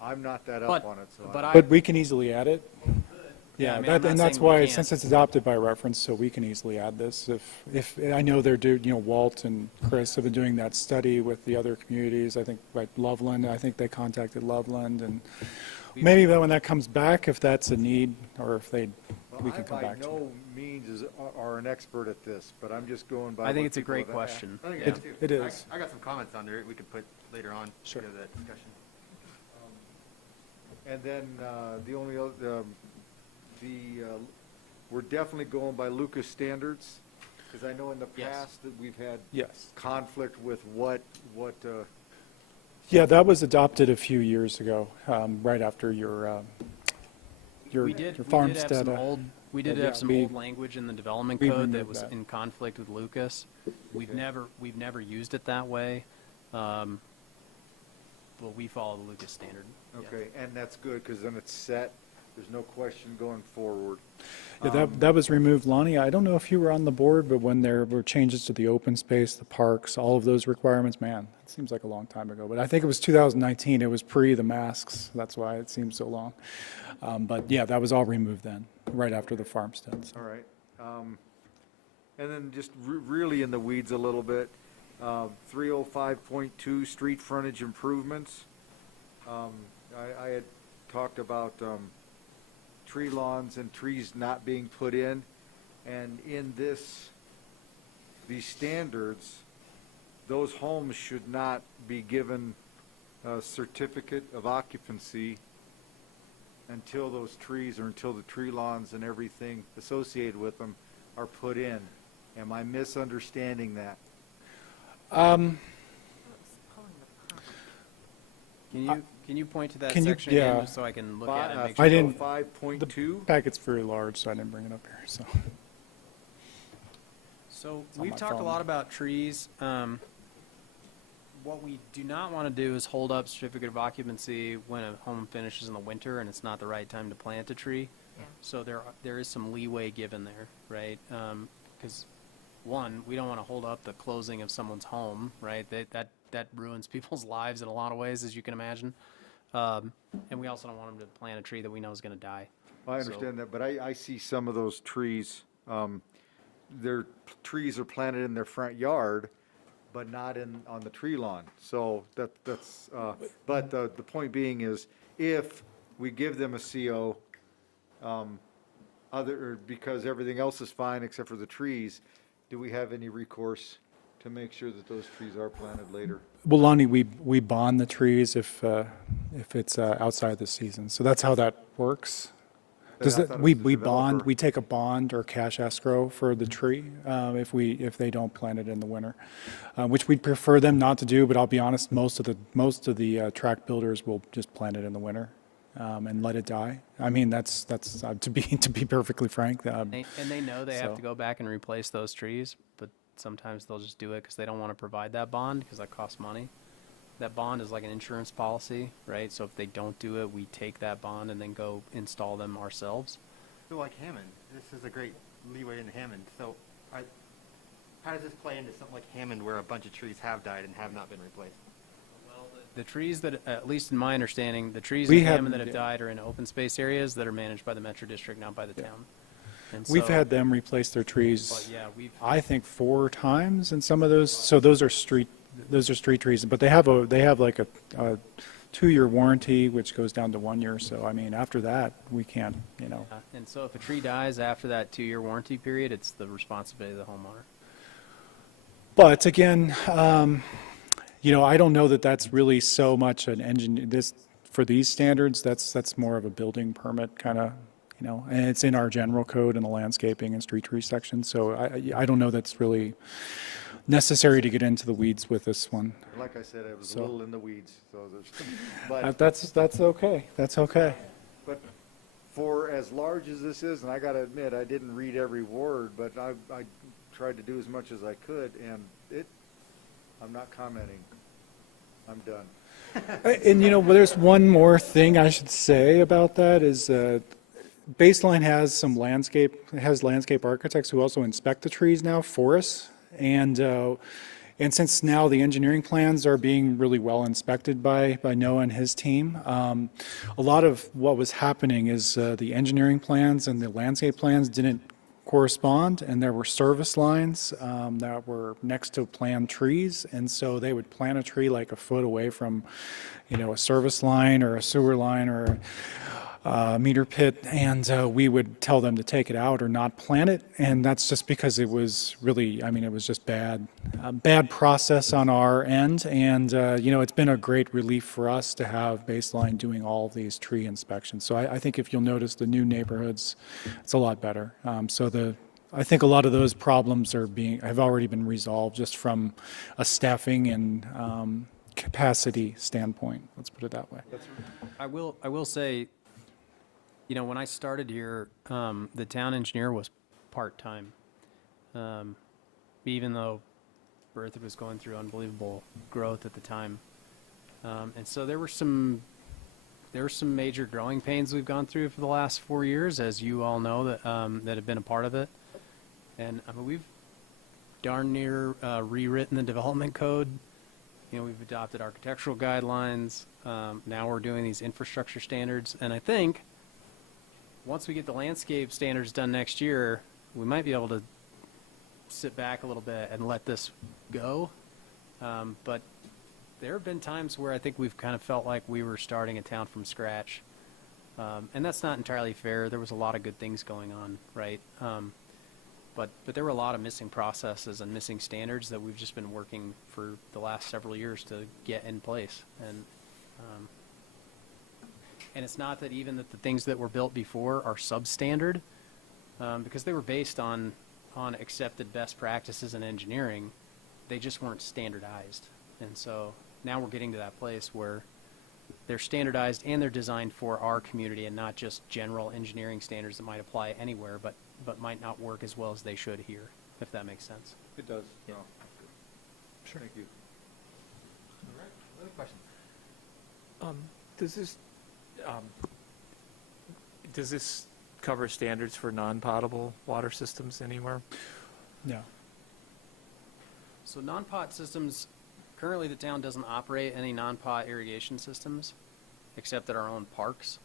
I'm not that up on it. So But we can easily add it. Yeah, Yeah, I mean, I'm not and that's saying we why, can't. since it's adopted by reference, so we can easily add this. If I know Walt and Chris have been doing that study with the other communities. I think like Loveland. I think they contacted Loveland, and maybe when that comes back, if that's a need, or if we can come back I by to it. no means are an expert at this, but I'm just going by. I think what it's a people great have question. I think Yeah. it is, too. It is. I got some comments under it we could put later on Sure. to that discussion. And then the only other, we're definitely going by Lucas standards, because I know in the Yes. past that we've had Yes. conflict with what. Yeah, that was adopted a few years ago, right after your We did have farmstead. some old. We did yeah, have some we- old language in the development we code that removed was that. in conflict with Lucas. We've Okay. never used it that way. But we follow the Lucas standard. Yeah. Okay, and that's good, because then it's set. there's no question going forward. Yeah, that was removed, Lonnie. I don't know if you were on the board, but when there were changes to the open space, the parks, all of those requirements, man, it seems like a long time ago. But I think it was 2019. It was pre the masks. That's why it seems so long. But yeah, that was all removed then, right after the farmsteads. All right. And then just really in the weeds a little bit, 305.2 street frontage improvements. I had talked about tree lawns and trees not being put in, and in these standards, those homes should not be given a certificate of occupancy until those trees or until the tree lawns and everything associated with them are put in. Am I misunderstanding that? Can you point to that Can you- section yeah. again, just so I can look at it and make I sure? didn't- 5.2? Packet's very large, so I didn't bring it up here, so. So on we've my talked a phone. lot about trees. What we do not want to do is hold up certificate of occupancy when a home finishes in the winter and it's not the right time to plant a tree. Yeah. So there is some leeway given there, right? Because one, we don't want to hold up the closing of someone's home, right? That ruins people's lives in a lot of ways, as you can imagine. And we also don't want them to plant a tree that we know is going to die. I understand that, but I see some of those trees, their trees are planted in their front yard, but not on the tree lawn. So that's, but the point being is, if we give them a CO, because everything else is fine except for the trees, do we have any recourse to make sure that those trees are planted later? Well, Lonnie, we bond the trees if it's outside the season. So that's how that works. Does I that, thought it we was the bond, developer. we take a bond or cash escrow for the tree if they don't plant it in the winter, which we'd prefer them not to do. But I'll be honest, most of the tract builders will just plant it in the winter and let it die. I mean, that's to be perfectly frank. And they know they have So- to go back and replace those trees, but sometimes they'll just do it because they don't want to provide that bond because that costs money. That bond is like an insurance policy, right? So if they don't do it, we take that bond and then go install them ourselves. So like Hammond, this is a great leeway in Hammond. So how does this play into something like Hammond where a bunch of trees have died and have not been replaced? The trees that, at least in my understanding, the trees We in have- Hammond that have died are in open space areas that are managed by the Metro District, not by the town. And We've so- had them replace their But trees, yeah, we've, I think 4 times in some of those. So those are street trees, but they have like a 2-year warranty, which goes down to 1 year. So I mean, after that, we can't, and so if a tree dies after that 2-year warranty period, it's the responsibility of the homeowner. But again, I don't know that that's really so much an for these standards. That's more of a building permit kind of, and it's in our general code in the landscaping and street tree section. So I don't know that's really necessary to get into the weeds with this one. Like I said, I was a So- little in the weeds, so there's, That's okay. That's okay. but for as large as this is, and I gotta admit, I didn't read every word, but I tried to do as much as I could, and I'm not commenting. I'm done. And there's one more thing I should say about that is Baseline has landscape architects who also inspect the trees now for us. And since now the engineering plans are being really well inspected by Noah and his team, a lot of what was happening is the engineering plans and the landscape plans didn't correspond, and there were service lines that were next to planned trees, and so they would plant a tree like a foot away from, a service line or a sewer line or meter pit, and we would tell them to take it out or not plant it, and that's just because it was really, it was just bad process on our end, and it's been a great relief for us to have Baseline doing all of these tree inspections. So I think if you'll notice the new neighborhoods, it's a lot better. I think a lot of those problems have already been resolved just from a staffing and capacity standpoint. Let's put it that way. I will say, when I started here, the town engineer was part-time, even though Berthoud was going through unbelievable growth at the time. And so there were some there are some major growing pains we've gone through for the last 4 years, as you all know that that have been a part of it. And I mean, we've darn near rewritten the development code. You know, we've adopted architectural guidelines. Now we're doing these infrastructure standards. And I think once we get the landscape standards done next year, we might be able to sit back a little bit and let this go. But there have been times where I think we've kind of felt like we were starting a town from scratch. And that's not entirely fair. There was a lot of good things going on, right? But there were a lot of missing processes and missing standards that we've just been working for the last several years to get in place. And it's not that even that the things that were built before are substandard, because they were based on accepted best practices in engineering. They just weren't standardized. And so now we're getting to that place where they're standardized and they're designed for our community and not just general engineering standards that might apply anywhere, but might not work as well as they should here, if that makes sense. It does. Yeah. No. Sure. Thank you. All right. Other questions? Does this cover standards for non-potable water systems anywhere? No. So non-pot systems, currently the town doesn't operate any non-pot irrigation systems, except at our own parks.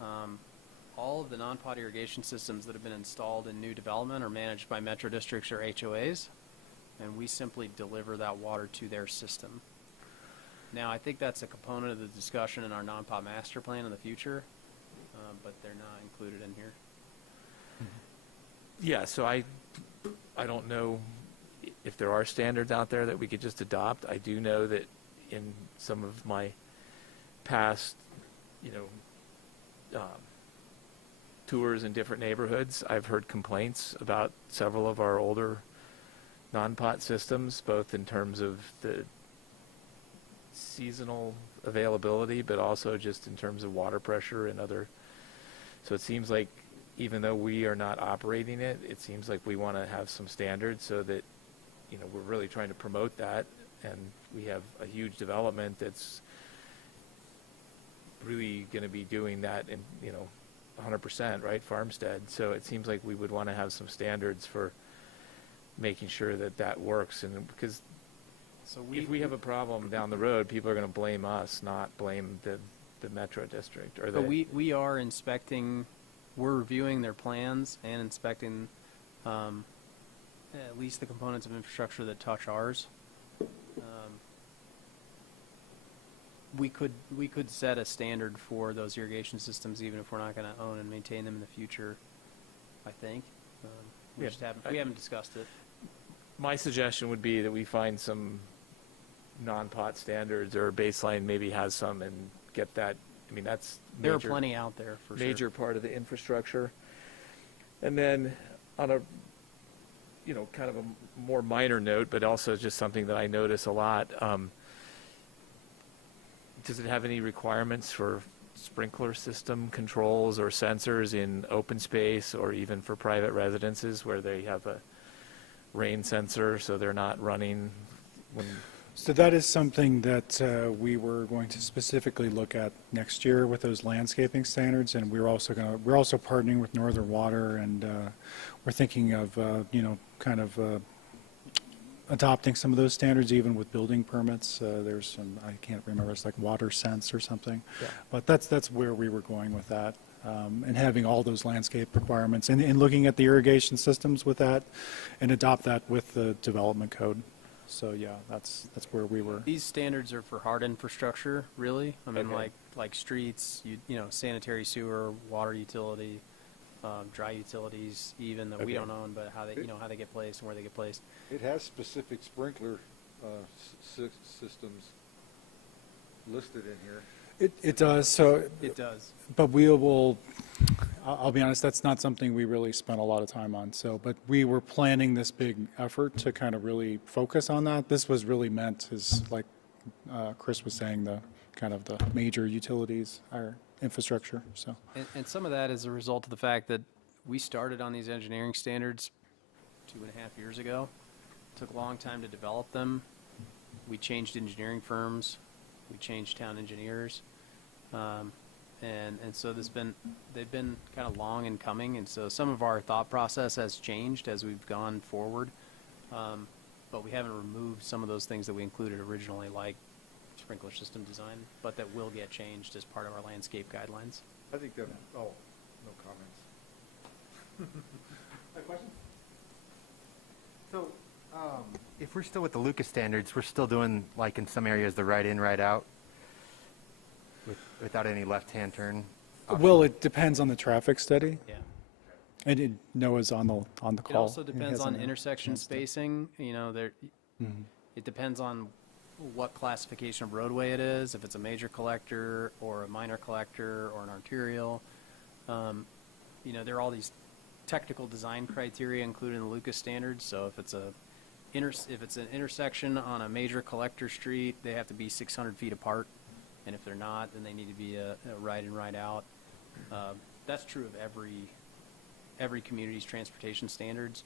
All of the non-pot irrigation systems that have been installed in new development are managed by metro districts or HOAs, and we simply deliver that water to their system. Now, I think that's a component of the discussion in our non-pot master plan in the future, but they're not included in here. Yeah, so I don't know if there are standards out there that we could just adopt. I do know that in some of my past, tours in different neighborhoods, I've heard complaints about several of our older non-pot systems, both in terms of the seasonal availability, but also just in terms of water pressure and other. So it seems like even though we are not operating it, it seems like we want to have some standards so that, we're really trying to promote that. And we have a huge development that's really going to be doing that in, 100%, right? Farmstead. So it seems like we would want to have some standards for making sure that that works. And because if we have a problem down the road, people are going to blame us, not blame the metro district. Or But we are inspecting, we're reviewing their plans and inspecting at least the components of infrastructure that touch ours. We could set a standard for those irrigation systems even if we're not going to own and maintain them in the future, I think. We haven't discussed it. My suggestion would be that we find some non-pot standards or baseline maybe has some and get that. I mean, that's there are plenty out there for major part of the infrastructure. And then on a, kind of a more minor note, but also just something that I notice a lot, does it have any requirements for sprinkler system controls or sensors in open space or even for private residences where they have a rain sensor so they're not running when... So that is something that we were going to specifically look at next year with those landscaping standards, and we're also partnering with Northern Water, and we're thinking of adopting some of those standards even with building permits. There's some, I can't remember, it's like water sense or something. Yeah. But that's where we were going with that, and having all those landscape requirements and looking at the irrigation systems with that and adopt that with the development code. So yeah, that's where we were. These standards are for hard infrastructure, really. I mean, Okay. like streets, sanitary sewer, water utility, dry utilities, even that we don't own, but how they get placed and where they get placed. It has specific sprinkler systems listed in here. It does. So It does. But we will, I'll be honest, that's not something we really spent a lot of time on. So, but we were planning this big effort to kind of really focus on that. This was really meant as, like Chris was saying, the kind of the major utilities, our infrastructure, so. And some of that is a result of the fact that we started on these engineering standards 2.5 years ago. Took a long time to develop them. We changed engineering firms. We changed town engineers. And so they've been kind of long in coming, and so some of our thought process has changed as we've gone forward. But we haven't removed some of those things that we included originally, like sprinkler system design, but that will get changed as part of our landscape guidelines. I think that, oh, no comments. Questions? So, if we're still with the Lucas standards, we're still doing, like in some areas, the right in, right out without any left-hand turn? Well, it depends on the traffic study, Yeah. and Noah's on the call. It also He depends has on an intersection chance to- spacing, it depends on what classification of roadway it is, if it's a major collector or a minor collector or an arterial. There are all these technical design criteria included in the Lucas standards, so if it's an intersection on a major collector street, they have to be 600 feet apart, and if they're not, then they need to be a right in, right out. That's true of every community's transportation standards.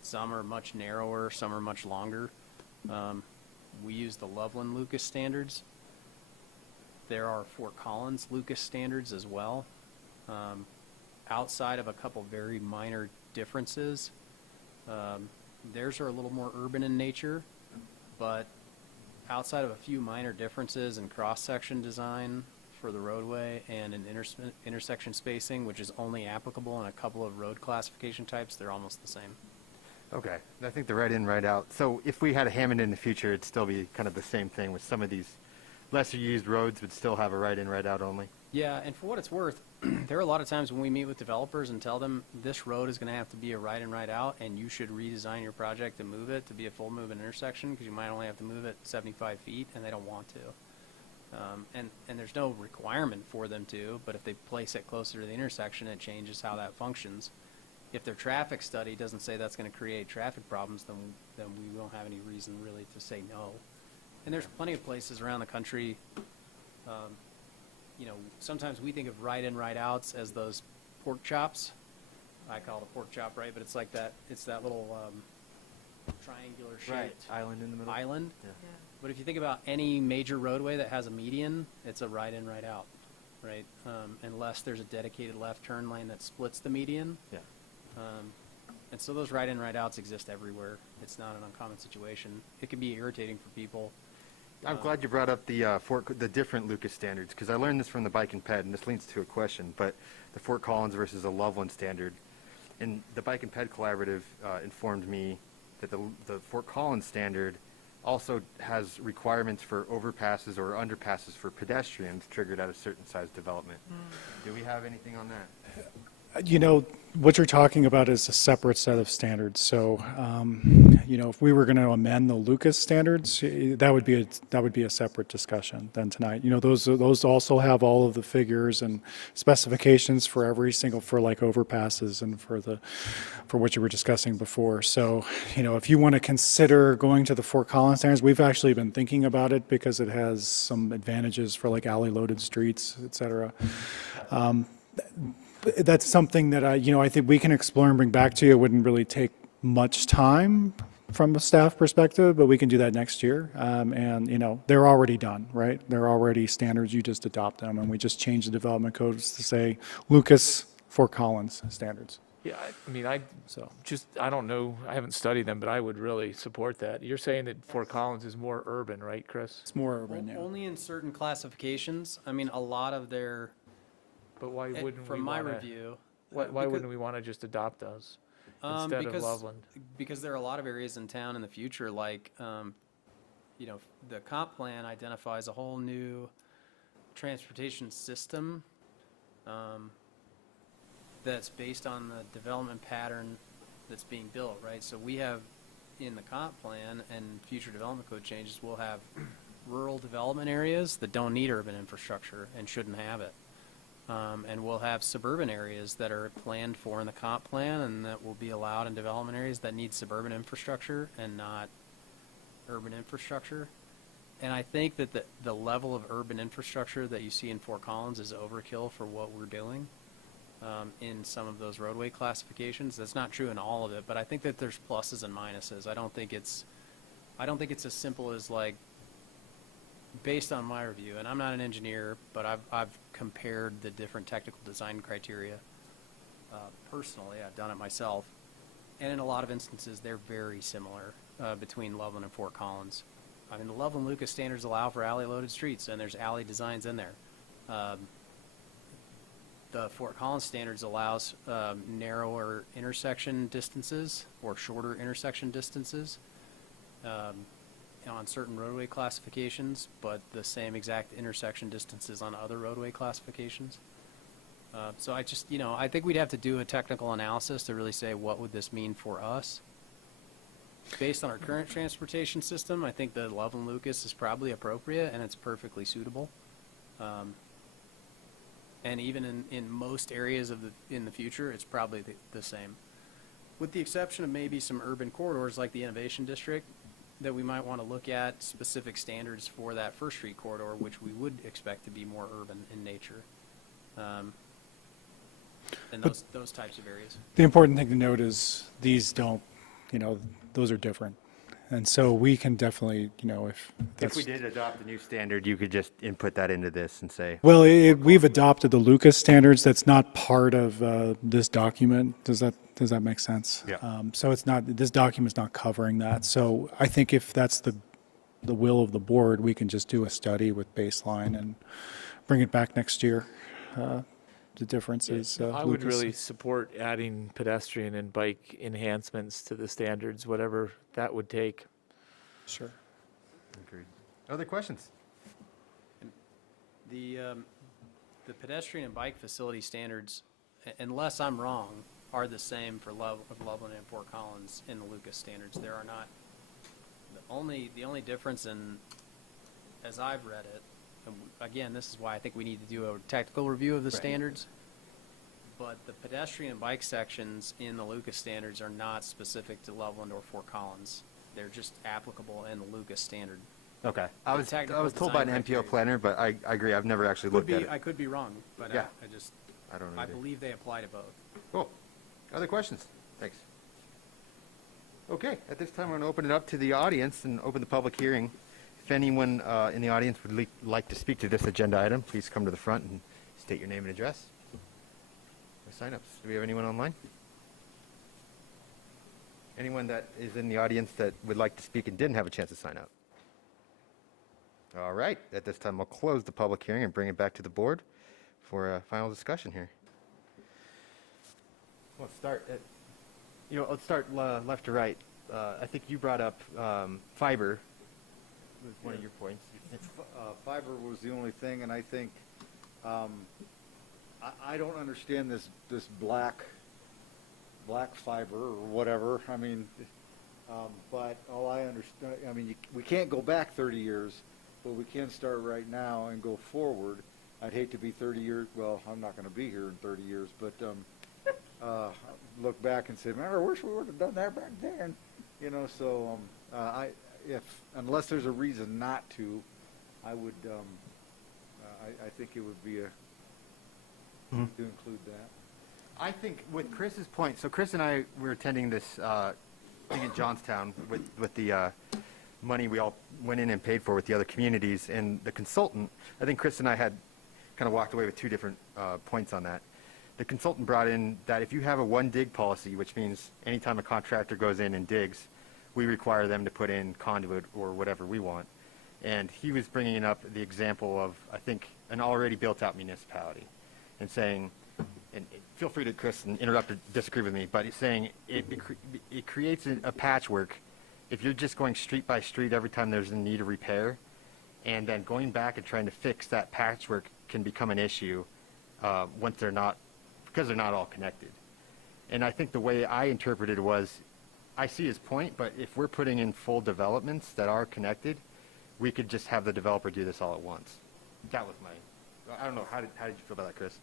Some are much narrower, some are much longer. We use the Loveland Lucas standards. There are Fort Collins Lucas standards as well. Outside of a couple very minor differences, theirs are a little more urban in nature, but outside of a few minor differences in cross-section design for the roadway and in intersection spacing, which is only applicable in a couple of road classification types, they're almost the same. Okay, I think the right in, right out. So if we had a Hammond in the future, it'd still be kind of the same thing with some of these lesser used roads would still have a right in, right out only. Yeah, and for what it's worth, there are a lot of times when we meet with developers and tell them this road is going to have to be a right in, right out, and you should redesign your project to move it to be a full movement intersection because you might only have to move it 75 feet, and they don't want to. And there's no requirement for them to, but if they place it closer to the intersection, it changes how that functions. If their traffic study doesn't say that's going to create traffic problems, then we don't have any reason really to say no. And there's plenty of places around the country. Sometimes we think of right in, right outs as those pork chops. I call it a pork chop, right? But it's like that. It's that little triangular shaped Island in the middle. island. Yeah. But if you think about any major roadway that has a median, it's a right in, right out, right? Unless there's a dedicated left turn lane that splits the median. Yeah. And so those right in, right outs exist everywhere. It's not an uncommon situation. It can be irritating for people. I'm glad you brought up the different Lucas standards, because I learned this from the Bike and Ped, and this leads to a question, but the Fort Collins versus the Loveland standard. And the Bike and Ped Collaborative informed me that the Fort Collins standard also has requirements for overpasses or underpasses for pedestrians triggered at a certain size development. Do we have anything on that? What you're talking about is a separate set of standards. So, if we were going to amend the Lucas standards, that would be a separate discussion than tonight. Those also have all of the figures and specifications for every single, for like overpasses and for what you were discussing before. So, if you want to consider going to the Fort Collins standards, we've actually been thinking about it because it has some advantages for like alley loaded streets, et cetera. That's something that I think we can explore and bring back to you. It wouldn't really take much time from a staff perspective, but we can do that next year. They're already done, right? They're already standards. You just adopt them, and we just change the development codes to say Lucas Fort Collins standards. Yeah, I don't know, I haven't studied them, but I would really support that. You're saying that Fort Collins is more urban, right, Chris? It's more urban, yeah. Only in certain classifications. I mean, a lot of their, But why wouldn't we from my wanna- review. Why because- wouldn't we want to just adopt those instead of Loveland? Because there are a lot of areas in town in the future, like, the comp plan identifies a whole new transportation system that's based on the development pattern that's being built, right? So we have in the comp plan and future development code changes, we'll have rural development areas that don't need urban infrastructure and shouldn't have it. And we'll have suburban areas that are planned for in the comp plan and that will be allowed in development areas that need suburban infrastructure and not urban infrastructure. And I think that the level of urban infrastructure that you see in Fort Collins is overkill for what we're doing in some of those roadway classifications. That's not true in all of it, but I think that there's pluses and minuses. I don't think it's as simple as like based on my review, and I'm not an engineer, but I've compared the different technical design criteria personally. I've done it myself, and in a lot of instances, they're very similar between Loveland and Fort Collins. I mean, the Loveland Lucas standards allow for alley-loaded streets, and there's alley designs in there. The Fort Collins standards allows narrower intersection distances or shorter intersection distances on certain roadway classifications, but the same exact intersection distances on other roadway classifications. So I just, I think we'd have to do a technical analysis to really say what would this mean for us. Based on our current transportation system, I think the Loveland Lucas is probably appropriate and it's perfectly suitable. And even in most areas in the future, it's probably the same. With the exception of maybe some urban corridors like the Innovation District, that we might want to look at specific standards for that First Street corridor, which we would expect to be more urban in nature. And those types of areas. The important thing to note is these don't, those are different. And so we can definitely, if that's... If we did adopt a new standard, you could just input that into this and say... Well, we've adopted the Lucas standards. That's not part of this document. Does that make sense? Yeah. So it's not, this document's not covering that. So I think if that's the will of the board, we can just do a study with baseline and bring it back next year. The difference is I would Lucas. really support adding pedestrian and bike enhancements to the standards, whatever that would take. Sure. Agreed. Other questions? The pedestrian and bike facility standards, unless I'm wrong, are the same for Loveland and Fort Collins in the Lucas standards. There are not. The only difference as I've read it, and again, this is why I think we need to do a technical review of the standards. But the pedestrian and bike sections in the Lucas standards are not specific to Loveland or Fort Collins. They're just applicable in the Lucas standard. Okay. I was technical told by an design MPO criteria. planner, but I agree. I've never actually looked at it. I could be wrong, but Yeah. I I don't know. I either. believe they apply to both. Cool. Other questions? Thanks. Okay, at this time, I'm going to open it up to the audience and open the public hearing. If anyone in the audience would like to speak to this agenda item, please come to the front and state your name and address. No sign-ups. Do we have anyone online? Anyone that is in the audience that would like to speak and didn't have a chance to sign up? All right, at this time, I'll close the public hearing and bring it back to the board for a final discussion here. Let's start at, let's start left to right. I think you brought up fiber was one of your points. Fiber was the only thing, and I think, I don't understand this black fiber or whatever. I mean, but all I understand, we can't go back 30 years, but we can start right now and go forward. I'd hate to be 30 years, well, I'm not going to be here in 30 years, but look back and say, man, I wish we would have done that back then. So unless there's a reason not to, I would, I think it would be to include that. I think with Chris's point, so Chris and I were attending this thing in Johnstown with the money we all went in and paid for with the other communities, and the consultant, I think Chris and I had kind of walked away with two different points on that. The consultant brought in that if you have a one dig policy, which means anytime a contractor goes in and digs, we require them to put in conduit or whatever we want. And he was bringing up the example of, I think, an already built out municipality and saying, and feel free to, Chris, and interrupt or disagree with me, but he's saying it creates a patchwork if you're just going street by street every time there's a need of repair, and then going back and trying to fix that patchwork can become an issue once because they're not all connected. And I think the way I interpreted it was, I see his point, but if we're putting in full developments that are connected, we could just have the developer do this all at once. That was I don't know, how did you feel about that, Chris?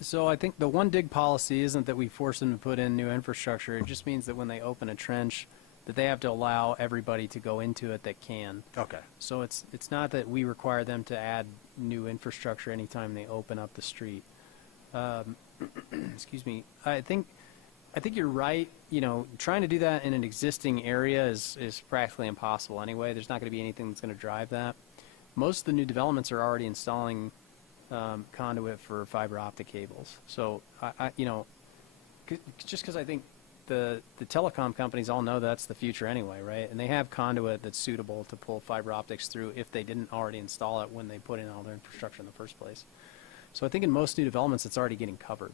So I think the one dig policy isn't that we force them to put in new infrastructure. It just means that when they open a trench, that they have to allow everybody to go into it that can. Okay. So it's not that we require them to add new infrastructure anytime they open up the street. Excuse me. I think you're right. Trying to do that in an existing area is practically impossible anyway. There's not going to be anything that's going to drive that. most of the new developments are already installing conduit for fiber optic cables. So just because I think the telecom companies all know that's the future anyway, right? And they have conduit that's suitable to pull fiber optics through if they didn't already install it when they put in all their infrastructure in the first place. So I think in most new developments, it's already getting covered.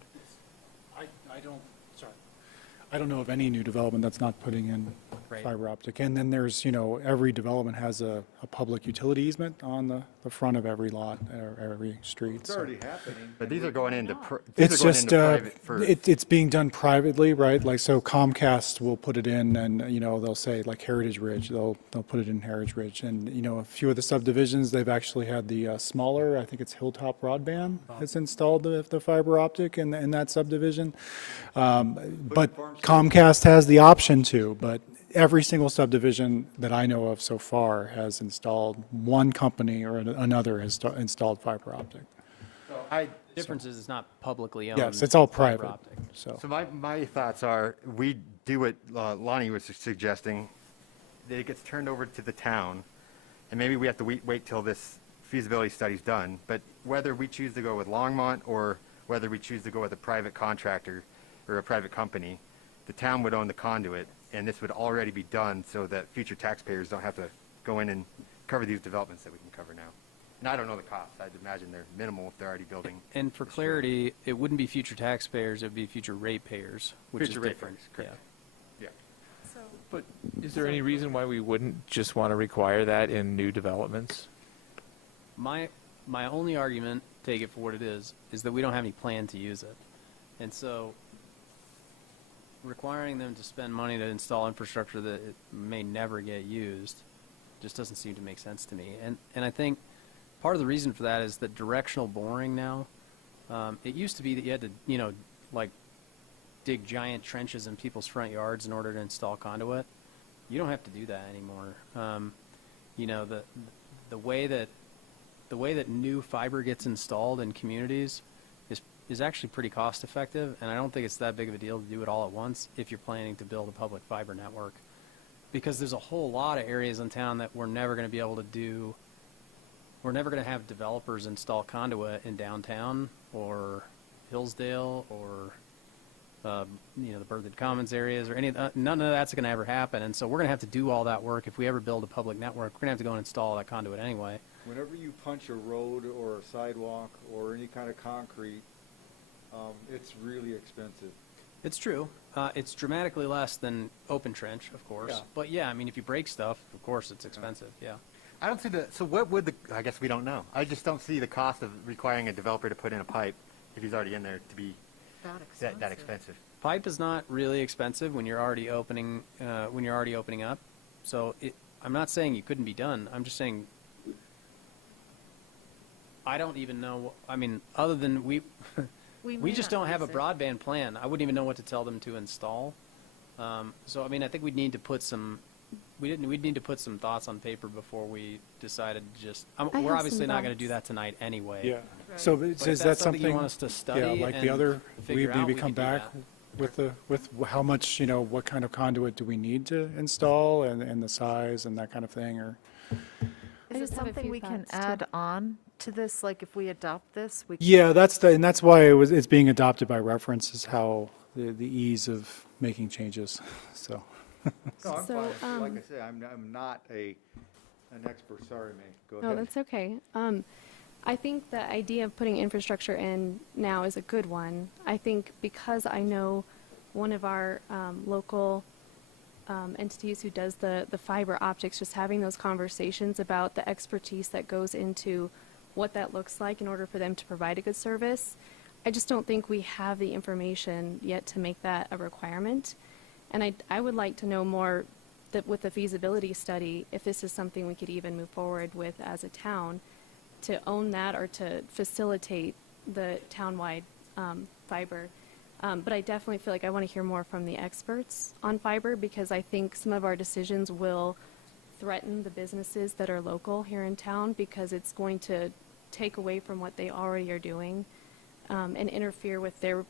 I don't know of any new development that's not putting in Right. fiber optic. And then there's, every development has a public utility easement on the front of every lot or every street. It's so. already happening. But these are going into, It's just, private first. it's being done privately, right? Like, so Comcast will put it in and, they'll say like Heritage Ridge, they'll put it in Heritage Ridge. And, a few of the subdivisions, they've actually had the smaller, I think it's Hilltop Broadband has installed the fiber optic in that subdivision. But Comcast has the option to, but every single subdivision that I know of so far has installed, one company or another has installed fiber optic. The difference is it's not publicly owned. Yes, it's all fiber private, optic. so. So my thoughts are, we do what Lonnie was suggesting, that it gets turned over to the town, and maybe we have to wait till this feasibility study's done, but whether we choose to go with Longmont or whether we choose to go with a private contractor or a private company, the town would own the conduit, and this would already be done so that future taxpayers don't have to go in and cover these developments that we can cover now. And I don't know the costs. I'd imagine they're minimal if they're already building. And for clarity, it wouldn't be future taxpayers, it would be future ratepayers, which Future is different. ratepayers, correct. Yeah. Yeah. But is there any reason why we wouldn't just want to require that in new developments? My only argument, take it for what it is that we don't have any plan to use it. And so requiring them to spend money to install infrastructure that it may never get used just doesn't seem to make sense to me. And I think part of the reason for that is that directional boring now, it used to be that you had to, like dig giant trenches in people's front yards in order to install conduit. You don't have to do that anymore. The way that new fiber gets installed in communities is actually pretty cost effective, and I don't think it's that big of a deal to do it all at once if you're planning to build a public fiber network. Because there's a whole lot of areas in town that we're never going to be able to do. We're never going to have developers install conduit in downtown or Hillsdale or the Berthoud Commons areas or none of that's going to ever happen. And so we're going to have to do all that work. If we ever build a public network, we're going to have to go and install that conduit anyway. Whenever you punch a road or a sidewalk or any kind of concrete, it's really expensive. It's true. It's dramatically less than open trench, of course. Yeah. But yeah, I mean, if you break stuff, of course it's expensive. Yeah. I don't see so what would I guess we don't know. I just don't see the cost of requiring a developer to put in a pipe if he's already in there to be that expensive. Pipe is not really expensive when you're already opening up. So I'm not saying it couldn't be done. I'm just saying I don't even know. I mean, other than we just don't have a broadband plan. I wouldn't even know what to tell them to install. So I mean, I think we'd need to put some thoughts on paper before we decided to just. We're obviously not going to do that tonight anyway. Yeah. Right. So But is if that that's something? you want us to study? Yeah, like the and other, we figure out, maybe we come could do back that. with how much, what kind of conduit do we need to install and the size and that kind of thing, or? Is it something we can add on to this, like if we adopt this? Yeah, that's why it's being adopted by reference, is how the ease of making changes, so. No, I'm So, fine. Like I say, I'm not an expert. Sorry, May. Go ahead. No, that's okay. I think the idea of putting infrastructure in now is a good one. I think because I know one of our local entities who does the fiber optics, just having those conversations about the expertise that goes into what that looks like in order for them to provide a good service. I just don't think we have the information yet to make that a requirement. And I would like to know more that with the feasibility study, if this is something we could even move forward with as a town, to own that or to facilitate the townwide fiber. But I definitely feel like I want to hear more from the experts on fiber, because I think some of our decisions will threaten the businesses that are local here in town, because it's going to take away from what they already are doing and interfere with their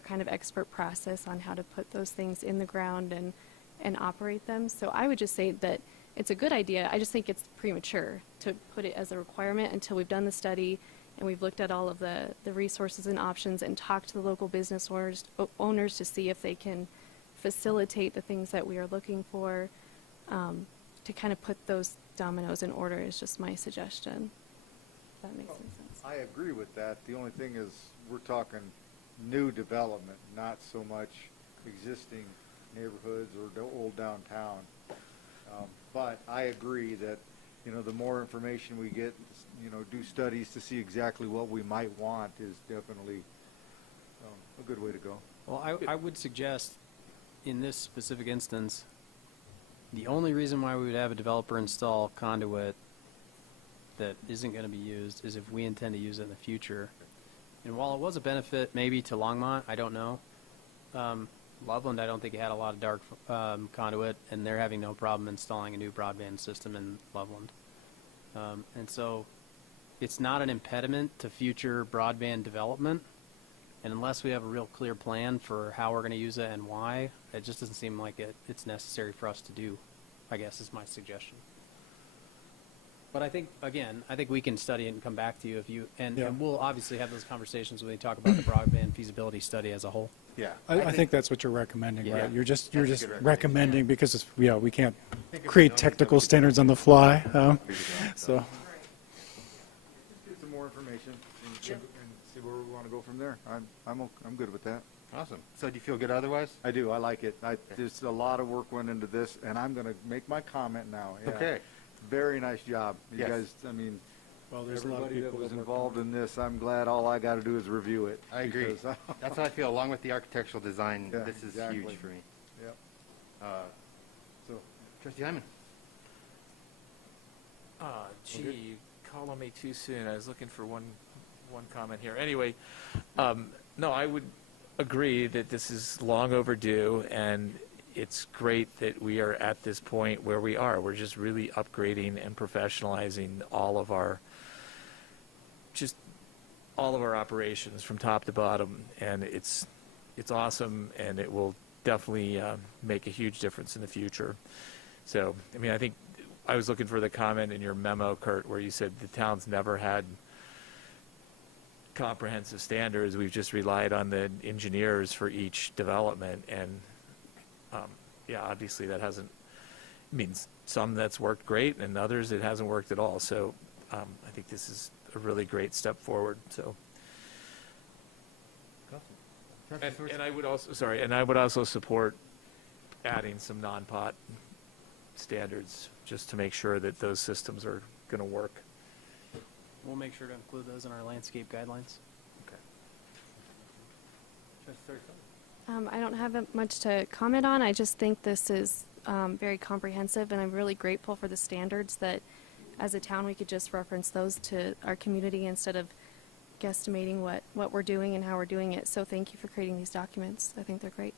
kind of expert process on how to put those things in the ground and operate them. So I would just say that it's a good idea. I just think it's premature to put it as a requirement until we've done the study and we've looked at all of the resources and options and talked to the local business owners to see if they can facilitate the things that we are looking for, to kind of put those dominoes in order is just my suggestion. If that makes any sense. I agree with that. The only thing is, we're talking new development, not so much existing neighborhoods or the old downtown. But I agree that, you know, the more information we get, you know, do studies to see exactly what we might want is definitely a good way to go. Well, I would suggest, in this specific instance, the only reason why we would have a developer install conduit that isn't going to be used is if we intend to use it in the future. And while it was a benefit maybe to Longmont, I don't know. Loveland, I don't think it had a lot of dark conduit, and they're having no problem installing a new broadband system in Loveland. And so it's not an impediment to future broadband development. And unless we have a real clear plan for how we're going to use it and why, it just doesn't seem like it's necessary for us to do, I guess, is my suggestion. But I think, again, we can study it and come back to you if you, and we'll obviously have those conversations when we talk about the broadband feasibility study as a whole. Yeah. I think that's what you're recommending, Yeah. right? You're just That's a good recommending because it's, we can't think if we create know technical something- standards on the fly. So, Just get some more information and see where we want to go from there. I'm good with that. Awesome. So do you feel good otherwise? I do. I like it. There's a lot of work went into this, and I'm going to make my comment now. Yeah. Okay. Very nice job. You Yes. gues, I mean, well, there's a lot of everybody that people was that work involved in this, I'm glad all I got to do is review it. I agree. because- That's how I feel. Along with the architectural design, Yeah, this is exactly. huge for me. Yep. So, Trustee Hyman. Gee, you called on me too soon. I was looking for one comment here. Anyway, no, I would agree that this is long overdue, and it's great that we are at this point where we are. We're just really upgrading and professionalizing all of our operations from top to bottom, and it's awesome, and it will definitely make a huge difference in the future. So, I mean, I think I was looking for the comment in your memo, Kurt, where you said the town's never had comprehensive standards. We've just relied on the engineers for each development, and yeah, obviously that hasn't, means some that's worked great and others it hasn't worked at all. So I think this is a really great step forward. So, and I would also support adding some non-pot standards just to make sure that those systems are going to work. We'll make sure to include those in our landscape guidelines. I don't have much to comment on. I just think this is very comprehensive, and I'm really grateful for the standards that, as a town, we could just reference those to our community instead of guesstimating what we're doing and how we're doing it. So thank you for creating these documents. I think they're great.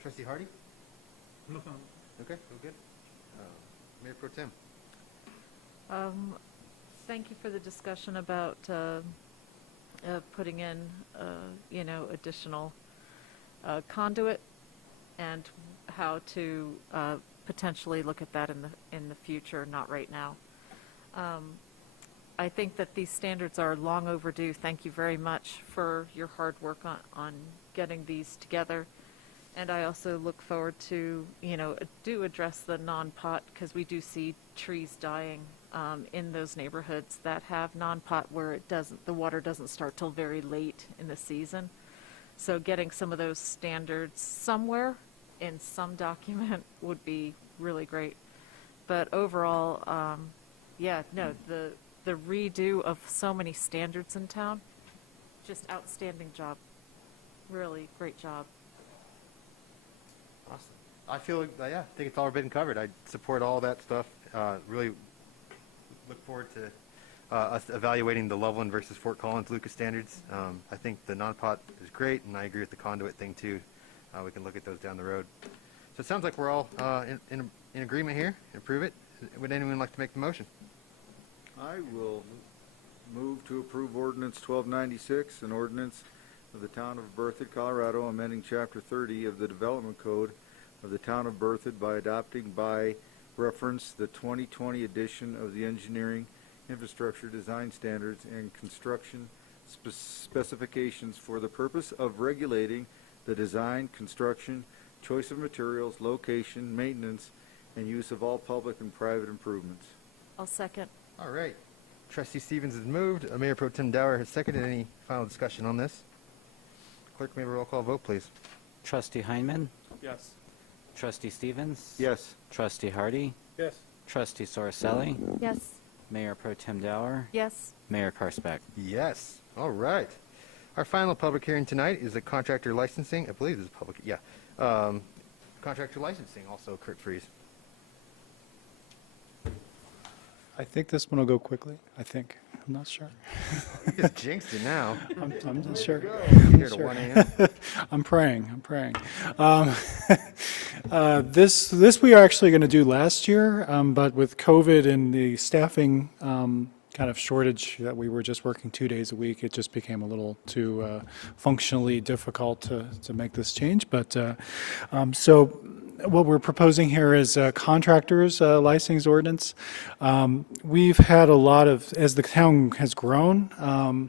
Trustee Hardy? Okay, real good. Mayor Pro Tem. Thank you for the discussion about putting in, additional conduit and how to potentially look at that in the future, not right now. I think that these standards are long overdue. Thank you very much for your hard work on getting these together. And I also look forward to, do address the non-pot, because we do see trees dying in those neighborhoods that have non-pot where the water doesn't start till very late in the season. So getting some of those standards somewhere in some document would be really great. But overall, the redo of so many standards in town, just outstanding job. Really great job. Awesome. I feel, I think it's all been covered. I support all that stuff. Really look forward to us evaluating the Loveland versus Fort Collins Lucas standards. I think the non-pot is great, and I agree with the conduit thing too. We can look at those down the road. So it sounds like we're all in agreement here. Approve it. Would anyone like to make the motion? I will move to approve ordinance 1296, an ordinance of the town of Berthoud, Colorado, amending chapter 30 of the Development Code of the town of Berthoud by adopting by reference the 2020 edition of the Engineering Infrastructure Design Standards and Construction Specifications for the purpose of regulating the design, construction, choice of materials, location, maintenance, and use of all public and private improvements. I'll second. All right. Trustee Stevens has moved. Mayor Pro Tem Dower has seconded. Any final discussion on this? Clerk, may we roll call vote, please? Trustee Heineman? Yes. Trustee Stevens? Yes. Trustee Hardy? Yes. Trustee Soriselli? Yes. Mayor Pro Tem Dower? Yes. Mayor Karspeck? Yes. All right. Our final public hearing tonight is the contractor licensing. I believe this is public. Yeah. Contractor licensing, also Kurt Freeze. I think this one will go quickly. I think. I'm not sure. You just jinxed it now. I'm not sure. Here to 1 a.m. I'm praying. This we are actually going to do last year, but with COVID and the staffing kind of shortage that we were just working 2 days a week, it just became a little too functionally difficult to make this change. But so what we're proposing here is contractors licensing ordinance. We've had a lot of, as the town has grown,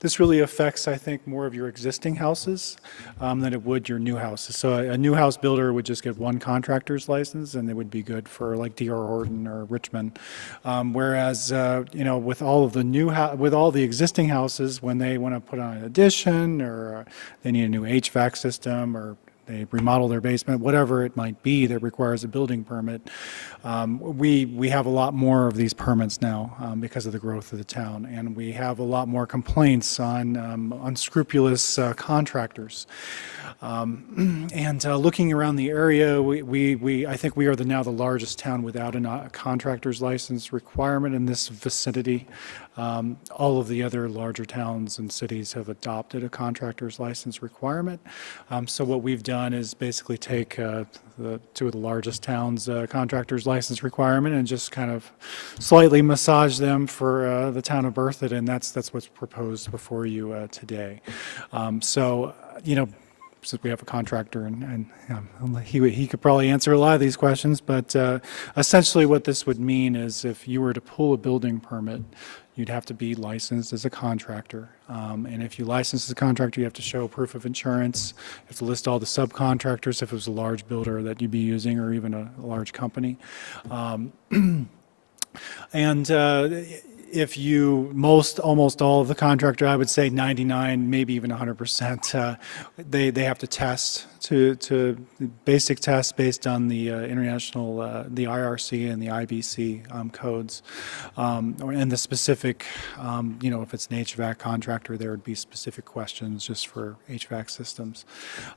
this really affects, I think, more of your existing houses than it would your new houses. So a new house builder would just get one contractor's license, and it would be good for like D.R. Horton or Richmond. Whereas, with all of the with all the existing houses, when they want to put on an addition or they need a new HVAC system or they remodel their basement, whatever it might be that requires a building permit. We have a lot more of these permits now because of the growth of the town, and we have a lot more complaints on unscrupulous contractors. Looking around the area, I think we are now the largest town without a contractor's license requirement in this vicinity. All of the other larger towns and cities have adopted a contractor's license requirement. So what we've done is basically take the two of the largest towns' contractor's license requirement and just kind of slightly massage them for the town of Berthoud, and that's what's proposed before you today. Since we have a contractor, and he could probably answer a lot of these questions, but essentially what this would mean is if you were to pull a building permit, you'd have to be licensed as a contractor. And if you license as a contractor, you have to show proof of insurance. You have to list all the subcontractors if it was a large builder that you'd be using or even a large company. If you, almost all of the contractor, I would say 99, maybe even 100%, they have to test to basic tests based on the international, the IRC and the IBC codes, and the specific, if it's an HVAC contractor, there would be specific questions just for HVAC systems.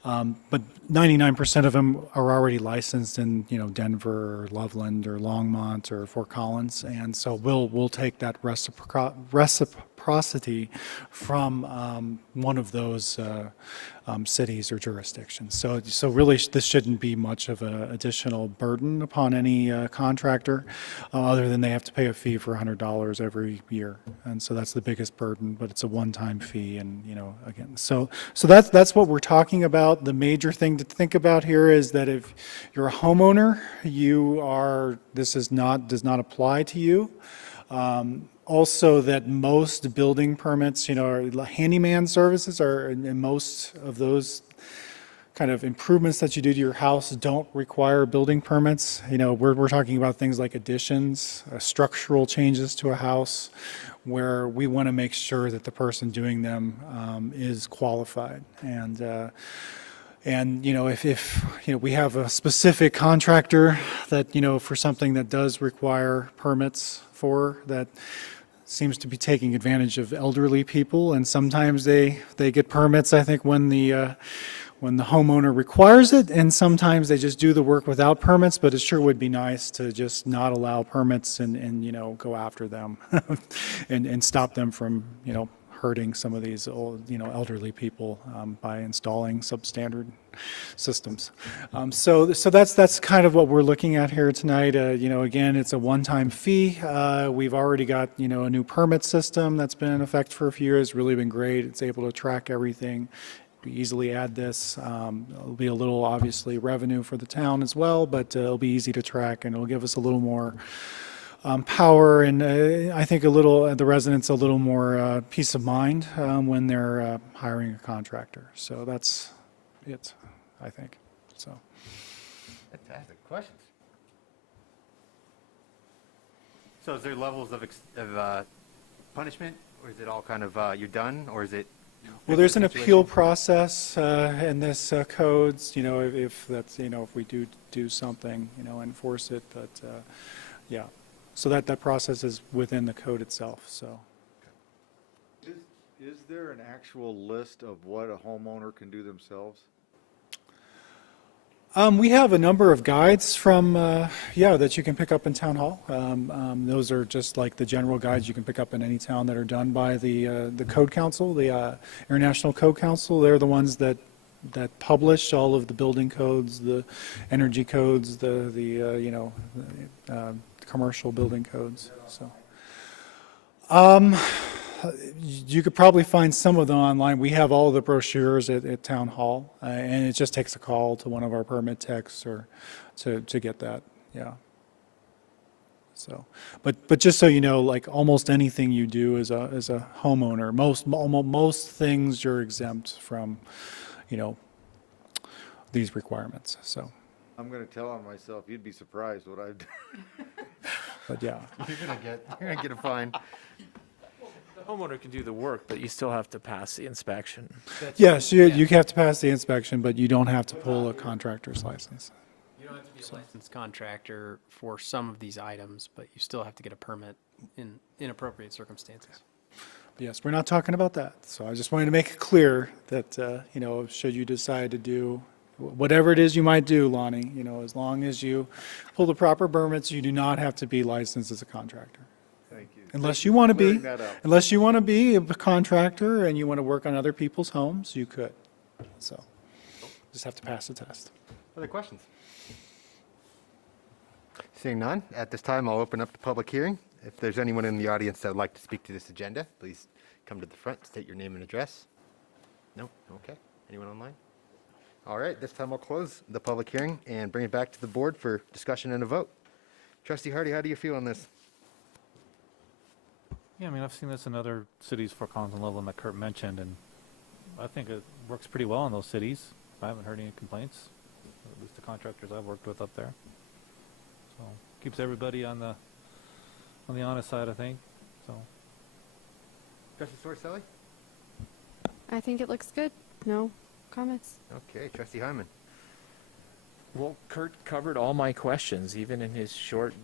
But 99% of them are already licensed in, Denver or Loveland or Longmont or Fort Collins, and so we'll take that reciprocity from one of those cities or jurisdictions. So really, this shouldn't be much of an additional burden upon any contractor, other than they have to pay a fee for $100 every year, and so that's the biggest burden. But it's a one-time fee, and again, so that's what we're talking about. The major thing to think about here is that if you're a homeowner, this does not apply to you. Also, that most building permits, handyman services are, and most of those kind of improvements that you do to your house don't require building permits. We're talking about things like additions, structural changes to a house, where we want to make sure that the person doing them is qualified. And if we have a specific contractor that, for something that does require permits that seems to be taking advantage of elderly people, and sometimes they get permits, I think, when the homeowner requires it, and sometimes they just do the work without permits. But it sure would be nice to just not allow permits and go after them and stop them from hurting some of these old, elderly people by installing substandard systems. So that's kind of what we're looking at here tonight. Again, it's a one-time fee. We've already got, a new permit system that's been in effect for a few years, really been great. It's able to track everything. easily add this. It'll be a little, obviously, revenue for the town as well, but it'll be easy to track, and it'll give us a little more power, and I think the residents a little more peace of mind when they're hiring a contractor. So that's it, I think. So. Fantastic. Questions? So is there levels of punishment, or is it all kind of you're done, or is it? Well, there's an appeal process in this codes, if that's, if we do something, enforce it, but yeah. So that process is within the code itself, so. Is there an actual list of what a homeowner can do themselves? We have a number of guides from, that you can pick up in Town Hall. Those are just like the general guides you can pick up in any town that are done by the Code Council, the International Code Council. They're the ones that publish all of the building codes, the energy codes, the commercial building codes. So, you could probably find some of them online. We have all of the brochures at Town Hall, and it just takes a call to one of our permit techs or to get that. Yeah. So, but just so you know, like almost anything you do as a homeowner, most things you're exempt from, these requirements. So. I'm going to tell on myself. You'd be surprised what I've done. But yeah. You're gonna get a fine. The homeowner can do the work, but you still have to pass the inspection. Yes, you have to pass the inspection, but you don't have to pull a contractor's license. You don't have to be a licensed contractor for some of these items, but you still have to get a permit in inappropriate circumstances. Yes, we're not talking about that. So I just wanted to make it clear that, should you decide to do whatever it is you might do, Lonnie, as long as you pull the proper permits, you do not have to be licensed as a contractor. Thank you. Unless you want to be, Clearing that up. unless you want to be a contractor and you want to work on other people's homes, you could. So just have to pass the test. Other questions? Seeing none, at this time I'll open up the public hearing. If there's anyone in the audience that would like to speak to this agenda, please come to the front, state your name and address. No? Okay. Anyone online? All right, this time I'll close the public hearing and bring it back to the board for discussion and a vote. Trustee Hardy, how do you feel on this? Yeah, I mean, I've seen this in other cities, Fort Collins and Loveland, that Kurt mentioned, and I think it works pretty well in those cities. I haven't heard any complaints, at least the contractors I've worked with up there. So keeps everybody on the honest side, I think. So. Trustee Sorcelli? I think it looks good. No comments. Okay, Trustee Hyman. Well, Kurt covered all my questions, even in his short,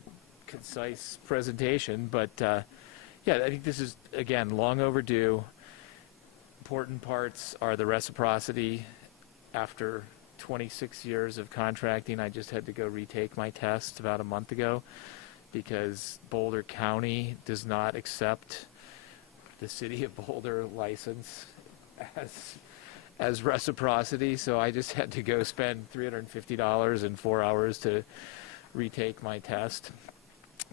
concise presentation. But yeah, I think this is, again, long overdue. Important parts are the reciprocity. After 26 years of contracting, I just had to go retake my test about a month ago because Boulder County does not accept the City of Boulder license as reciprocity. So I just had to go spend $350 in 4 hours to retake my test,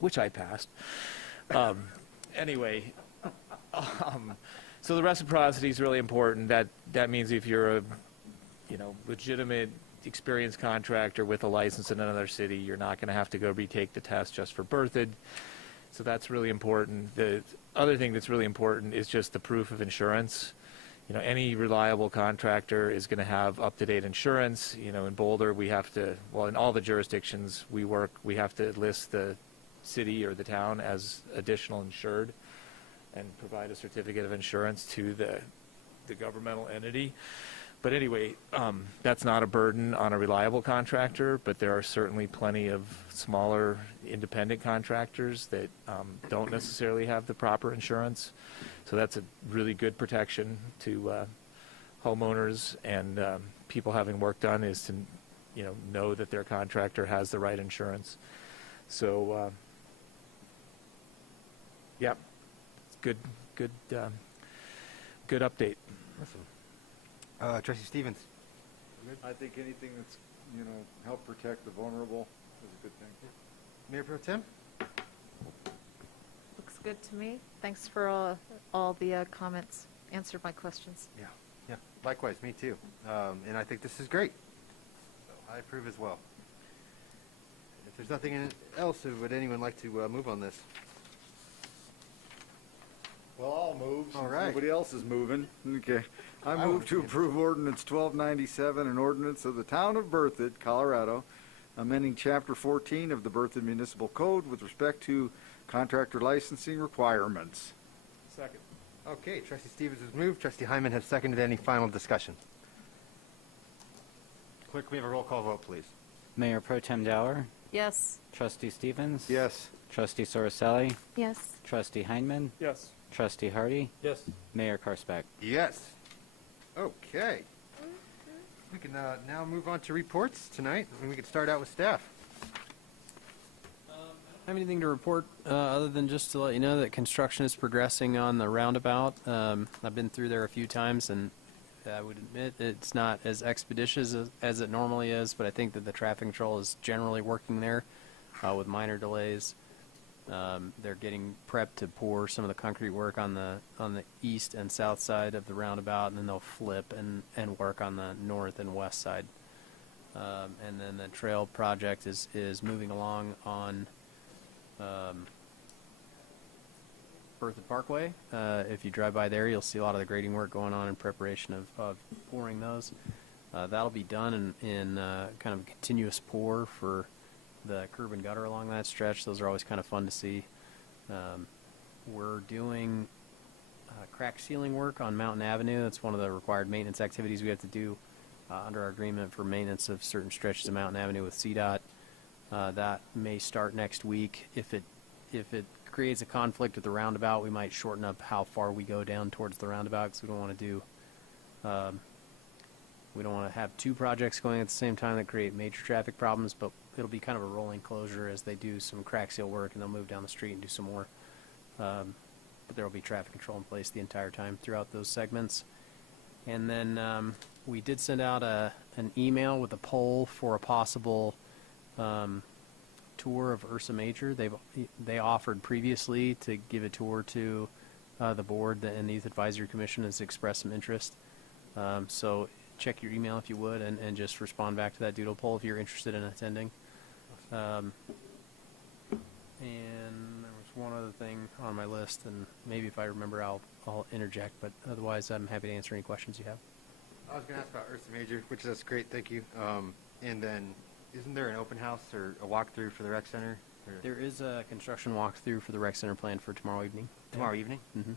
which I passed. Anyway, so the reciprocity is really important. That means if you're a legitimate, experienced contractor with a license in another city, you're not going to have to go retake the test just for Berthoud. So that's really important. The other thing that's really important is just the proof of insurance. Any reliable contractor is going to have up-to-date insurance. In Boulder, we have to, in all the jurisdictions we work, we have to list the city or the town as additional insured and provide a certificate of insurance to the governmental entity. But anyway, that's not a burden on a reliable contractor, but there are certainly plenty of smaller independent contractors that don't necessarily have the proper insurance. So that's a really good protection to homeowners and people having work done, is to know that their contractor has the right insurance. So yeah, good update. Awesome. Trustee Stevens. I think anything that's, help protect the vulnerable is a good thing. Mayor Pro Tem? Looks good to me. Thanks for all the comments. Answered my questions. Yeah. Likewise, me too. And I think this is great. So I approve as well. If there's nothing else, would anyone like to move on this? Well, I'll move, All since right. nobody else is moving. Okay. I move to approve ordinance 1297, an ordinance of the town of Berthoud, Colorado, amending chapter 14 of the Berthoud Municipal Code with respect to contractor licensing requirements. Second. Okay, trustee Stevens has moved, trustee Hyman has seconded. Any final discussion? Clerk, can we have a roll call vote, please? Mayor Pro Tem Dower, Yes. Trustee Stevens. Yes. Trustee Soriselli, Yes. Trustee Heinman, Yes. Trustee Hardy, Yes. Mayor Karspeck. Yes. Okay. We can now move on to reports tonight, and we can start out with staff. I don't have anything to report other than just to let you know that construction is progressing on the roundabout. I've been through there a few times, and I would admit it's not as expeditious as it normally is, but I think that the traffic control is generally working there with minor delays. They're getting prepped to pour some of the concrete work on the east and south side of the roundabout, and then they'll flip and work on the north and west side. And then the trail project is moving along on Berthoud Parkway. If you drive by there, you'll see a lot of the grading work going on in preparation of pouring those. That'll be done in kind of a continuous pour for the curb and gutter along that stretch. Those are always kind of fun to see. We're doing crack sealing work on Mountain Avenue. That's one of the required maintenance activities we have to do under our agreement for maintenance of certain stretches of Mountain Avenue with CDOT. That may start next week. If it creates a conflict with the roundabout, we might shorten up how far we go down towards the roundabout, because we don't want to do we don't want to have two projects going at the same time that create major traffic problems, but it'll be kind of a rolling closure as they do some crack seal work, and they'll move down the street and do some more. But there will be traffic control in place the entire time throughout those segments. And then we did send out an email with a poll for a possible tour of Ursa Major. They offered previously to give a tour to the board, and the Youth Advisory Commission has expressed some interest. So check your email if you would, and just respond back to that doodle poll if you're interested in attending. And there was one other thing on my list, and maybe if I remember, I'll interject, but otherwise I'm happy to answer any questions you have. I was going to ask about Ursa Major, which is great, thank you. And then, isn't there an open house or a walkthrough for the rec center? Or There is a construction walkthrough for the rec center planned for tomorrow evening. tomorrow evening? Mm-hmm.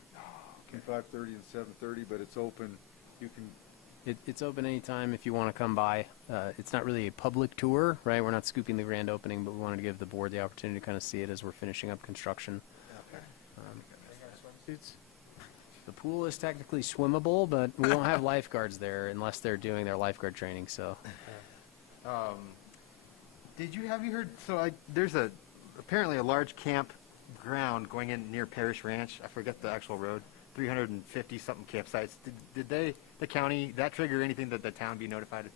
5:30 and 7:30, but it's open. You can. It's open anytime if you want to come by. It's not really a public tour, right? We're not scooping the grand opening, but we wanted to give the board the opportunity to kind of see it as we're finishing up construction. Okay. The pool is technically swimmable, but we don't have lifeguards there unless they're doing their lifeguard training, so. Have you heard, so there's apparently a large campground going in near Parish Ranch. I forget the actual road. 350 something campsites. Did the county, that trigger anything that the town be notified?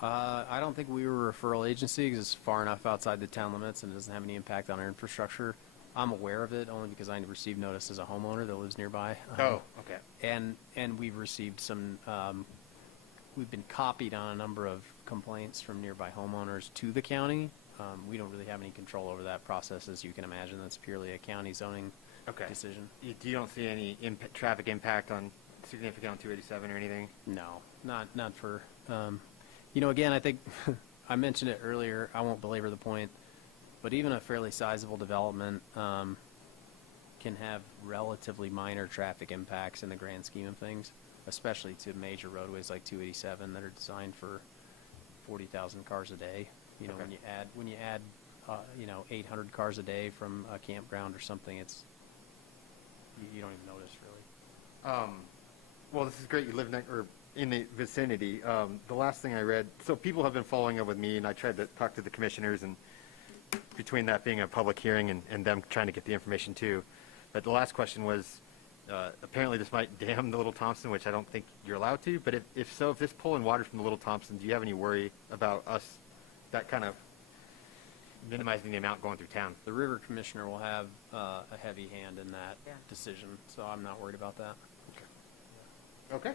I don't think we were a referral agency because it's far enough outside the town limits and it doesn't have any impact on our infrastructure. I'm aware of it only because I received notice as a homeowner that lives nearby. Oh, okay. And we've received some, we've been copied on a number of complaints from nearby homeowners to the county. We don't really have any control over that process, as you can imagine. That's purely a county zoning decision. You don't see any traffic impact on significant on 287 or anything? No, not for, again, I think I mentioned it earlier. I won't belabor the point, but even a fairly sizable development can have relatively minor traffic impacts in the grand scheme of things, especially to major roadways like 287 that are designed for 40,000 cars a day. You know, when you add 800 cars a day from a campground or something, you don't even notice really. Well, this is great. You live in the vicinity. The last thing I read, so people have been following up with me, and I tried to talk to the commissioners, and between that being a public hearing and them trying to get the information too. But the last question was, apparently this might dam the Little Thompson, which I don't think you're allowed to, but if this pulling water from the Little Thompson, do you have any worry about us, that kind of minimizing the amount going through town? The river commissioner will have a heavy hand in that decision, so I'm not worried about that. Okay.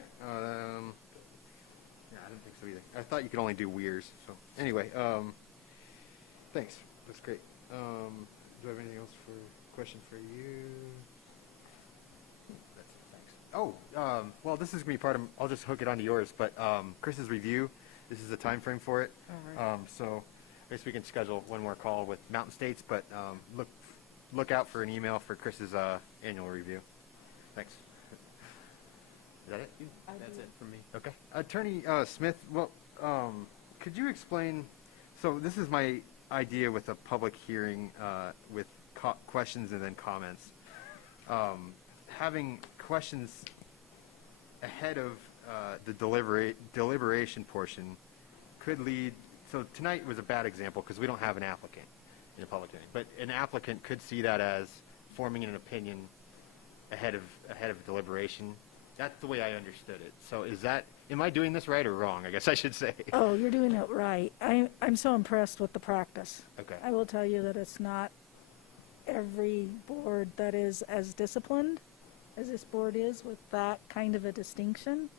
didn't think so either. I thought you could only do weirs. So anyway, thanks. That's great. Do I have anything else question for you? That's it, thanks. Oh, well, this is gonna be part of. I'll just hook it onto yours. But Chris's review. This is the time frame for it. All right. So I guess we can schedule one more call with Mountain States. But look out for an email for Chris's annual review. Thanks. Is that it? That's it from me. Okay. Attorney Smith, well, could you explain, so this is my idea with a public hearing with questions and then comments. Having questions ahead of the deliberation portion could lead, so tonight was a bad example because we don't have an applicant in a public hearing, but an applicant could see that as forming an opinion ahead of deliberation. That's the way I understood it. So am I doing this right or wrong? I guess I should say. Oh, you're doing it right. I'm so impressed with the practice. Okay. I will tell you that it's not every board that is as disciplined as this board is with that kind of a distinction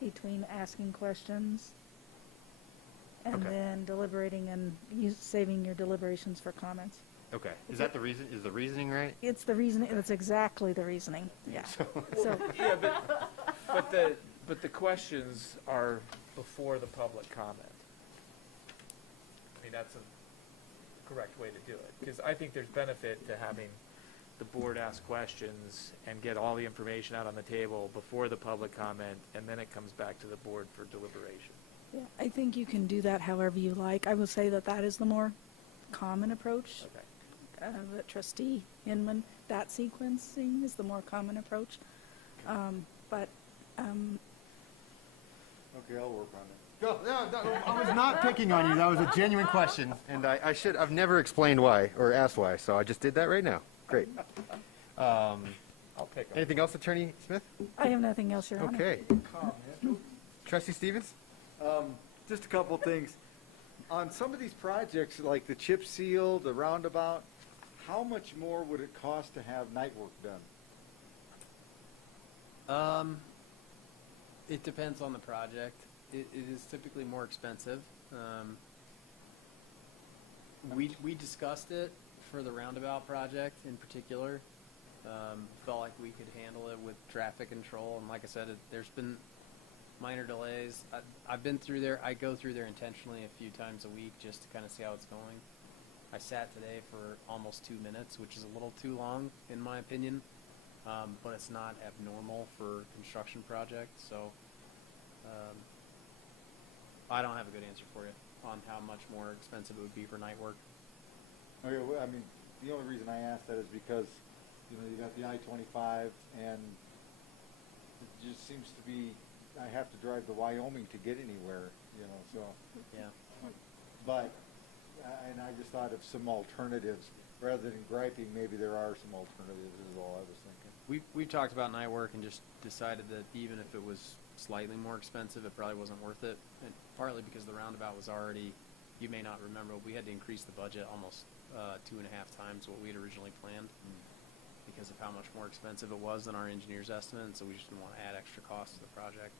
between asking questions and Okay. then deliberating and saving your deliberations for comments. Okay. Is that the reason? Is the reasoning right? It's the reasoning, it's exactly the reasoning, yeah. So, Yeah, but the questions are before the public comment. I mean, that's a correct way to do it, because I think there's benefit to having the board ask questions and get all the information out on the table before the public comment, and then it comes back to the board for deliberation. yeah, I think you can do that however you like. I will say that that is the more common approach. Okay. That Trustee Hinman, that sequencing is the more common approach. But Okay, I'll work on it. No, I was not picking on you. That was a genuine question, and I've never explained why or asked why, so I just did that right now. Great. I'll pick them. Anything else, Attorney Smith? I have nothing else, Your Honor. Okay. Trustee Stevens? Just a couple things. On some of these projects, like the chip seal, the roundabout, how much more would it cost to have night work done? It depends on the project. It is typically more expensive. We discussed it for the roundabout project in particular. Felt like we could handle it with traffic control, and like I said, there's been minor delays. I've been through there. I go through there intentionally a few times a week just to kind of see how it's going. I sat today for almost 2 minutes, which is a little too long in my opinion, but it's not abnormal for construction projects. So I don't have a good answer for you on how much more expensive it would be for night work. Okay, well, I mean, the only reason I asked that is because, you know, you got the I-25, and it just seems to be, I have to drive to Wyoming to get anywhere, you know, so. Yeah. But, and I just thought of some alternatives, rather than griping, maybe there are some alternatives, is all I was thinking. We've talked about night work and just decided that even if it was slightly more expensive, it probably wasn't worth it. And partly because the roundabout was already, you may not remember, we had to increase the budget almost 2.5 times what we had originally planned because of how much more expensive it was than our engineer's estimate, and so we just didn't want to add extra costs to the project.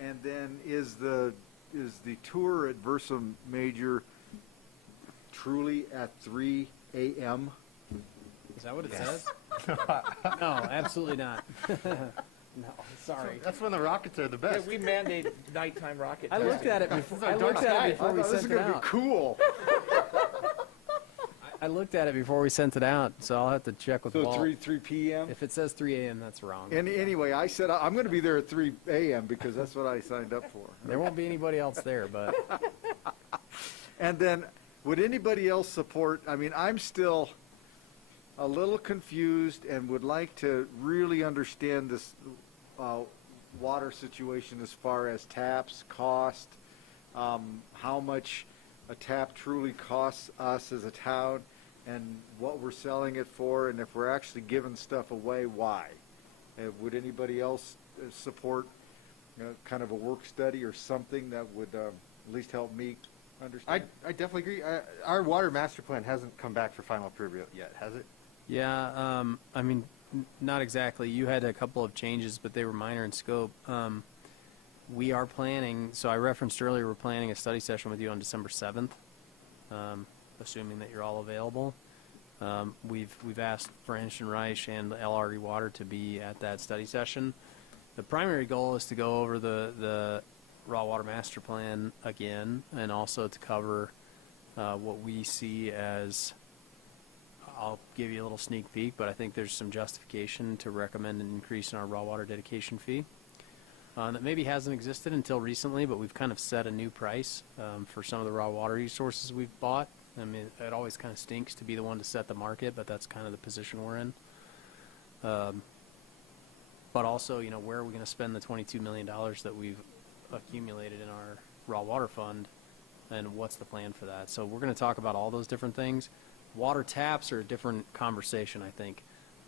And then is the tour at Versa Major truly at 3 a.m.? Is that what it says? No, absolutely not. No, sorry. That's when the rockets are the Yeah, best. we mandate nighttime rocket I looked testing. at it before. I dark looked at sky. it before we This is sent it gonna be out. cool. I looked at it before we sent it out, so I'll have to check with So Walt. 3 p.m.? If it says 3 a.m., that's wrong. And anyway, I said I'm going to be there at 3 a.m. because that's what I signed up for. There won't be anybody else there, but And then, would anybody else support? I mean, I'm still a little confused and would like to really understand this water situation as far as taps, cost, how much a tap truly costs us as a town, and what we're selling it for, and if we're actually giving stuff away, why? Would anybody else support kind of a work study or something that would at least help me understand? I definitely agree. Our water master plan hasn't come back for final approval yet, has it? yeah, I mean, not exactly. You had a couple of changes, but they were minor in scope. We are planning, so I referenced earlier, we're planning a study session with you on December 7th, assuming that you're all available. We've asked French and Reich and LRE Water to be at that study session. The primary goal is to go over the raw water master plan again, and also to cover what we see as, I'll give you a little sneak peek, but I think there's some justification to recommend an increase in our raw water dedication fee. That maybe hasn't existed until recently, but we've kind of set a new price for some of the raw water resources we've bought. I mean, it always kind of stinks to be the one to set the market, but that's kind of the position we're in. But also, you know, where are we going to spend the $22 million that we've accumulated in our raw water fund, and what's the plan for that? So we're going to talk about all those different things. Water taps are a different conversation, I think.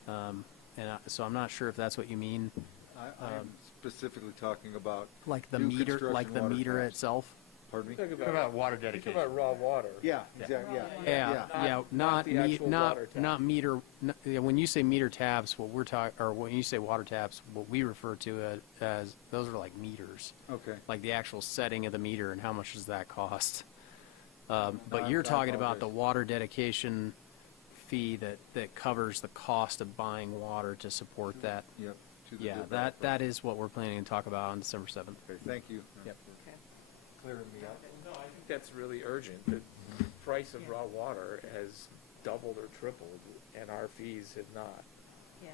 So I'm not sure if that's what you mean. I'm specifically talking about Like the new meter, construction like the water meter taps. itself. Pardon me? Talk about water Talk dedication. about raw water. Yeah, exactly, Not the actual water tap. not meter. Yeah, when you say meter taps, what we're talking, or when you say water taps, what we refer to it as, those are like meters, Okay. like the actual setting of the meter and how much does that cost. But I you're talking about the apologize. water dedication fee that covers the cost of buying water to support that. Yep. to the Yeah, developer. that is what we're planning to talk about on December 7th. Okay, thank you. Yep. Clearing me up. No, I think that's really urgent. The price of raw water has doubled or tripled, and our fees have not. Yeah.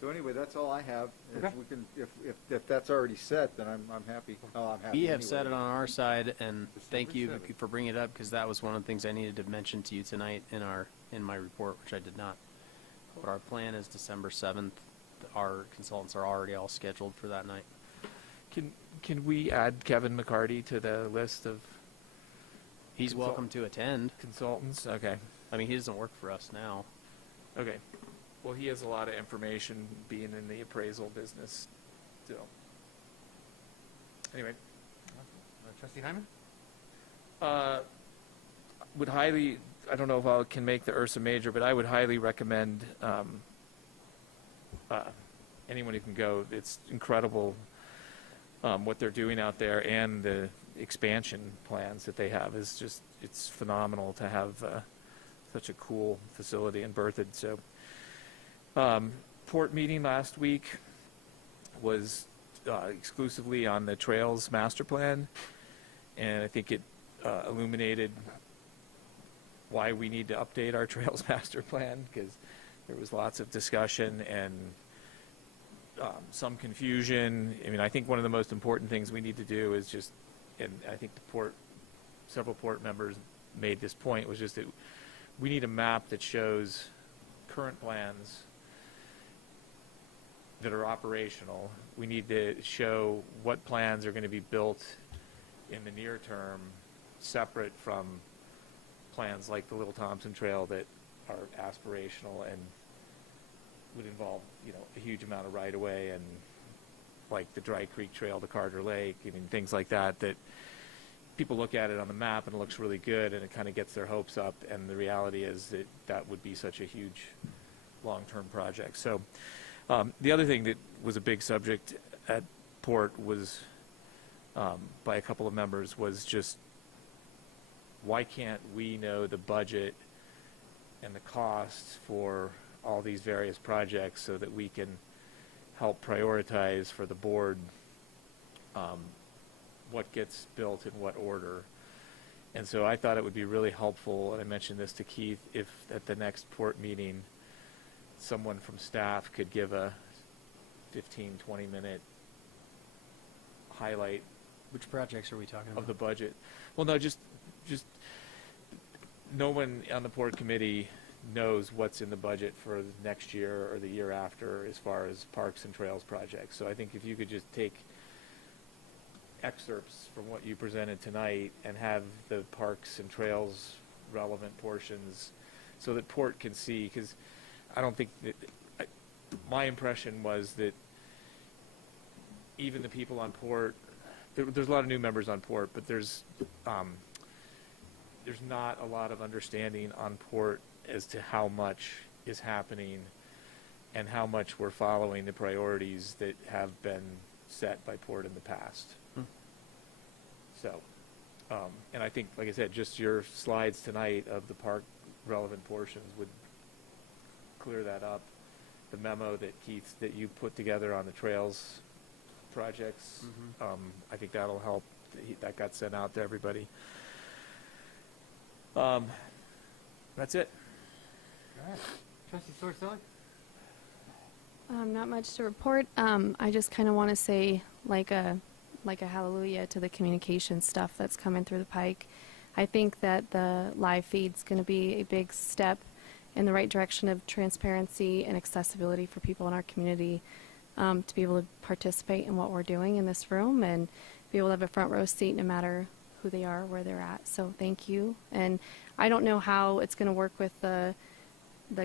So anyway, that's all I have. If Okay. we can, if that's already set, then I'm happy. Oh, I'm happy We have anyway. set it on our side, and thank you December 7th. for bringing it up, because that was one of the things I needed to mention to you tonight in my report, which I did not. But our plan is December 7th. Our consultants are already all scheduled for that night. Can we add Kevin McCarty to the list of He's welcome to attend. consultants? Okay. I mean, he doesn't work for us now. Okay. Well, he has a lot of information being in the appraisal business. So, anyway, Trustee Hyman? would highly, I don't know if I can make the Ursa Major, but I would highly recommend anyone who can go. It's incredible what they're doing out there, and the expansion plans that they have is just, it's phenomenal to have such a cool facility in Berthoud. So, port meeting last week was exclusively on the Trails Master Plan, and I think it illuminated why we need to update our Trails Master Plan, because there was lots of discussion and some confusion. I mean, I think one of the most important things we need to do is just, and I think several port members made this point, was just that we need a map that shows current plans that are operational. We need to show what plans are going to be built in the near term, separate from plans like the Little Thompson Trail that are aspirational and would involve, you know, a huge amount of right-of-way, and like the Dry Creek Trail to Carter Lake, I mean, things like that, that people look at it on the map and it looks really good, and it kind of gets their hopes up, and the reality is that that would be such a huge long-term project. So the other thing that was a big subject at Port was, by a couple of members, was just, why can't we know the budget and the costs for all these various projects so that we can help prioritize for the board what gets built in what order? And so I thought it would be really helpful, and I mentioned this to Keith, if at the next port meeting someone from staff could give a 15, 20-minute highlight Which projects are we talking about? of the budget. Well, no, just no one on the port committee knows what's in the budget for next year or the year after as far as parks and trails projects. So I think if you could just take excerpts from what you presented tonight and have the parks and trails relevant portions so that port can see, because I don't think that, my impression was that even the people on port, there's a lot of new members on port, but there's not a lot of understanding on port as to how much is happening and how much we're following the priorities that have been set by Port in the past. So, and I think, like I said, just your slides tonight of the park relevant portions would clear that up. The memo that Keith, that you put together on the trails projects, I think that'll help. That got sent out to everybody. That's it. All right. Trustee Sorcelli? Not much to report. I just kind of want to say like a hallelujah to the communication stuff that's coming through the pike. I think that the live feed's going to be a big step in the right direction of transparency and accessibility for people in our community, to be able to participate in what we're doing in this room and be able to have a front row seat no matter who they are, where they're at. So thank you. And I don't know how it's going to work with the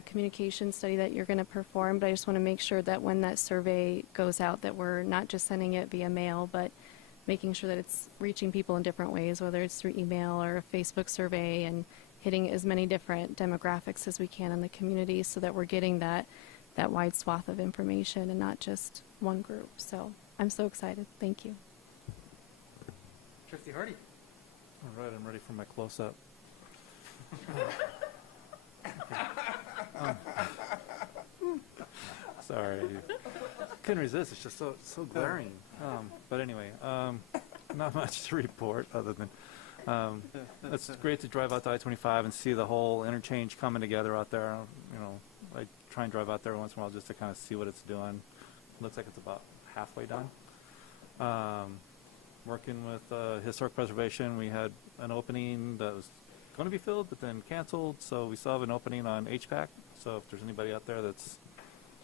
communication study that you're going to perform, but I just want to make sure that when that survey goes out that we're not just sending it via mail, but making sure that it's reaching people in different ways, whether it's through email or a Facebook survey, and hitting as many different demographics as we can in the community so that we're getting that wide swath of information and not just one group. So I'm so excited. Thank you. Trustee Hardy? All right, I'm ready for my close-up. Sorry, couldn't resist. It's just so glaring. But anyway, not much to report other than it's great to drive out to I-25 and see the whole interchange coming together out there. You know, I try and drive out there once in a while just to kind of see what it's doing. Looks like it's about halfway done. Working with historic preservation, we had an opening that was going to be filled, but then canceled. So we still have an opening on HVAC. So if there's anybody out there that's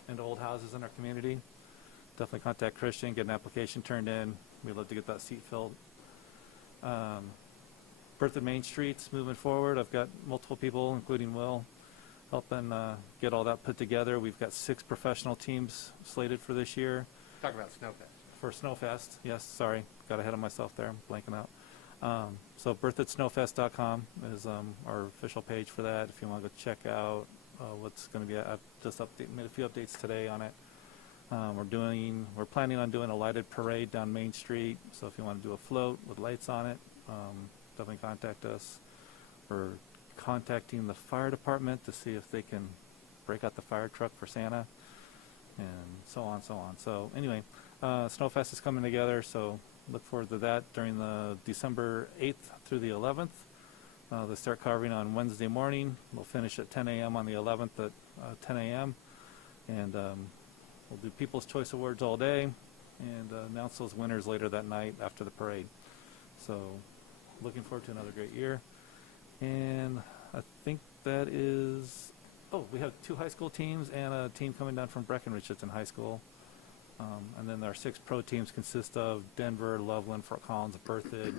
into old houses in our community, definitely contact Christian, get an application turned in. We'd love to get that seat filled. Berthoud Main Street's moving forward. I've got multiple people, including Will, helping get all that put together. We've got 6 professional teams slated for this year. Talk about Snowfest. For Snowfest, yes, sorry, got ahead of myself there, I'm blanking out. So BerthoudSnowfest.com is our official page for that. If you want to go check out what's going to be, I've just made a few updates today on it. We're planning on doing a lighted parade down Main Street. So if you want to do a float with lights on it, definitely contact us. We're contacting the fire department to see if they can break out the fire truck for Santa, and so on, so on. So anyway, Snowfest is coming together, so look forward to that during the December 8th through the 11th. They start carving on Wednesday morning. We'll finish at 10 a.m. on the 11th at 10 a.m. And we'll do People's Choice Awards all day and announce those winners later that night after the parade. So looking forward to another great year. And I think that is, we have 2 high school teams and a team coming down from Breckenridge that's in high school. And then our 6 pro teams consist of Denver, Loveland, Fort Collins, Berthoud,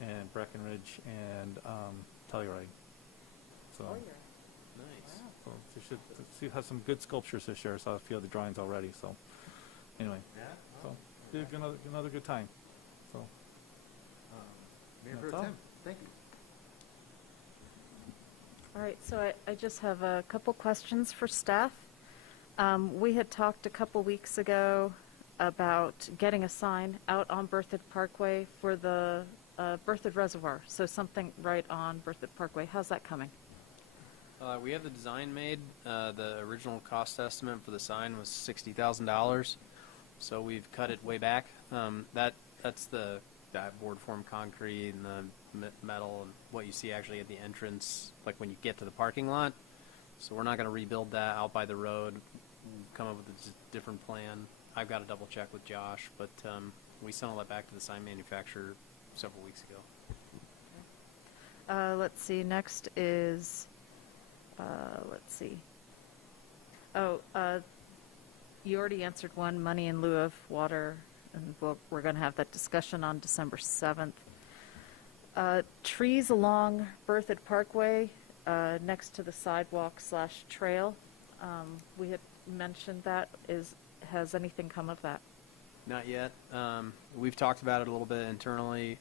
and Breckenridge, and Telluride. So, Nice. so you should have some good sculptures this year. I saw a few of the drawings already. So anyway, so be another good time. So Mayor That's Pro all. Tem, thank you. All right, so I just have a couple questions for staff. We had talked a couple weeks ago about getting a sign out on Berthoud Parkway for the Berthoud Reservoir, so something right on Berthoud Parkway. How's that coming? We have the design made. The original cost estimate for the sign was $60,000, so we've cut it way back. That's the board form concrete and the metal and what you see actually at the entrance, like when you get to the parking lot. So we're not going to rebuild that out by the road. Come up with a different plan. I've got to double check with Josh, but we sent all that back to the sign manufacturer several weeks ago. Let's see, next is, let's see. You already answered one, money in lieu of water, and we're going to have that discussion on December 7th. Trees along Berthoud Parkway next to the sidewalk/trail. We had mentioned that. Has anything come of that? Not yet. We've talked about it a little bit internally.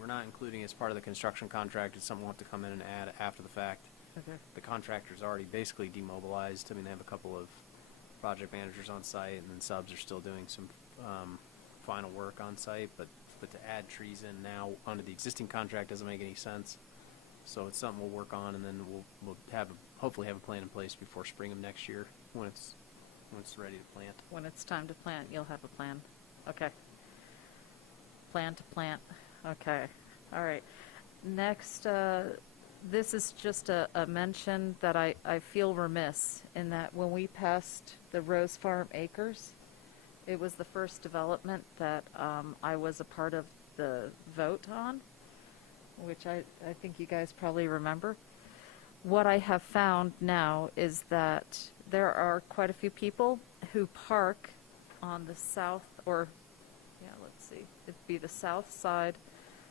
We're not including it as part of the construction contract. It's something we'll have to come in and add after the fact. Okay. The contractor's already basically demobilized. I mean, they have a couple of project managers on site, and then subs are still doing some final work on site, but to add trees in now under the existing contract doesn't make any sense. So it's something we'll work on, and then we'll hopefully have a plan in place before spring of next year when it's ready to plant. When it's time to plant, you'll have a plan. Okay. Plan to plant. Okay. All right. Next, this is just a mention that I feel remiss in that when we passed the Rose Farm Acres, it was the first development that I was a part of the vote on, which I think you guys probably remember. What I have found now is that there are quite a few people who park on the south, or, yeah, let's see, it'd be the south side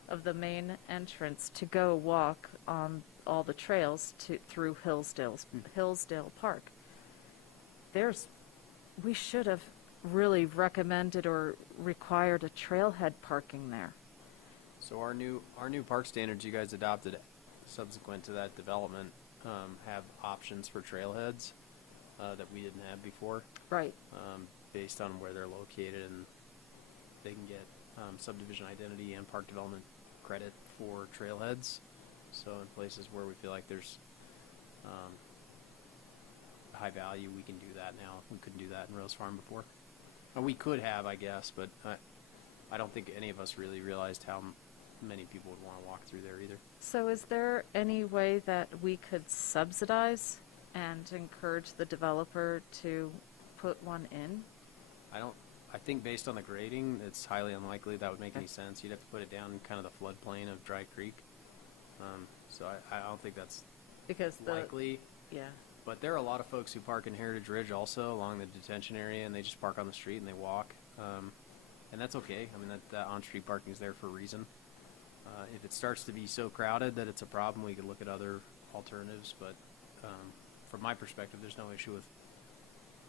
of the main entrance to go walk on all the trails through Hillsdale Park. We should have really recommended or required a trailhead parking there. So our new park standards you guys adopted subsequent to that development have options for trailheads that we didn't have before. Right. Based on where they're located, and they can get subdivision identity and park development credit for trailheads. So in places where we feel like there's high value, we can do that now. We couldn't do that in Rose Farm before. And we could have, I guess, but I don't think any of us really realized how many people would want to walk through there either. So is there any way that we could subsidize and encourage the developer to put one in? I think based on the grading, it's highly unlikely that would make any sense. You'd have to put it down in kind of the floodplain of Dry Creek. So I don't think that's likely. Yeah. But there are a lot of folks who park in Heritage Ridge also along the detention area, and they just park on the street and they walk. And that's okay. I mean, that on-street parking is there for a reason. If it starts to be so crowded that it's a problem, we could look at other alternatives. But from my perspective, there's no issue with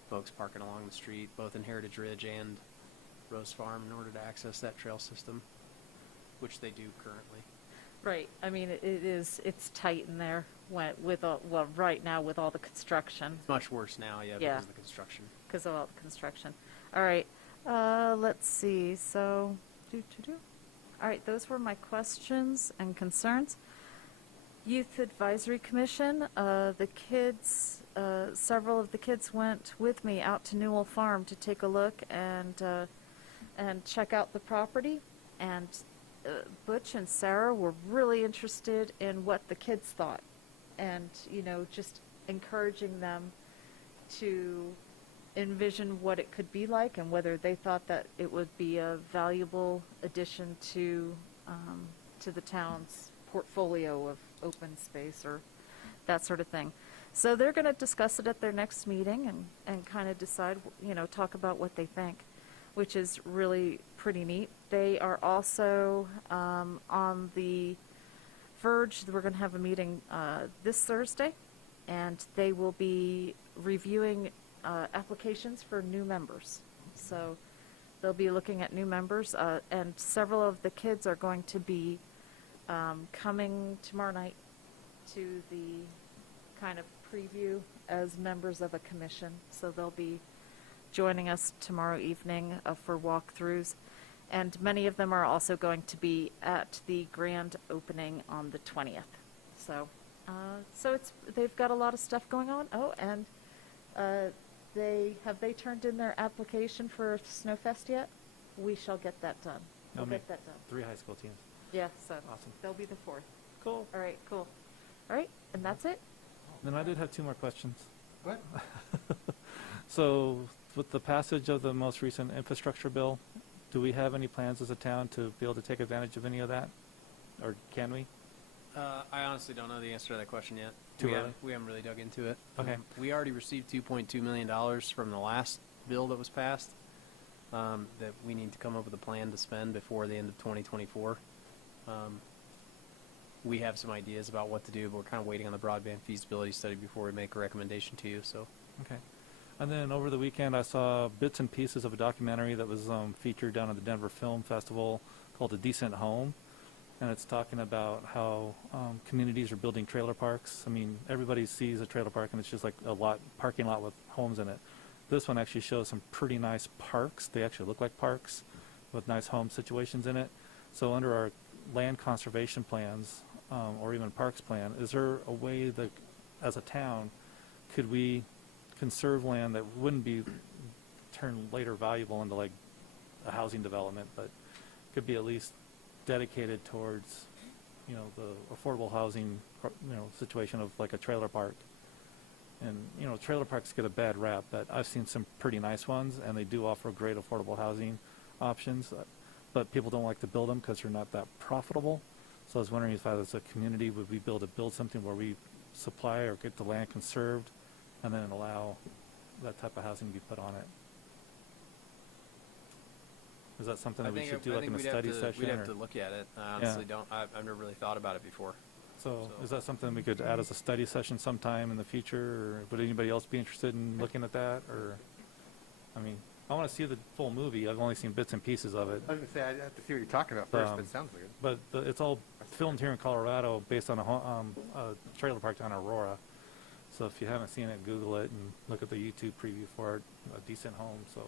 folks parking along the street, both in Heritage Ridge and Rose Farm, in order to access that trail system, which they do currently. Right. I mean, it's tight in there right now with all the construction. It's much worse now, yeah, because of the construction. Because of all the construction. All right. Let's see. So, all right, those were my questions and concerns. Youth Advisory Commission, the kids, several of the kids went with me out to Newell Farm to take a look and check out the property. And Butch and Sarah were really interested in what the kids thought, and just encouraging them to envision what it could be like and whether they thought that it would be a valuable addition to the town's portfolio of open space or that sort of thing. So they're going to discuss it at their next meeting and kind of decide, talk about what they think, which is really pretty neat. They are also on the verge. We're going to have a meeting this Thursday, and they will be reviewing applications for new members. So they'll be looking at new members, and several of the kids are going to be coming tomorrow night to the kind of preview as members of a commission. So they'll be joining us tomorrow evening for walkthroughs, and many of them are also going to be at the grand opening on the 20th. So, they've got a lot of stuff going on. Oh, and they turned in their application for Snowfest yet? We shall get that done. We'll get that done. 3 high school teams. Yeah, so Awesome. they'll be the 4th. Cool. All right, cool. All right, and that's it. Then I did have 2 more questions. What? So, with the passage of the most recent infrastructure bill, do we have any plans as a town to be able to take advantage of any of that? Or can we? I honestly don't know the answer to that question yet. Too early? We haven't really dug into it. Okay. We already received $2.2 million from the last bill that was passed that we need to come up with a plan to spend before the end of 2024. We have some ideas about what to do, but we're kind of waiting on the broadband feasibility study before we make a recommendation to you. So. Okay. And then over the weekend, I saw bits and pieces of a documentary that was featured down at the Denver Film Festival called A Decent Home. And it's talking about how communities are building trailer parks. I mean, everybody sees a trailer park and it's just like a parking lot with homes in it. This one actually shows some pretty nice parks. They actually look like parks with nice home situations in it. So under our land conservation plans, or even parks plan, is there a way that, as a town, could we conserve land that wouldn't be turned later valuable into like a housing development, but could be at least dedicated towards, you know, the affordable housing, you know, situation of like a trailer park? And, you know, trailer parks get a bad rap, but I've seen some pretty nice ones, and they do offer great affordable housing options, but people don't like to build them because they're not that profitable. So I was wondering if as a community, would we be able to build something where we supply or get the land conserved and then allow that type of housing to be put on it? Is that something that we should do like in a study session? We'd have or- to look at it. I honestly don't, I've never really thought about it before. So is that something we could add as a study session sometime in the future, or would anybody else be interested in looking at that? Or, I mean, I want to see the full movie. I've only seen bits and pieces of it. I was going to say, I'd have to see what you're talking about first, but it sounds weird. But it's all filmed here in Colorado based on a trailer park down in Aurora. So if you haven't seen it, Google it and look at the YouTube preview for it, A Decent Home. So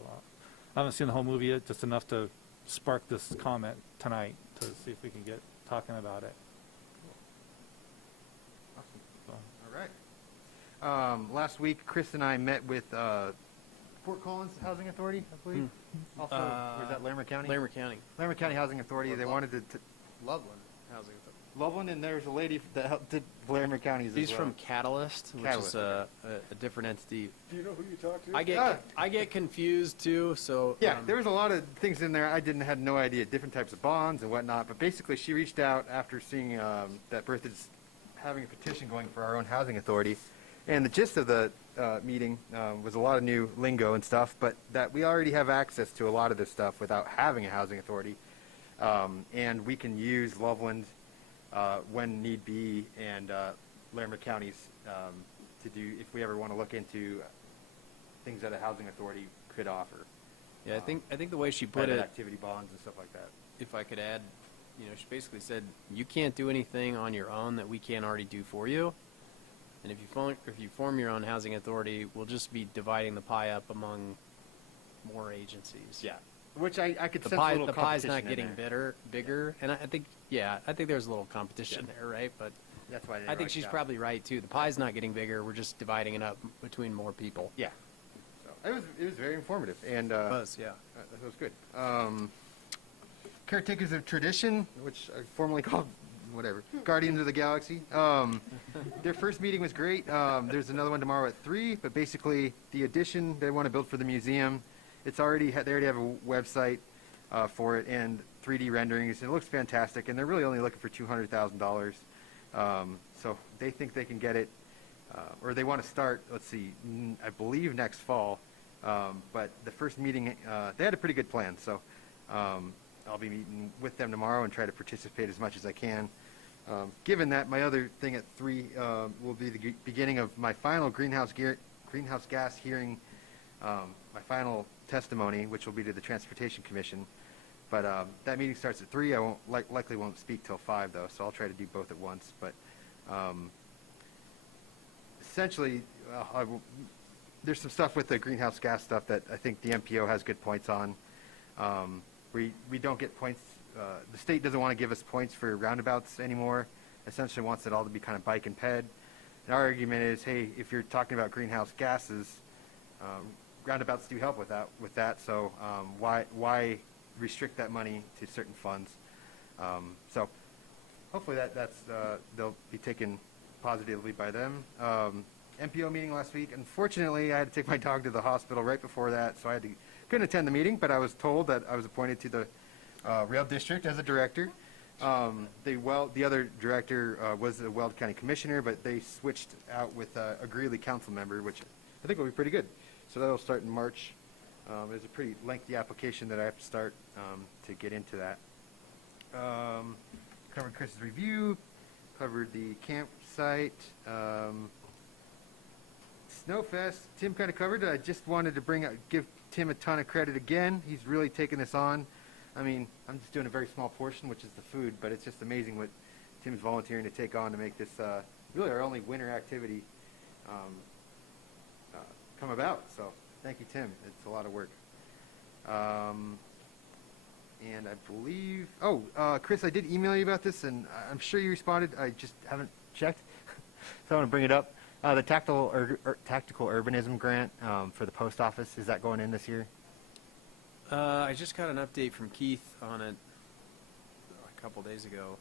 I haven't seen the whole movie yet, just enough to spark this comment tonight to see if we can get talking about it. All right. Last week, Chris and I met with Fort Collins Housing Authority, I believe. Also, was that Larimer County? Larimer County. Larimer County Housing Authority. They wanted to Loveland Housing Authority. Loveland, and there's a lady that did Larimer counties She's as well. from Catalyst, which Catalyst, is a different entity. Do you know who you talked to? I get confused too, so. Yeah, there was a lot of things in there I had no idea, different types of bonds and whatnot. But basically, she reached out after seeing that Berthoud's having a petition going for our own housing authority. And the gist of the meeting was a lot of new lingo and stuff, but that we already have access to a lot of this stuff without having a housing authority. And we can use Loveland when need be, and Larimer counties to do, if we ever want to look into things that a housing authority could offer. Yeah, I think the way she put private it, activity bonds and stuff like that. if I could add, you know, she basically said, you can't do anything on your own that we can't already do for you. And if you form your own housing authority, we'll just be dividing the pie up among more agencies. Yeah, which I could The sense a pie, little the pie's competition not in getting there. bigger, and I think there's a little competition there, right? But That's why I think she's probably right too. The pie's not getting bigger. We're just dividing it up between more people. Yeah. So it was very informative, and It was, yeah. that was good. Caretakers of Tradition, which I formerly called whatever Guardians of the Galaxy. Their first meeting was great. There's another one tomorrow at 3. But basically, the addition they want to build for the museum, they already have a website for it and 3D renderings. It looks fantastic, and they're really only looking for $200,000. So they think they can get it, or they want to start. Let's see, I believe next fall. But the first meeting, they had a pretty good plan. So I'll be meeting with them tomorrow and try to participate as much as I can. Given that, my other thing at 3 will be the beginning of my final greenhouse gas hearing, my final testimony, which will be to the Transportation Commission. But that meeting starts at 3. I likely won't speak till 5 though, so I'll try to do both at once. But essentially, there's some stuff with the greenhouse gas stuff that I think the MPO has good points on. We don't get points. The state doesn't want to give us points for roundabouts anymore. Essentially wants it all to be kind of bike and ped. And our argument is, hey, if you're talking about greenhouse gases, roundabouts do help with that. So why restrict that money to certain funds? So hopefully that's they'll be taken positively by them. MPO meeting last week. Unfortunately, I had to take my dog to the hospital right before that, so couldn't attend the meeting, but I was told that I was appointed to the rail district as a director. The other director was a Weld County commissioner, but they switched out with a Greeley council member, which I think will be pretty good. So that'll start in March. There's a pretty lengthy application that I have to start to get into that. Covered Chris's review, covered the campsite. Snowfest, Tim kind of covered it. I just wanted to give Tim a ton of credit again. He's really taken this on. I mean, I'm just doing a very small portion, which is the food, but it's just amazing what Tim's volunteering to take on to make this really our only winter activity come about. So thank you, Tim. It's a lot of work. And I believe, Chris, I did email you about this, and I'm sure you responded. I just haven't checked, so I want to bring it up. The tactical urbanism grant for the post office, is that going in this year? I just got an update from Keith on it a couple days ago.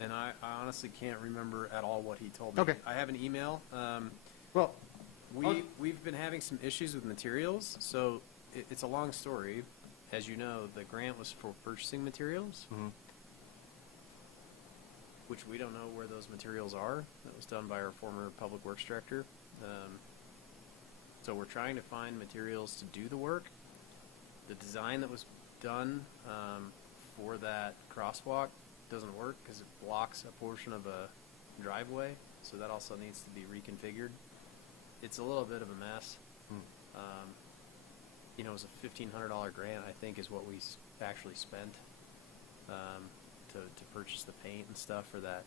And I honestly can't remember at all what he told me. Okay. I have an email. Well, We've been having some issues with materials, so it's a long story. As you know, the grant was for purchasing materials, which we don't know where those materials are. That was done by our former public works director. So we're trying to find materials to do the work. The design that was done for that crosswalk doesn't work because it blocks a portion of a driveway, so that also needs to be reconfigured. It's a little bit of a mess. You know, it was a $1,500 grant, I think, is what we actually spent to purchase the paint and stuff for that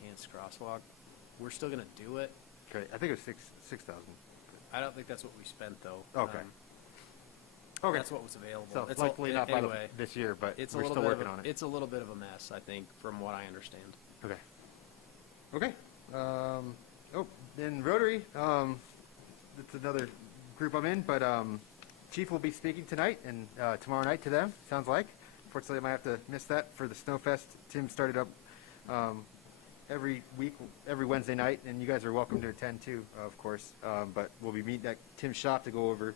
enhanced crosswalk. We're still going to do it. Okay, I think it was 6,000. I don't think that's what we spent, though. Okay. Okay. That's what was available. So It's likely not by anyway, this year, but it's we're a little still bit working of a, on it. It's a little bit of a mess, I think, from what I understand. Okay. Okay. Then Rotary, it's another group I'm in, but Chief will be speaking tonight and tomorrow night to them, sounds like. Unfortunately, I might have to miss that for the Snowfest. Tim started up every week, every Wednesday night, and you guys are welcome to attend too, of course. But we'll be meeting at Tim's shop to go over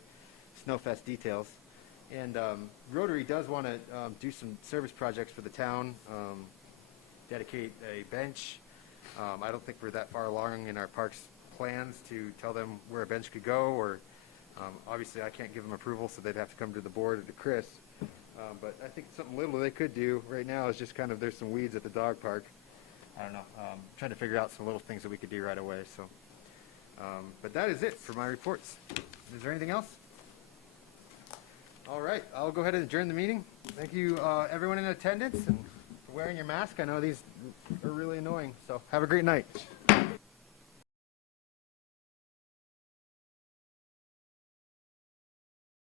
Snowfest details. And Rotary does want to do some service projects for the town, dedicate a bench. I don't think we're that far along in our parks plans to tell them where a bench could go, or obviously I can't give them approval, so they'd have to come to the board or to Chris. But I think something little they could do right now is just kind of, there's some weeds at the dog park. I don't know, trying to figure out some little things that we could do right away. So, but that is it for my reports. Is there anything else? All right, I'll go ahead and adjourn the meeting. Thank you, everyone in attendance, and for wearing your mask. I know these are really annoying, so have a great night.